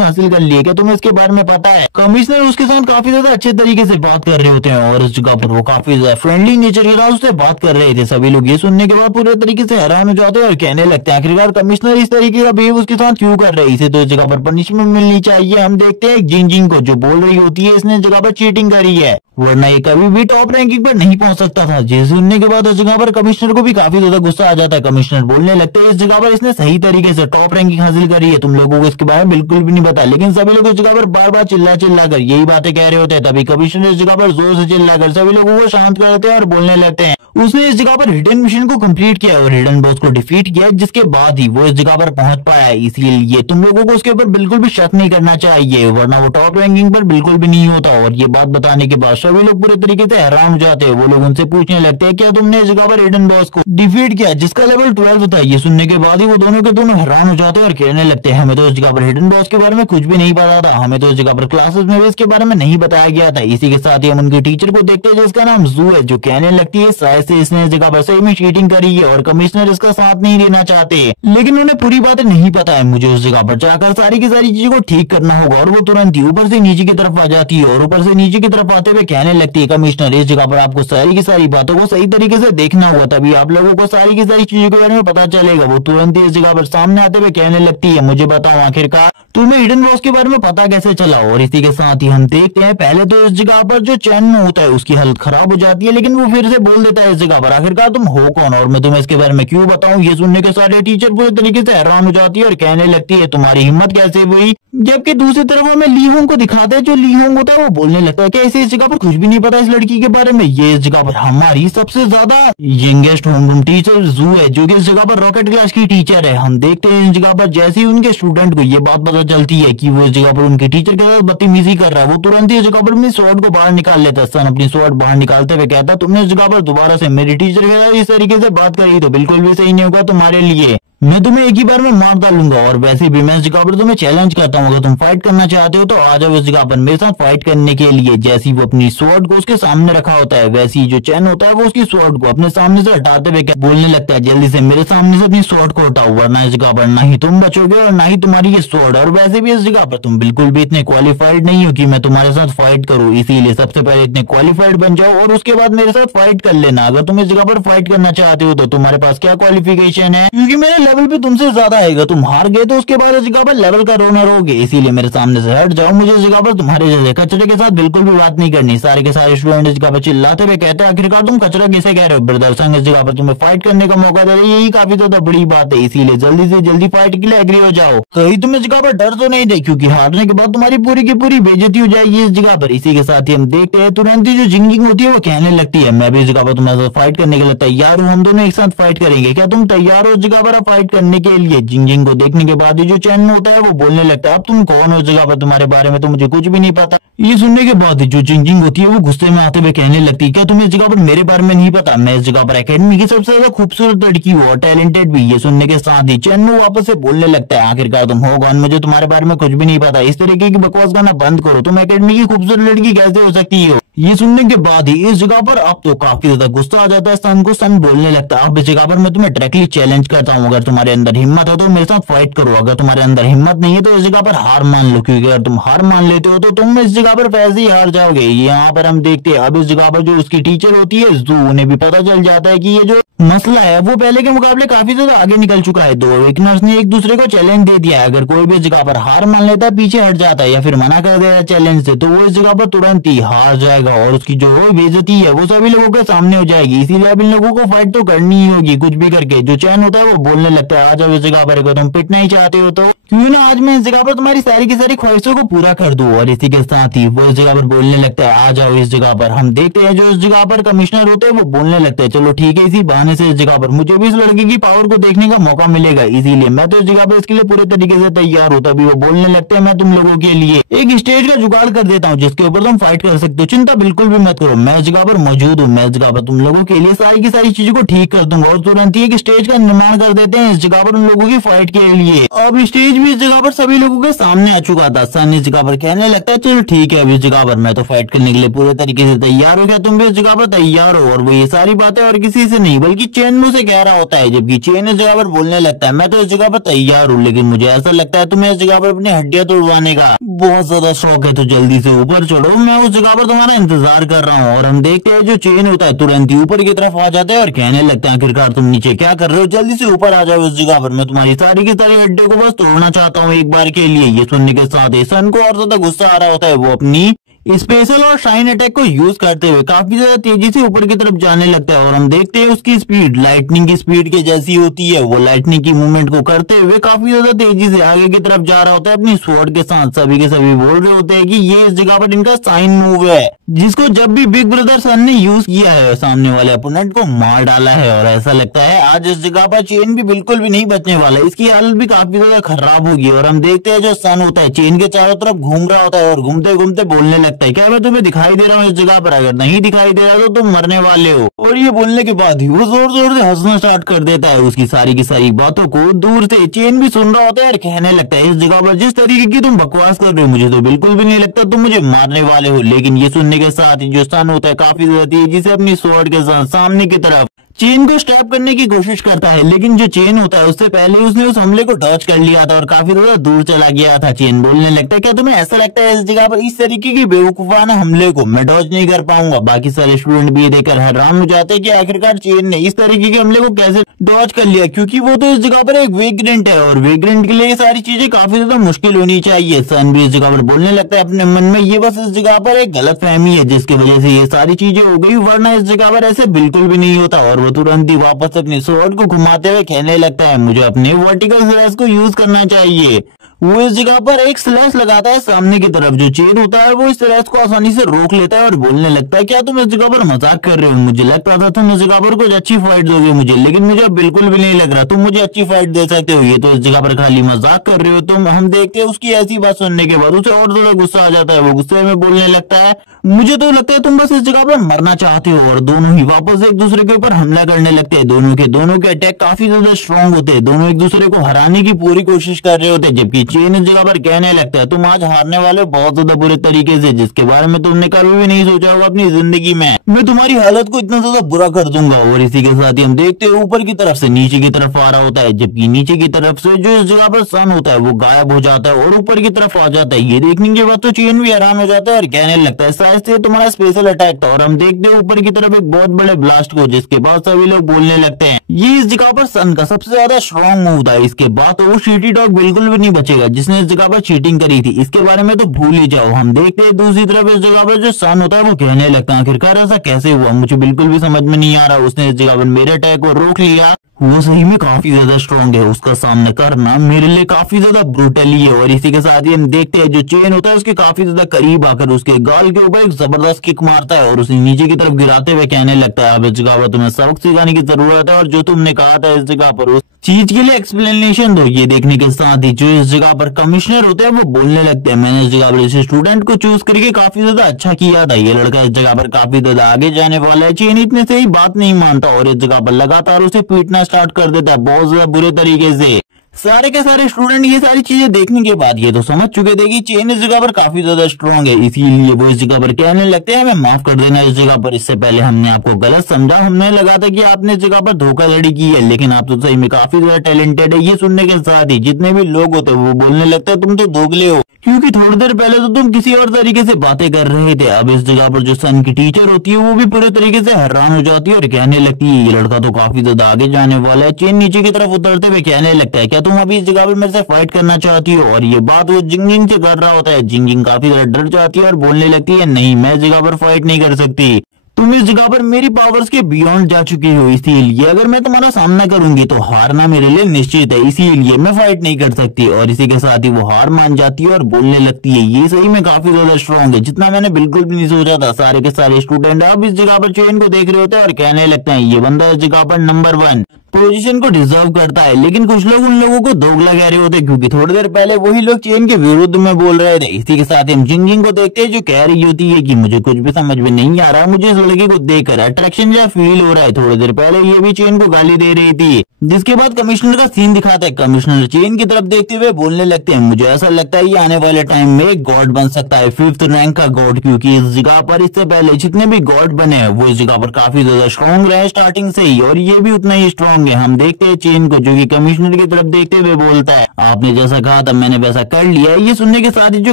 हासिल कर ली है, क्या तुम्हें इसके बारे में पता है। कमिश्नर उसके साथ काफी ज्यादा अच्छे तरीके से बात कर रहे होते हैं और इस जगह पर वो काफी ज्यादा फ्रेंडली नेचर के साथ उससे बात कर रहे थे। सभी लोग ये सुनने के बाद पूरे तरीके से हैरान हो जाते हैं और कहने लगते हैं आखिरकार कमिश्नर इस तरीके का बिहेव उसके साथ क्यों कर रहे हैं, इसे तो इस जगह पर पनिशमेंट मिलनी चाहिए। हम देखते हैं जिंजिंग को जो बोल रही होती है इसने इस जगह पर चीटिंग करी है, वरना ये कभी भी टॉप रैंकिंग पर नहीं पहुंच सकता था। जिसे सुनने के बाद इस जगह पर कमिश्नर को भी काफी ज्यादा गुस्सा आ जाता है। कमिश्नर बोलने लगते हैं इस जगह पर इसने सही तरीके से टॉप रैंकिंग हासिल करी है, तुम लोगों को इसके बारे में बिल्कुल भी नहीं पता। लेकिन सभी लोग इस जगह पर बार बार चिल्ला चिल्ला कर यही बातें कह रहे होते हैं। तभी कमिश्नर इस जगह पर जोर से चिल्ला कर सभी लोगों को शांत कर देते हैं और बोलने लगते हैं उसने इस जगह पर हिडन मिशन को कंप्लीट किया और हिडन बॉस को डिफीट किया, जिसके बाद ही वो इस जगह पर पहुंच पाया। इसीलिए तुम लोगों को उसके ऊपर बिल्कुल भी शक नहीं करना चाहिए, वरना वो टॉप रैंकिंग पर बिल्कुल भी नहीं होता। और ये बात बताने के बाद सभी लोग पूरे तरीके से हैरान हो जाते हैं। वो लोग उनसे पूछने लगते हैं क्या तुमने इस जगह पर हिडन बॉस को डिफीट किया जिसका लेवल 12 था। ये सुनने के बाद ही वो दोनों के दोनों हैरान हो जाते हैं और कहने लगते हैं हमें तो इस जगह पर हिडन बॉस के बारे में कुछ भी नहीं पता था, हमें तो इस जगह पर क्लासेस में भी इसके बारे में नहीं बताया गया था। इसी के साथ ही हम उनके टीचर को देखते हैं जिसका नाम जू है, जो कहने लगती है शायद से इसने इस जगह पर सही में चीटिंग करी है और कमिश्नर इसका साथ नहीं देना चाहते, लेकिन उन्हें पूरी बातें नहीं पता है। मुझे उस जगह पर जाकर सारी की सारी चीजों को ठीक करना होगा। और वो तुरंत ही ऊपर से नीचे की तरफ आ जाती है और ऊपर से नीचे की तरफ आते हुए कहने लगती है कमिश्नर इस जगह पर आपको सारी की सारी बातों को सही तरीके से देखना होगा, तभी आप लोगों को सारी की सारी चीजों के बारे में पता चलेगा। वो तुरंत ही इस जगह पर सामने आते हुए कहने लगती है मुझे बताओ आखिरकार तुम्हें हिडन बॉस के बारे में पता कैसे चला। और इसी के साथ ही हम देखते हैं पहले तो इस जगह पर जो चैन में होता है उसकी हालत खराब हो जाती है, लेकिन वो फिर से बोल देता है इस जगह पर आखिरकार तुम हो कौन और मैं तुम्हें इसके बारे में क्यों बताऊं। ये सुनने के सारे टीचर पूरे तरीके से हैरान हो जाती है और कहने लगती है तुम्हारी हिम्मत कैसे हुई। जबकि दूसरी तरफ हमें ली होंग को दिखाते हैं, जो ली होंग होता है वो बोलने लगता है कि ऐसे इस जगह पर कुछ भी नहीं पता इस लड़की के बारे में। ये इस जगह पर हमारी सबसे ज्यादा यंगेस्ट होमरूम टीचर जू है, जो कि इस जगह पर रॉकेट क्लास की टीचर है। हम देखते हैं इस जगह पर जैसे ही उनके स्टूडेंट को ये बात पता चलती है कि वो इस जगह पर उनके टीचर के साथ बदतमीजी कर रहा है, वो तुरंत ही इस जगह पर अपनी स्वॉर्ड को बाहर निकाल लेता है। सन अपनी स्वॉर्ड बाहर निकालते हुए कहता तुमने इस जगह पर दोबारा से मेरी टीचर के साथ इस तरीके से बात करी तो बिल्कुल भी सही नहीं होगा तुम्हारे लिए, मैं तुम्हें एक ही बार में मार डालूंगा। और वैसे भी मैं इस जगह पर तुम्हें चैलेंज करता हूँ, अगर तुम फाइट करना चाहते हो तो आ जाओ इस जगह पर मेरे साथ फाइट करने के लिए। जैसी वो अपनी स्वॉर्ड को उसके सामने रखा होता है, वैसी जो चैन होता है वो उसकी स्वॉर्ड को अपने सामने से हटाते हुए बोलने लगता है जल्दी से मेरे सामने से अपनी स्वॉर्ड को हटाओ, वरना इस जगह पर ना ही तुम बचोगे और ना ही तुम्हारी ये स्वॉर्ड। और वैसे भी इस जगह पर तुम बिल्कुल भी इतने क्वालिफाइड नहीं हो कि मैं तुम्हारे साथ फाइट करूँ, इसीलिए सबसे पहले इतने क्वालिफाइड बन जाओ और उसके बाद मेरे साथ फाइट कर लेना। अगर तुम इस जगह पर फाइट करना चाहते हो तो तुम्हारे पास क्या क्वालिफिकेशन है, क्योंकि मेरे लेवल पे तुमसे ज्यादा आएगा। तुम हार गए तो उसके बाद इस जगह पर लेवल का रोना रहोगे, इसीलिए मेरे सामने से हट जाओ। मुझे इस जगह पर तुम्हारे जैसे कचरे के साथ बिल्कुल भी बात नहीं करनी। सारे के सारे स्टूडेंट इस जगह पर चिल्लाते हुए कहते हैं आखिरकार तुम कचरा किसे कह रहे हो, ब्रदर संग इस जगह पर तुम्हें फाइट करने का मौका दे रहे, यही काफी ज्यादा बड़ी बात है, इसीलिए जल्दी से जल्दी फाइट के लिए एग्री हो जाओ। कहीं तुम इस जगह पर डर तो नहीं दे, क्योंकि हारने के बाद तुम्हारी पूरी की पूरी बेइज्जती हो जाएगी इस जगह पर। इसी के साथ ही हम देखते हैं तुरंत ही जो जिंगिंग होती है वो कहने लगती है मैं भी इस जगह पर तुम्हारे साथ फाइट करने के लिए तैयार हूँ, हम दोनों एक साथ फाइट करेंगे, क्या तुम तैयार हो इस जगह पर फाइट फाइट करने के लिए। जिंग को देखने के बाद जो चैन होता है वो बोलने लगता है अब तुम कौन हो इस जगह पर, तुम्हारे बारे में तो मुझे कुछ भी नहीं पता। ये सुनने के बाद जो जिंग होती है वो गुस्से में आते हुए कहने लगती है क्या तुम्हें इस जगह पर मेरे बारे में नहीं पता, मैं इस जगह पर एकेडमी की सबसे ज्यादा खूबसूरत लड़की हूँ और टैलेंटेड भी। ये सुनने के साथ ही चैन वापस से बोलने लगता है आखिरकार तुम हो कौन, मुझे तुम्हारे बारे में कुछ भी नहीं पता, इस तरीके की बकवास करना बंद करो, तुम एकेडमी की खूबसूरत लड़की कैसे हो सकती हो। ये सुनने के बाद ही इस जगह पर अब तो काफी ज्यादा गुस्सा आ जाता है सन को। सन बोलने लगता है अब इस जगह पर मैं तुम्हें डायरेक्टली चैलेंज करता हूँ, अगर तुम्हारे अंदर हिम्मत है तो मेरे साथ फाइट करो, अगर तुम्हारे अंदर हिम्मत नहीं है तो इस जगह पर हार मान लो, क्योंकि अगर तुम हार मान लेते हो तो तुम इस जगह पर वैसे ही हार जाओगे। यहाँ पर हम देखते हैं अब इस जगह पर जो उसकी टीचर होती है जू, उन्हें भी पता चल जाता है कि ये जो मसला है वो पहले के मुकाबले काफी ज्यादा आगे निकल चुका है। दो अवेकनर्स ने एक दूसरे को चैलेंज दे दिया है, अगर कोई भी इस जगह पर हार मान लेता है, पीछे हट जाता है या फिर मना कर देता है चैलेंज से, तो वो इस जगह पर तुरंत ही हार जाएगा और उसकी जो बेइज्जती है वो सभी लोगों के सामने हो जाएगी। इसीलिए अब इन लोगों को फाइट तो करनी ही होगी कुछ भी करके। जो चैन होता है वो बोलने लगता है आ जाओ इस जगह पर, तुम पिटना ही चाहते हो तो क्यों ना आज मैं इस जगह पर तुम्हारी सारी की सारी ख्वाहिशों को पूरा कर दूं। और इसी के साथ ही वो इस जगह पर बोलने लगता है आ जाओ इस जगह पर। हम देखते हैं जो इस जगह पर कमिश्नर होते हैं वो बोलने लगते हैं चलो ठीक है, इसी बहाने से इस जगह पर मुझे भी इस लड़की की पावर को देखने का मौका मिलेगा, इसीलिए मैं तो इस जगह पर इसके लिए पूरे तरीके से तैयार हूं। तभी वो बोलने लगते हैं मैं तुम लोगों के लिए एक स्टेज का जुगाड़ कर देता हूँ जिसके ऊपर तुम फाइट कर सकते हो, चिंता बिल्कुल भी मत करो, मैं इस जगह पर मौजूद हूँ, मैं इस जगह पर तुम लोगों के लिए सारी की सारी चीजों को ठीक कर दूंगा। और तुरंत ही एक स्टेज का निर्माण कर देते हैं इस जगह पर उन लोगों की फाइट के लिए। अब स्टेज भी इस जगह पर सभी लोगों के सामने आ चुका था। सन इस जगह पर कहने लगता है चलो ठीक है, अब इस जगह पर मैं तो फाइट करने के लिए पूरे तरीके से तैयार हो गया, तुम भी इस जगह पर तैयार हो। और वो ये सारी बातें और किसी से नहीं बल्कि चैन मुझसे कह रहा होता है, जबकि चैन इस जगह पर बोलने लगता है मैं तो इस जगह पर तैयार हूँ, लेकिन मुझे ऐसा लगता है तुम्हें इस जगह पर अपनी हड्डियां तोड़वाने का बहुत ज्यादा शौक है, तो जल्दी से ऊपर चढ़ो, मैं उस जगह पर तुम्हारा इंतजार कर रहा हूँ। और हम देखते हैं जो चैन होता है तुरंत ही ऊपर की तरफ आ जाता है और कहने लगता है आखिरकार तुम नीचे क्या कर रहे हो, जल्दी से ऊपर आ जाओ इस जगह पर, मैं तुम्हारी सारी की सारी हड्डियों को बस तोड़ना चाहता हूँ एक बार के लिए। ये सुनने के साथ ही सन को और ज्यादा गुस्सा आ रहा होता है, वो अपनी स्पेशल और शाइन अटैक को यूज करते हुए काफी ज्यादा तेजी से ऊपर की तरफ जाने लगता है। और हम देखते हैं उसकी स्पीड लाइटनिंग की स्पीड के जैसी होती है, वो लाइटनिंग की मूवमेंट को करते हुए काफी ज्यादा तेजी से आगे की तरफ जा रहा होता है अपनी स्वॉर्ड के साथ। सभी के सभी बोल रहे होते हैं कि ये इस जगह पर इनका साइन मूव है, जिसको जब भी बिग ब्रदर सन ने यूज किया है सामने वाले अपोनेंट को मार डाला है। और ऐसा लगता है आज इस जगह पर चेन भी बिल्कुल भी नहीं बचने वाला, इसकी हालत भी काफी ज्यादा खराब होगी। और हम देखते हैं जो सन होता है चेन के चारों तरफ घूम रहा होता है और घूमते घूमते बोलने लगता है क्या मैं तुम्हें दिखाई दे रहा हूँ इस जगह पर, अगर नहीं दिखाई दे रहा तो तुम मरने वाले हो। और ये बोलने के बाद ही वो जोर जोर से हंसना स्टार्ट कर देता है, उसकी सारी की सारी बातों को दूर से चेन भी सुन रहा होता है और कहने लगता है इस जगह पर जिस तरीके की तुम बकवास कर रहे हो मुझे तो बिल्कुल भी नहीं लगता तुम मुझे मारने वाले हो। लेकिन ये सुनने के साथ ही जो सन होता है काफी ज्यादा तेजी से अपनी स्वॉर्ड के साथ सामने की तरफ चेन को स्टैप करने की कोशिश करता है, लेकिन जो चेन होता है उससे पहले उसने उस हमले को डॉज कर लिया था और काफी ज्यादा दूर चला गया था। चेन बोलने लगता है क्या तुम्हें ऐसा लगता है इस जगह पर इस तरीके की बेवकूफाना हमले को मैं डॉज नहीं कर पाऊंगा। बाकी सारे स्टूडेंट भी ये देखकर हैरान हो जाते हैं कि आखिरकार चेन ने इस तरीके के हमले को कैसे डॉज कर लिया, क्योंकि वो तो इस जगह पर एक वेग्रेंट है और वेग्रेंट के लिए ये सारी चीजें काफी ज्यादा मुश्किल होनी चाहिए। सन भी इस जगह पर बोलने लगता है अपने मन में ये बस इस जगह पर एक गलत फहमी है जिसकी वजह से ये सारी चीजें हो गई, वरना इस जगह पर ऐसे बिल्कुल भी नहीं होता। और वो तुरंत ही वापस अपनी स्वॉर्ड को घुमाते हुए कहने लगता है मुझे अपने वर्टिकल स्लैश को यूज करना चाहिए। वो इस जगह पर एक स्लैश लगाता है सामने की तरफ, जो चेन होता है वो इस स्लैश को आसानी से रोक लेता है और बोलने लगता है क्या तुम इस जगह पर मजाक कर रहे हो, मुझे लगता था तुम इस जगह पर कुछ अच्छी फाइट दोगे मुझे, लेकिन मुझे अब बिल्कुल भी नहीं लग रहा तुम मुझे अच्छी फाइट दे सकते हो, ये तो इस जगह पर खाली मजाक कर रहे हो तुम। हम देखते हैं उसकी ऐसी बात सुनने के बाद उसे और ज्यादा गुस्सा आ जाता है, वो गुस्से में बोलने लगता है मुझे तो लगता है तुम बस इस जगह पर मरना चाहते हो। और दोनों ही वापस एक दूसरे के ऊपर हमला करने लगते हैं। दोनों के अटैक काफी ज्यादा स्ट्रॉन्ग होते हैं, दोनों एक दूसरे को हराने की पूरी कोशिश कर रहे होते हैं, जबकि चेन इस जगह पर कहने लगता है तुम आज हारने वाले बहुत ज्यादा बुरे तरीके से, जिसके बारे में तुमने कभी भी नहीं सोचा होगा अपनी जिंदगी में, मैं तुम्हारी हालत को इतना ज्यादा बुरा कर दूंगा। और इसी के साथ ही हम देखते हैं ऊपर की तरफ से नीचे की तरफ आ रहा होता है, जबकि नीचे की तरफ से जो इस जगह पर सन होता है वो गायब हो जाता है और ऊपर की तरफ आ जाता है। ये देखने के बाद तो चेन भी हैरान हो जाता है और कहने लगता है शायद से तुम्हारा स्पेशल अटैक था। और हम देखते हैं ऊपर की तरफ एक बहुत बड़े ब्लास्ट को, जिसके बाद सभी लोग बोलने लगते हैं ये इस जगह पर सन का सबसे ज्यादा स्ट्रॉन्ग मूव था, इसके बाद तो वो चीटी डॉग बिल्कुल भी नहीं बचेगा जिसने इस जगह पर चीटिंग करी थी, इसके बारे में तो भूल ही जाओ। हम देखते हैं दूसरी तरफ इस जगह पर जो सन होता है वो कहने लगता है आखिरकार ऐसा कैसे हुआ, मुझे बिल्कुल भी समझ में नहीं आ रहा, उसने इस जगह पर मेरे अटैक को रोक लिया वो सही में काफी ज्यादा स्ट्रांग है, उसका सामना करना मेरे लिए काफी ज्यादा ब्रूटली है। और इसी के साथ ही हम देखते हैं जो चेन होता है उसके काफी ज्यादा करीब आकर उसके गाल के ऊपर एक जबरदस्त किक मारता है और उसे नीचे की तरफ गिराते हुए कहने लगता है अब इस जगह पर तुम्हें सबक सिखाने की जरूरत है और जो तुमने कहा था इस जगह पर उस चीज के लिए एक्सप्लेनेशन दो। ये देखने के साथ ही जो इस जगह पर कमिश्नर होते हैं वो बोलने लगते हैं मैंने इस जगह पर इस स्टूडेंट को चूज करके काफी ज्यादा अच्छा किया था, ये लड़का इस जगह पर काफी ज्यादा आगे जाने वाला है। चेन इतने से ही बात नहीं मानता और इस जगह पर लगातार उसे पीटना स्टार्ट कर देता है बहुत ज्यादा बुरे तरीके से। सारे के सारे स्टूडेंट ये सारी चीजें देखने के बाद ये तो समझ चुके थे कि चेन इस जगह पर काफी ज्यादा स्ट्रांग है, इसीलिए वो इस जगह पर कहने लगते हैं हमें माफ कर देना इस जगह पर, इससे पहले हमने आपको गलत समझा, हमने लगा था कि आपने इस जगह पर धोखाधड़ी की है, लेकिन आप तो सही में काफी ज्यादा टैलेंटेड है। ये सुनने के साथ ही जितने भी लोग होते हैं वो बोलने लगते हैं तुम तो दोगले हो, क्योंकि थोड़ी देर पहले तो तुम किसी और तरीके से बातें कर रहे थे। अब इस जगह पर जो सन की टीचर होती है वो भी पूरे तरीके से हैरान हो जाती है और कहने लगती है ये लड़का तो काफी ज्यादा आगे जाने वाला है। चेन नीचे की तरफ उतरते हुए कहने लगता है क्या तुम अभी इस जगह पर मेरे से फाइट करना चाहती हो, और ये बात वो जिंग से कर रहा होता है। जिंग काफी ज्यादा डर जाती है और बोलने लगती है नहीं मैं इस जगह पर फाइट नहीं कर सकती, तुम इस जगह पर मेरी पावर्स के बियॉन्ड जा चुकी हो, इसीलिए अगर मैं तुम्हारा सामना करूंगी तो हारना मेरे लिए निश्चित है, इसीलिए मैं फाइट नहीं कर सकती। और इसी के साथ ही वो हार मान जाती है और बोलने लगती है ये सही में काफी ज्यादा स्ट्रांग है, जितना मैंने बिल्कुल भी नहीं सोचा था। सारे के सारे स्टूडेंट अब इस जगह पर चेन को देख रहे होते हैं और कहने लगते हैं ये बंदा इस जगह पर नंबर 1 पोजीशन को डिजर्व करता है। लेकिन कुछ लोग उन लोगों को दोगला कह रहे होते क्योंकि थोड़ी देर पहले वही लोग चेन के विरुद्ध में बोल रहे थे। इसी के साथ हम जिंग को देखते हैं जो कह रही होती है कि मुझे कुछ भी समझ में नहीं आ रहा, मुझे इस लड़के को देखकर अट्रैक्शन या फील हो रहा है। थोड़ी देर पहले ये भी चेन को गाली दे रही थी, जिसके बाद कमिश्नर का सीन दिखाता है। कमिश्नर चेन की तरफ देखते हुए बोलने लगते हैं मुझे ऐसा लगता है ये आने वाले टाइम में एक गॉड बन सकता है, 5th रैंक का गॉड, क्योंकि इस जगह पर इससे पहले जितने भी गॉड बने हैं वो इस जगह पर काफी ज्यादा स्ट्रॉन्ग रहे स्टार्टिंग से ही, और ये भी उतना ही स्ट्रॉन्ग है। हम देखते हैं चेन को जो कि कमिश्नर की तरफ देखते हुए बोलता है आपने जैसा कहा था मैंने वैसा कर लिया। ये सुनने के साथ ही जो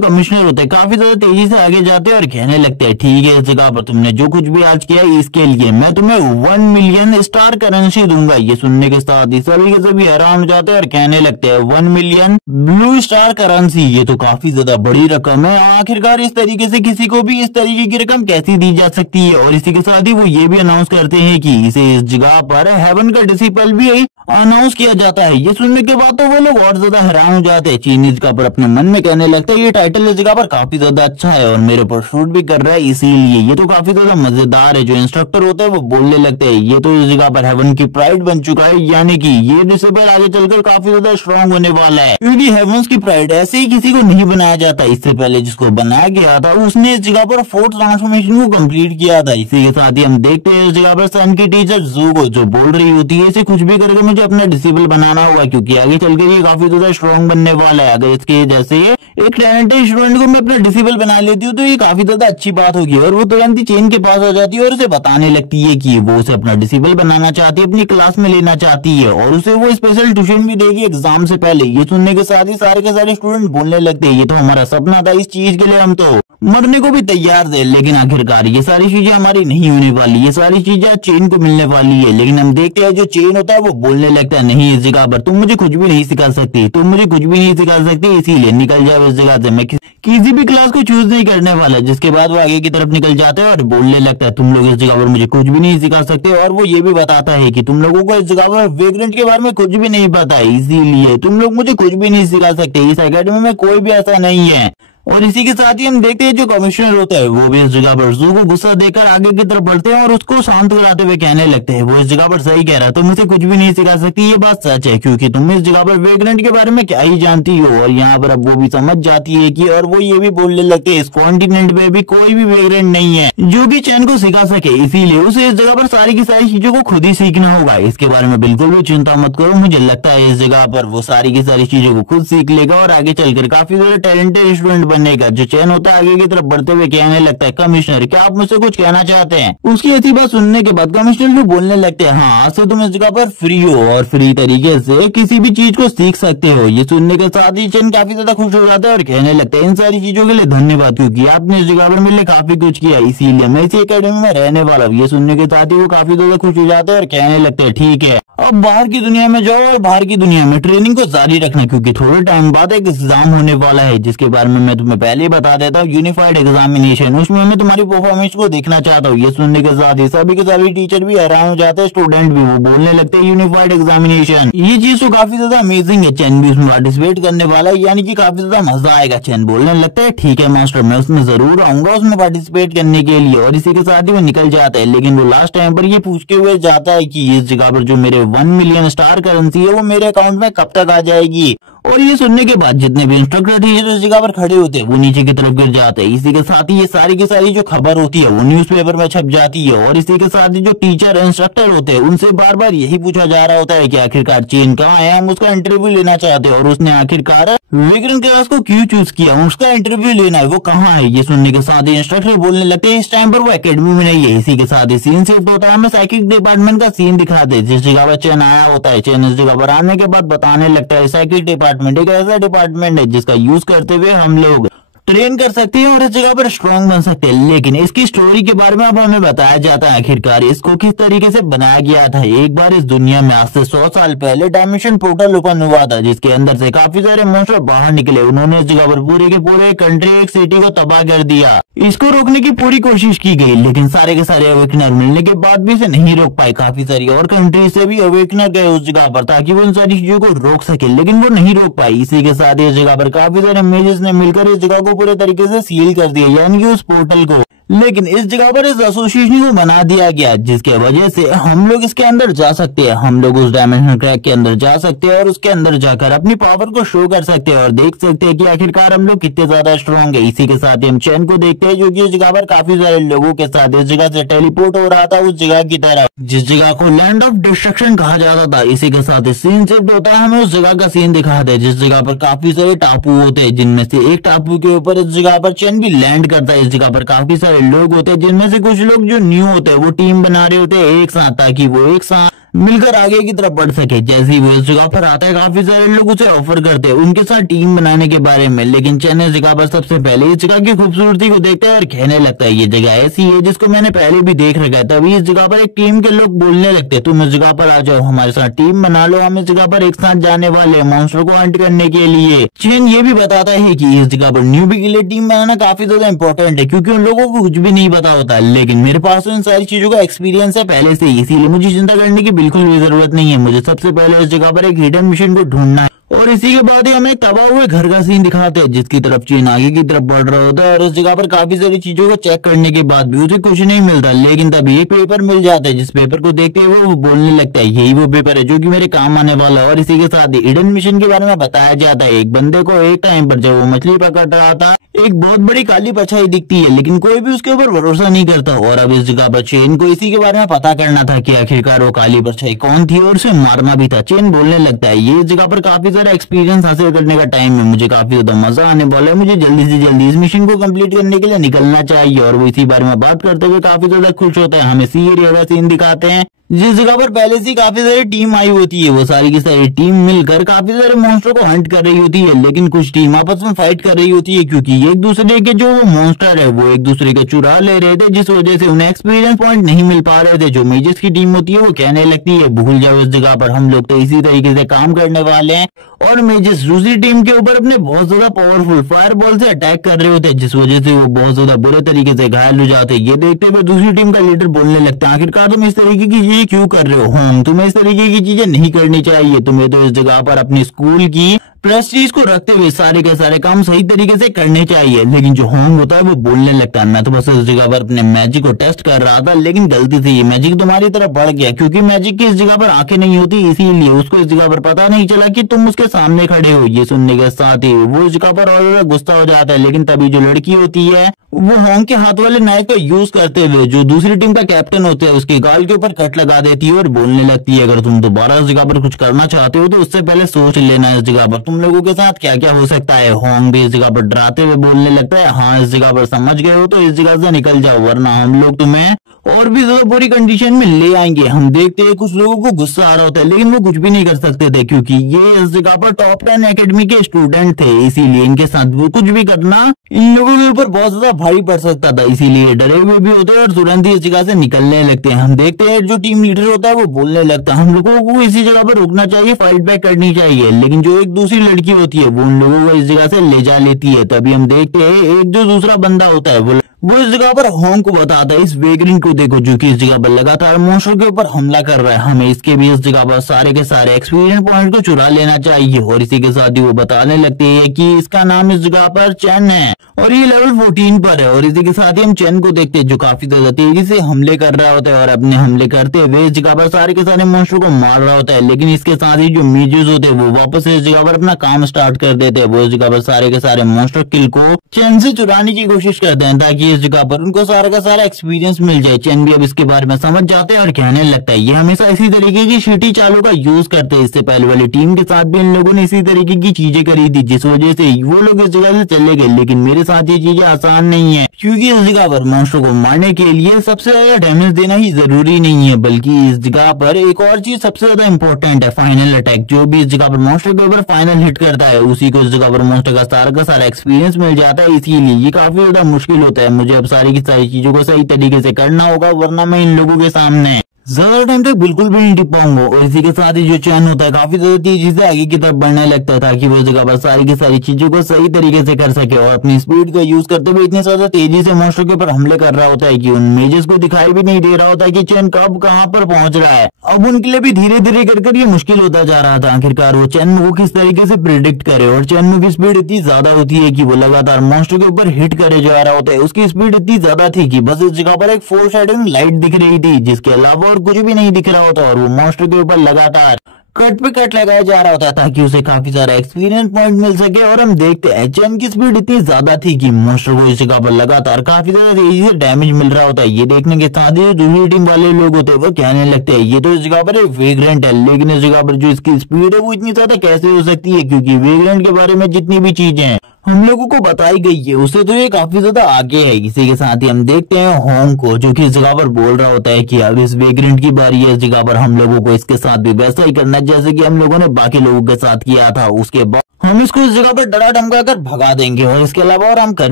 कमिश्नर होते हैं काफी ज्यादा तेजी से आगे जाते हैं और कहने लगते हैं ठीक है इस जगह पर तुमने जो कुछ भी आज किया इसके लिए मैं तुम्हें 1 मिलियन स्टार करेंसी दूंगा। ये सुनने के साथ ही सभी के सभी हैरान हो जाते हैं और कहने लगते हैं 1 मिलियन ब्लू स्टार करेंसी, ये तो काफी ज्यादा बड़ी रकम है, आखिरकार इस तरीके से किसी को भी इस तरीके की रकम कैसी दी जा सकती है। और इसी के साथ ही वो ये भी अनाउंस करते हैं कि इसे इस जगह पर हेवन का डिसिपल भी अनाउंस किया जाता है। ये सुनने के बाद तो वो लोग और ज्यादा हैरान हो जाते हैं। चीन इस जगह पर अपने मन में कहने लगता है ये टाइटल इस जगह पर काफी ज्यादा अच्छा है और मेरे पर शूट भी कर रहा है, इसीलिए ये तो काफी ज्यादा मजेदार है। जो इंस्ट्रक्टर होते हैं वो बोलने लगते हैं ये तो इस जगह पर हेवन की प्राइड बन चुका है, यानी कि ये डिसेबल आगे चलकर काफी ज्यादा स्ट्रांग होने वाला है, क्योंकि हेवंस की प्राइड ऐसे ही किसी को नहीं बनाया जाता। इससे पहले जिसको बनाया गया था उसने इस जगह पर 4th ट्रांसफॉर्मेशन को कंप्लीट किया था। इसी के साथ ही हम देखते हैं इस जगह पर सन की टीचर जूगो जो बोल रही होती है इसे कुछ भी करके मुझे अपना डिसेबल बनाना होगा, क्योंकि आगे चलकर ये काफी ज्यादा स्ट्रांग बनने वाला है। अगर इसके जैसे ये एक टैलेंटेड स्टूडेंट को मैं अपना डिसेबल बना लेती हूँ तो ये काफी ज्यादा अच्छी बात होगी। और वो तुरंत ही चेन के पास आ जाती है और उसे बताने लगती है कि वो उसे अपना डिसेबल बनाना चाहती है, अपनी क्लास में लेना चाहती है और उसे वो स्पेशल ट्यूशन भी देगी एग्जाम से पहले। ये सुनने के साथ ही सारे के सारे स्टूडेंट बोलने लगते हैं ये तो हमारा सपना था, इस चीज के लिए हम तो मरने को भी तैयार थे, लेकिन आखिरकार ये सारी चीजें हमारी नहीं होने वाली, ये सारी चीजें चेन को मिलने वाली है। लेकिन हम देखते हैं जो चेन होता है वो बोलने लगता है नहीं इस जगह पर तुम मुझे कुछ भी नहीं सिखा सकती, तुम मुझे कुछ भी नहीं सिखा सकती, इसीलिए निकल जाओ इस जगह से, मैं किसी भी क्लास को चूज नहीं करने वाला। जिसके बाद वो आगे की तरफ निकल जाते हैं और बोलने लगता है तुम लोग इस जगह पर मुझे कुछ भी नहीं सिखा सकते। और वो ये भी बताता है कि तुम लोगों को इस जगह पर वेग्रेंट के बारे में कुछ भी नहीं पता, इसीलिए तुम लोग मुझे कुछ भी नहीं सिखा सकते, इस एकेडमी में कोई भी ऐसा नहीं है। और इसी के साथ ही हम देखते हैं जो कमिश्नर होता है वो भी इस जगह पर जू को गुस्सा देकर आगे की तरफ बढ़ते हैं और उसको शांत कराते हुए कहने लगते हैं वो इस जगह पर सही कह रहा है, तुम मुझे कुछ भी नहीं सिखा सकती, ये बात सच है, क्योंकि तुम इस जगह पर वेग्रेंट के बारे में क्या ही जानती हो। और यहाँ पर अब वो भी समझ जाती है कि, और वो ये भी बोलने लगते हैं इस कॉन्टिनेंट पे भी कोई भी वेग्रेंट नहीं है जो कि चैन को सिखा सके, इसीलिए उसे इस जगह पर सारी की सारी चीजों को खुद ही सीखना होगा। इसके बारे में बिल्कुल भी चिंता मत करो, मुझे लगता है इस जगह पर वो सारी की सारी चीजों को खुद सीख लेगा और आगे चलकर काफी ज्यादा टैलेंटेड स्टूडेंट बनेगा। जो चैन होता है आगे की तरफ बढ़ते हुए कहने लगता है कमिश्नर क्या आप मुझसे कुछ कहना चाहते हैं। उसकी ऐसी बात सुनने के बाद कमिश्नर को बोलने लगते हैं हाँ आज से तुम इस जगह पर फ्री हो और फ्री तरीके से किसी भी चीज को सीख सकते हो। ये सुनने के साथ ही चैन काफी ज्यादा खुश हो जाता है और कहने लगता है इन सारी चीजों के लिए धन्यवाद, क्योंकि आपने इस जगह पर मेरे लिए काफी कुछ किया, इसीलिए मैं इसी एकेडमी में रहने वाला हूँ। ये सुनने के साथ ही वो काफी ज्यादा खुश हो जाते हैं और कहने लगते हैं ठीक है अब बाहर की दुनिया में जाओ और बाहर की दुनिया में ट्रेनिंग को जारी रखना, क्योंकि थोड़े टाइम बाद एक एग्जाम होने वाला है जिसके बारे में मैं तुम्हें पहले ही बता देता हूँ, यूनिफाइड एग्जामिनेशन, उसमें मैं तुम्हारी परफॉर्मेंस को देखना चाहता हूँ। ये सुनने के साथ ही सभी के सभी टीचर भी हैरान हो जाते हैं, स्टूडेंट भी, वो बोलने लगते हैं यूनिफाइड एग्जामिनेशन। ये चीज तो काफी ज्यादा अमेजिंग है, चैन भी उसमें पार्टिसिपेट करने वाला है, यानी कि काफी ज्यादा मजा आएगा। चैन बोलने लगता है ठीक है मास्टर, मैं उसमें जरूर आऊंगा उसमें पार्टिसिपेट करने के लिए। और इसी के साथ ही वो निकल जाता है, लेकिन वो लास्ट टाइम पर ये पूछते हुए जाता है कि इस जगह पर जो मेरे 1 मिलियन स्टार करेंसी है वो मेरे अकाउंट में कब तक आ जाएगी। और ये सुनने के बाद जितने भी इंस्ट्रक्टर टीचर इस जगह पर खड़े होते हैं वो नीचे की तरफ गिर जाते हैं। इसी के साथ ही ये सारी की सारी जो खबर होती है वो न्यूज़पेपर में छप जाती है। और इसी के साथ ही जो टीचर इंस्ट्रक्टर होते हैं उनसे बार बार यही पूछा जा रहा होता है कि आखिरकार चेन कहाँ है, हम उसका इंटरव्यू लेना चाहते हैं। और उसने आखिरकार विक्रांत क्लास को क्यों चूज किया, उसका इंटरव्यू लेना है, वो कहाँ है। ये सुनने के साथ ही इंस्ट्रक्टर बोलने लगते हैं इस टाइम पर वो एकेडमी में नहीं है। इसी के साथ ही सीन शिफ्ट होता है, हमें साइकिक डिपार्टमेंट का सीन दिखाते हैं जिस जगह पर चैन आया होता है। चैन इस जगह पर आने के बाद बताने लगता है साइकिक डिपार्टमेंट एक ऐसा डिपार्टमेंट है जिसका यूज करते हुए हम लोग ट्रेन कर सकते हैं और इस जगह पर स्ट्रॉन्ग बन सकते हैं। लेकिन इसकी स्टोरी के बारे में अब हमें बताया जाता है आखिरकार इसको किस तरीके से बनाया गया था। एक बार इस दुनिया में आज से 100 साल पहले डायमेंशन पोर्टल ओपन हुआ था जिसके अंदर से काफी सारे मॉन्स्टर बाहर निकले। उन्होंने इस जगह पर पूरे के पूरे कंट्री, एक सिटी को तबाह कर दिया। इसको रोकने की पूरी कोशिश की गई, लेकिन सारे के सारे अवेकनर मिलने के बाद भी इसे नहीं रोक पाए। काफी सारी और कंट्री से भी अवेकनर गए उस जगह पर ताकि वो इन सारी चीजों को रोक सके, लेकिन वो नहीं रोक पाई। इसी के साथ इस जगह पर काफी सारे मेजेस ने मिलकर इस जगह को पूरे तरीके से सील कर दिया, यानी कि उस पोर्टल को। लेकिन इस जगह पर इस एसोसिएशन को बना दिया गया जिसके वजह से हम लोग इसके अंदर जा सकते हैं। हम लोग उस डायमेंशन क्रैक के अंदर जा सकते हैं और उसके अंदर जाकर अपनी पावर को शो कर सकते हैं और देख सकते हैं कि आखिरकार हम लोग कितने ज्यादा स्ट्रॉन्ग है। इसी के साथ ही हम चैन को देखते हैं जो कि इस जगह पर काफी सारे लोगों के साथ इस जगह से टेलीपोर्ट हो रहा था उस जगह की तरफ जिस जगह को लैंड ऑफ डिस्ट्रक्शन कहा जाता था। इसी के साथ ही सीन शिफ्ट होता है, हमें उस जगह का सीन दिखाते हैं जिस जगह पर काफी सारे टापू होते हैं, जिनमें से एक टापू के ऊपर इस जगह पर चैन भी लैंड करता है। इस जगह पर काफी सारे लोग होते हैं, जिनमें से कुछ लोग जो न्यू होते हैं वो टीम बना रहे होते हैं एक साथ, ताकि वो एक साथ मिलकर आगे की तरफ बढ़ सके। जैसे ही वो इस जगह पर आता है काफी सारे लोग उसे ऑफर करते हैं उनके साथ टीम बनाने के बारे में, लेकिन चैन इस जगह पर सबसे पहले इस जगह की खूबसूरती को देखता है और कहने लगता है ये जगह ऐसी है जिसको मैंने पहले भी देख रखा है। तभी इस जगह पर एक टीम के लोग बोलने लगते हैं तुम इस जगह पर आ जाओ, हमारे साथ टीम बना लो, हम इस जगह पर एक साथ जाने वाले मॉन्स्टर को हंट करने के लिए। चैन ये भी बताता है कि इस जगह पर न्यूबी के लिए टीम बनाना काफी ज्यादा इंपॉर्टेंट है क्योंकि उन लोगों को कुछ भी नहीं पता होता, लेकिन मेरे पास इन सारी चीजों का एक्सपीरियंस है पहले से, इसीलिए मुझे चिंता करने की बिल्कुल भी जरूरत नहीं है। मुझे सबसे पहले इस जगह पर एक हिडन मिशन को ढूंढना है। और इसी के बाद ही हमें तबाह हुए घर का सीन दिखाते हैं जिसकी तरफ चीन आगे की तरफ बढ़ रहा होता है। और इस जगह पर काफी सारी चीजों को चेक करने के बाद भी उसे कुछ नहीं मिलता, लेकिन तभी एक पेपर मिल जाता है जिस पेपर को देखते हुए वो बोलने लगता है यही वो पेपर है जो कि मेरे काम आने वाला है। और इसी के साथ ही हिडन मिशन के बारे में बताया जाता है। एक बंदे को एक टाइम पर जब वो मछली पकड़ रहा था एक बहुत बड़ी काली परछाई दिखती है, लेकिन कोई भी उसके ऊपर भरोसा नहीं करता। और अब इस जगह पर चेन को इसी के बारे में पता करना था कि आखिरकार वो काली परछाई कौन थी और उसे मारना भी था। चेन बोलने लगता है ये इस जगह पर काफी सारा एक्सपीरियंस हासिल करने का टाइम है, मुझे काफी ज्यादा मजा आने वाला है, मुझे जल्दी से जल्दी इस मिशन को कंप्लीट करने के लिए निकलना चाहिए। और वो इसी बारे में बात करते हुए काफी ज्यादा खुश होते हैं। हमें सी एरिया का सीन दिखाते हैं जिस जगह पर पहले से काफी सारी टीम आई होती है, वो सारी की सारी टीम मिलकर काफी सारे मॉन्स्टर को हंट कर रही होती है, लेकिन कुछ टीम आपस में फाइट कर रही होती है क्योंकि एक दूसरे के जो मॉन्स्टर है वो एक दूसरे का चुरा ले रहे थे, जिस वजह से उन्हें एक्सपीरियंस पॉइंट नहीं मिल पा रहे थे। जो मेजर्स की टीम होती है वो कहने लगती है भूल जाओ इस जगह पर, हम लोग तो इसी तरीके से काम करने वाले हैं। और मेजर्स दूसरी टीम के ऊपर अपने बहुत ज्यादा पावरफुल फायर बॉल से अटैक कर रहे होते हैं, जिस वजह से वो बहुत ज्यादा बुरे तरीके से घायल हो जाते हैं। ये देखते हुए दूसरी टीम का लीडर बोलने लगता है आखिरकार तुम इस तरीके की चीजें क्यों कर रहे हो, तुम्हें इस तरीके की चीजें नहीं करनी चाहिए, तुम्हें तो इस जगह पर अपनी स्कूल की प्रेस्टीज को रखते हुए सारे के सारे काम सही तरीके से करने चाहिए। लेकिन जो होंग होता है वो बोलने लगता है मैं तो बस इस जगह पर अपने मैजिक को टेस्ट कर रहा था, लेकिन गलती से ये मैजिक तुम्हारी तरफ बढ़ गया क्योंकि मैजिक की इस जगह पर आंखें नहीं होती, इसीलिए उसको इस जगह पर पता नहीं चला कि तुम उसके सामने खड़े हो। ये सुनने के साथ ही वो इस जगह पर और ज्यादा गुस्सा हो जाता है, लेकिन तभी जो लड़की होती है वो होंग के हाथ वाले नाइफ का यूज करते हुए जो दूसरी टीम का कैप्टन होता है उसके गाल के ऊपर कट लगा देती है और बोलने लगती है अगर तुम दोबारा इस जगह पर कुछ करना चाहते हो तो उससे पहले सोच लेना इस जगह पर तुम लोगों के साथ क्या क्या हो सकता है। होंग भी इस जगह पर डराते हुए बोलने लगता है हाँ इस जगह पर समझ गए हो तो इस जगह से निकल जाओ वरना हम लोग तुम्हें और भी ज्यादा बुरी कंडीशन में ले आएंगे। हम देखते हैं कुछ लोगों को गुस्सा आ रहा होता है लेकिन वो कुछ भी नहीं कर सकते थे क्योंकि ये इस जगह पर टॉप 10 एकेडमी के स्टूडेंट थे, इसीलिए इनके साथ वो कुछ भी करना इन लोगों के ऊपर बहुत ज्यादा भारी पड़ सकता था, इसीलिए डरे हुए भी होते हैं और तुरंत ही इस जगह से निकलने लगते हैं। हम देखते हैं जो टीम लीडर होता है वो बोलने लगता है हम लोगों को इसी जगह पर रुकना चाहिए, फाइट बैक करनी चाहिए, लेकिन जो एक दूसरी लड़की होती है वो उन लोगों को इस जगह से ले जा लेती है। तभी हम देखते हैं एक जो दूसरा बंदा होता है वो इस जगह पर होंग को बताता है इस वेगरिन को देखो जो कि इस जगह पर लगातार मॉन्स्टर के ऊपर हमला कर रहा है, हमें इसके भी इस जगह पर सारे के सारे एक्सपीरियंस पॉइंट को चुरा लेना चाहिए। और इसी के साथ ही वो बताने लगते हैं कि इसका नाम इस जगह पर चैन है और ये लेवल 14 पर है। और इसी के साथ ही हम चैन को देखते हैं जो काफी ज्यादा तेजी से हमले कर रहा होता है और अपने हमले करते हुए इस जगह पर सारे के सारे मॉन्स्टर को मार रहा होता है, लेकिन इसके साथ ही जो मीजूस होते हैं वो वापस इस जगह पर अपना काम स्टार्ट कर देते हैं। वो इस जगह पर सारे के सारे मॉन्स्टर किल को चैन से चुराने की कोशिश करते हैं ताकि इस जगह पर उनको सारा का सारा एक्सपीरियंस मिल जाए। चैन भी अब इसके बारे में समझ जाते हैं और कहने लगता है ये हमेशा इसी तरीके की शिटी चालों का यूज करते हैं, इससे पहले वाली टीम के साथ भी इन लोगों ने इसी तरीके की चीजें करी थी जिस वजह से वो लोग इस जगह से चले गए। लेकिन मेरे साथ ये चीजें आसान नहीं है क्योंकि इस जगह पर मॉन्स्टर को मारने के लिए सबसे ज्यादा डैमेज देना ही जरूरी नहीं है, बल्कि इस जगह पर एक और चीज सबसे ज्यादा इंपॉर्टेंट है, फाइनल अटैक। जो भी इस जगह पर मॉन्स्टर के ऊपर फाइनल हिट करता है उसी को इस जगह पर मॉन्स्टर का सारा एक्सपीरियंस मिल जाता है, इसीलिए ये काफी ज्यादा मुश्किल होता है। मुझे अब सारी की सारी चीजों को सही तरीके से करना होगा वरना मैं इन लोगों के सामने ज्यादा टाइम तक बिल्कुल भी नहीं टिक पाऊंगा। और इसी के साथ ही जो चैन होता है काफी ज्यादा तेजी से आगे की तरफ बढ़ने लगता है ताकि वो जगह पर सारी की सारी चीजों को सही तरीके से कर सके और अपनी स्पीड का यूज करते हुए इतनी ज्यादा तेजी से मॉन्स्टर के ऊपर हमले कर रहा होता है कि उन मेजेस को दिखाई भी नहीं दे रहा होता है कि चैन कब कहां पर पहुंच रहा है। अब उनके लिए भी धीरे धीरे कर ये मुश्किल होता जा रहा था आखिरकार वो चैनमू को किस तरीके से प्रिडिक्ट करे। और चैनमू की स्पीड इतनी ज्यादा होती है कि वो लगातार मॉन्स्टर के ऊपर हिट करे जा रहा होता है, उसकी स्पीड इतनी ज्यादा थी कि बस इस जगह पर एक फोर शेडिंग लाइट दिख रही थी जिसके अलावा और कुछ भी नहीं दिख रहा होता और वो मॉन्स्टर के ऊपर लगातार कट पे कट लगाया जा रहा होता ताकि उसे काफी सारा एक्सपीरियंस पॉइंट मिल सके। और हम देखते हैं चैन की स्पीड इतनी ज्यादा थी कि मॉन्स्टर को इस जगह पर लगातार काफी ज्यादा तेजी से डैमेज मिल रहा होता है। ये देखने के साथ ही दूसरी टीम वाले लोग होते हैं वो कहने लगते हैं ये तो इस जगह पर एक वेग्रेंट है, लेकिन इस जगह पर जो इसकी स्पीड है वो इतनी ज्यादा कैसे हो सकती है क्योंकि वेग्रेंट के बारे में जितनी भी चीजें हैं हम लोगों को बताई गई है उससे तो ये काफी ज्यादा आगे है। इसी के साथ ही हम देखते हैं होंग को जो कि इस जगह पर बोल रहा होता है कि अब इस वेग्रेंट की बारी है, इस जगह पर हम लोगों को इसके साथ भी वैसा ही करना है जैसे कि हम लोगों ने बाकी लोगों के साथ किया था। उसके बाद हम इसको इस जगह पर डरा धमका कर भगा देंगे और इसके अलावा और हम कर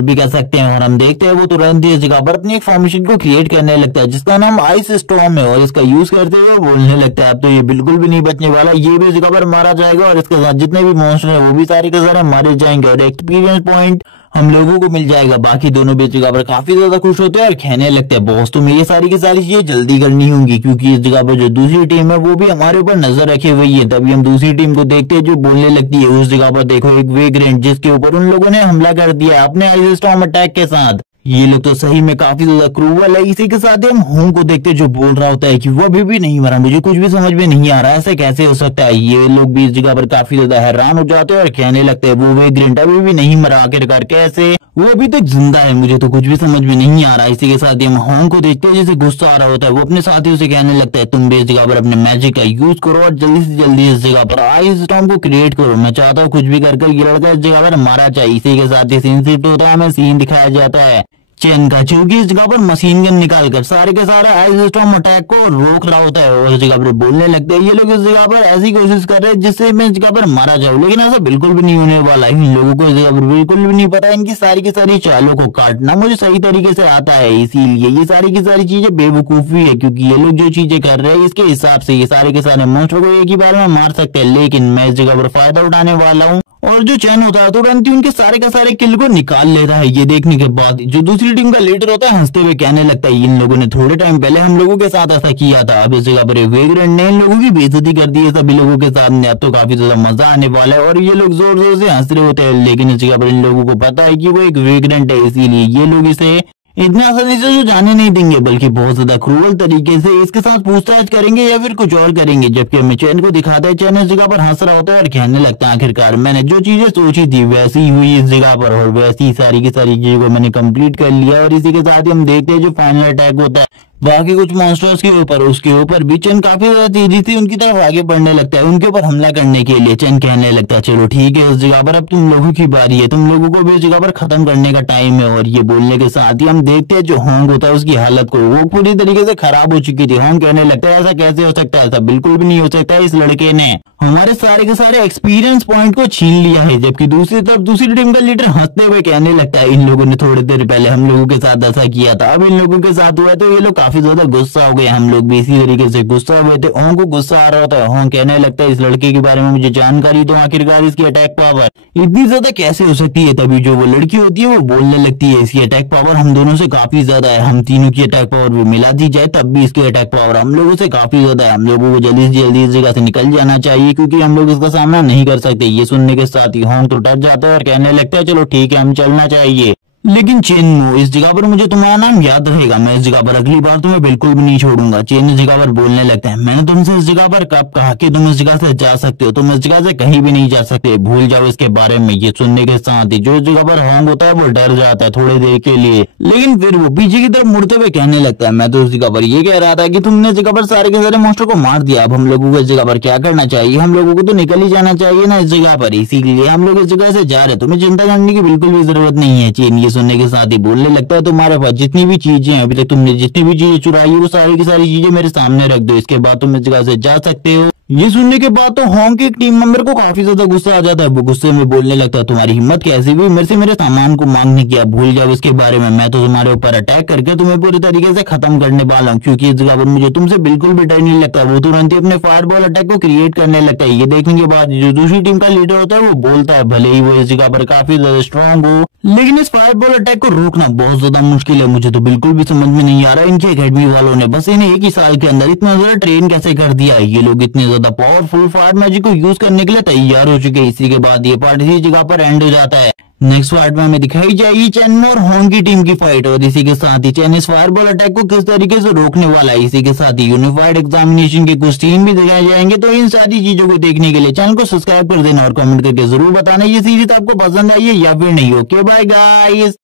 भी कर सकते हैं। और हम देखते हैं वो तुरंत ही इस जगह पर अपनी एक फॉर्मेशन को क्रिएट करने लगता है जिसका नाम आइस स्टॉर्म है और इसका यूज करते हुए बोलने लगता है अब तो ये बिल्कुल भी नहीं बचने वाला, ये भी इस जगह पर मारा जाएगा और इसके साथ जितने भी मॉन्स्टर है वो भी सारे के सारे मारे जाएंगे और एक्सपीरियंस पॉइंट हम लोगों को मिल जाएगा। बाकी दोनों भी जगह पर काफी ज्यादा खुश होते हैं और कहने लगते हैं बॉस तो मेरी सारी की सारी चीजें जल्दी करनी होंगी क्योंकि इस जगह पर जो दूसरी टीम है वो भी हमारे ऊपर नजर रखे हुई है। तभी हम दूसरी टीम को देखते हैं जो बोलने लगती है उस जगह पर देखो एक वेग्रेंट जिसके ऊपर उन लोगों ने हमला कर दिया अपने आइस स्टॉर्म अटैक के साथ, ये लोग तो सही में काफी ज्यादा क्रूवल है। इसी के साथ हम होंग को देखते जो बोल रहा होता है कि वो अभी भी नहीं मरा, मुझे कुछ भी समझ में नहीं आ रहा ऐसे कैसे हो सकता है। ये लोग भी इस जगह पर काफी ज्यादा हैरान हो जाते हैं और कहने लगते हैं वो वेग्रेंट अभी भी नहीं मरा, आखिरकार कैसे वो अभी तक जिंदा है, मुझे तो कुछ भी समझ में नहीं आ रहा। इसी के साथ हम होंग को देखते हैं जैसे गुस्सा आ रहा होता है वो अपने साथियों से कहने लगता है तुम भी इस जगह पर अपने मैजिक का यूज करो और जल्दी से जल्दी इस जगह पर आइस स्टॉर्म को क्रिएट करो, मैं चाहता हूँ कुछ भी कर ये लड़का इस जगह पर मारा चाहिए। इसी के साथ ही सीन शिफ्ट होता है, हमें सीन दिखाया जाता है चैन का जो कि इस जगह पर मशीन गन निकालकर सारे के सारे आइस स्टॉर्म अटैक को रोक रहा होता है और इस जगह पर बोलने लगते हैं ये लोग इस जगह पर ऐसी कोशिश कर रहे हैं जिससे मैं इस जगह पर मारा जाऊं, लेकिन ऐसा बिल्कुल भी नहीं होने वाला है। इन लोगों को इस जगह पर बिल्कुल भी नहीं पता इनकी सारी की सारी चालों को काटना मुझे सही तरीके से आता है, इसीलिए ये सारी की सारी चीजें बेवकूफी है क्योंकि ये लोग जो चीजें कर रहे हैं इसके हिसाब से ये सारे के सारे मॉन्स्टर को एक ही बार में मार सकते हैं, लेकिन मैं इस जगह पर फायदा उठाने वाला हूँ। और जो चैन होता है तुरंत ही उनके सारे का सारे किल को निकाल लेता है। ये देखने के बाद जो दूसरी टीम का लीडर होता है हंसते हुए कहने लगता है इन लोगों ने थोड़े टाइम पहले हम लोगों के साथ ऐसा किया था, अब इस जगह पर वेग्रेंट ने इन लोगों की बेइज्जती कर दी है सभी लोगों के सामने, अब तो काफी ज्यादा मजा आने वाला है। और ये लोग जोर जोर से हंस रहे होते हैं लेकिन इस जगह पर इन लोगों को पता है कि वो एक वेग्रेंट है, इसीलिए ये लोग इसे इतना आसानी से जो जाने नहीं देंगे बल्कि बहुत ज्यादा क्रूवल तरीके से इसके साथ पूछताछ करेंगे या फिर कुछ और करेंगे। जबकि हमें चैन को दिखाता है चैन इस जगह पर हंस रहा होता है और कहने लगता है आखिरकार मैंने जो चीजें सोची थी वैसी हुई इस जगह पर और वैसी सारी की सारी चीजों को मैंने कंप्लीट कर लिया। और इसी के साथ ही हम देखते हैं जो फाइनल अटैक होता है बाकी कुछ मॉन्स्टर्स के ऊपर उसके ऊपर भी चेन काफी ज्यादा तेजी से उनकी तरफ आगे बढ़ने लगता है, उनके ऊपर हमला करने के लिए। चेन कहने लगता है चलो ठीक है, इस जगह पर अब तुम लोगों की बारी है, तुम लोगों को भी इस जगह पर खत्म करने का टाइम है। और ये बोलने के साथ ही हम देखते हैं जो होंग होता है उसकी हालत को, वो पूरी तरीके से खराब हो चुकी थी। होंग कहने लगता है ऐसा कैसे हो सकता है, ऐसा बिल्कुल भी नहीं हो सकता है, इस लड़के ने हमारे सारे के सारे एक्सपीरियंस पॉइंट को छीन लिया है। जबकि दूसरी तरफ दूसरी टीम का लीडर हंसते हुए कहने लगता है इन लोगों ने थोड़ी देर पहले हम लोगों के साथ ऐसा किया था, अब इन लोगों के साथ हुआ है तो ये लोग काफी ज्यादा गुस्सा हो गए, हम लोग भी इसी तरीके से गुस्सा हुए थे। होंग को गुस्सा आ रहा होता है, होंग कहने लगता है इस लड़के के बारे में मुझे जानकारी दो, आखिरकार इसकी अटैक पावर इतनी ज्यादा कैसे हो सकती है। तभी जो वो लड़की होती है वो बोलने लगती है इसकी अटैक पावर हम दोनों से काफी ज्यादा है, हम तीनों की अटैक पावर भी मिला दी जाए तब भी इसकी अटैक पावर हम लोगों से काफी ज्यादा है, हम लोगों को जल्दी से जल्दी इस जगह से निकल जाना चाहिए क्योंकि हम लोग इसका सामना नहीं कर सकते। ये सुनने के साथ ही होंग तो डर जाता है और कहने लगता है चलो ठीक है हम चलना चाहिए, लेकिन चेन इस जगह पर मुझे तुम्हारा नाम याद रहेगा, मैं इस जगह पर अगली बार तुम्हें बिल्कुल भी नहीं छोड़ूंगा। चेन इस जगह पर बोलने लगता है मैंने तुमसे इस जगह पर कब कहा कि तुम इस जगह से जा सकते हो, तुम इस जगह से कहीं भी नहीं जा सकते, भूल जाओ इसके बारे में। ये सुनने के साथ ही जो इस जगह पर होंग होता है वो डर जाता है थोड़ी देर के लिए, लेकिन फिर वो पीछे की तरफ मुड़ते हुए कहने लगता है मैं तो इस जगह पर ये कह रहा था कि तुमने इस जगह पर सारे के सारे मॉन्स्टर को मार दिया, अब हम लोगों को इस जगह पर क्या करना चाहिए, हम लोगों को तो निकल ही जाना चाहिए ना इस जगह पर, इसीलिए हम लोग इस जगह से जा रहे, तुम्हें चिंता करने की बिल्कुल भी जरूरत नहीं है। चेन ये सुनने के साथ ही बोलने लगता है तुम्हारे पास जितनी भी चीजें हैं अभी तक तुमने जितनी भी चीजें चुराई है वो सारी की सारी चीजें मेरे सामने रख दो, इसके बाद तुम इस जगह से जा सकते हो। ये सुनने के बाद तो होंग के एक टीम मेंबर को काफी ज्यादा गुस्सा आ जाता है, वो गुस्से में बोलने लगता है तुम्हारी हिम्मत कैसी हुई मेरे से मेरे सामान को मांगने की, भूल जाओ इसके बारे में, मैं तो तुम्हारे ऊपर अटैक करके तुम्हें पूरी तरीके से खत्म करने वाला हूँ क्योंकि इस जगह पर मुझे तुमसे बिल्कुल भी डर नहीं लगता। वो तुरंत ही अपने फायरबॉल अटैक को क्रिएट करने लगता है। ये देखने के बाद जो दूसरी टीम का लीडर होता है वो बोलता है भले ही वो इस जगह पर काफी ज्यादा स्ट्रॉन्ग हो लेकिन इस फायरबॉल अटैक को रोकना बहुत ज्यादा मुश्किल है, मुझे तो बिल्कुल भी समझ में नहीं आ रहा इनके अकेडमी वालों ने बस इन्हें एक ही साल के अंदर इतना ज्यादा ट्रेन कैसे कर दिया है, ये लोग इतने ज्यादा पावरफुल फायर मैजिक को यूज करने के लिए तैयार हो चुके हैं। इसी के बाद ये पार्ट इसी जगह पर एंड हो जाता है। नेक्स्ट पार्ट में हमें दिखाई जाएगी चेन और होंग की टीम की फाइट और इसी के साथ ही चेन इस फायरबॉल अटैक को किस तरीके से रोकने वाला है, इसी के साथ ही यूनिफाइड एग्जामिनेशन के कुछ सीन भी दिखाए जाएंगे। तो इन सारी चीजों को देखने के लिए चैनल को सब्सक्राइब कर देना और कमेंट करके जरूर बताना ये सीरीज आपको पसंद आई है या फिर नहीं। Okay bye guys.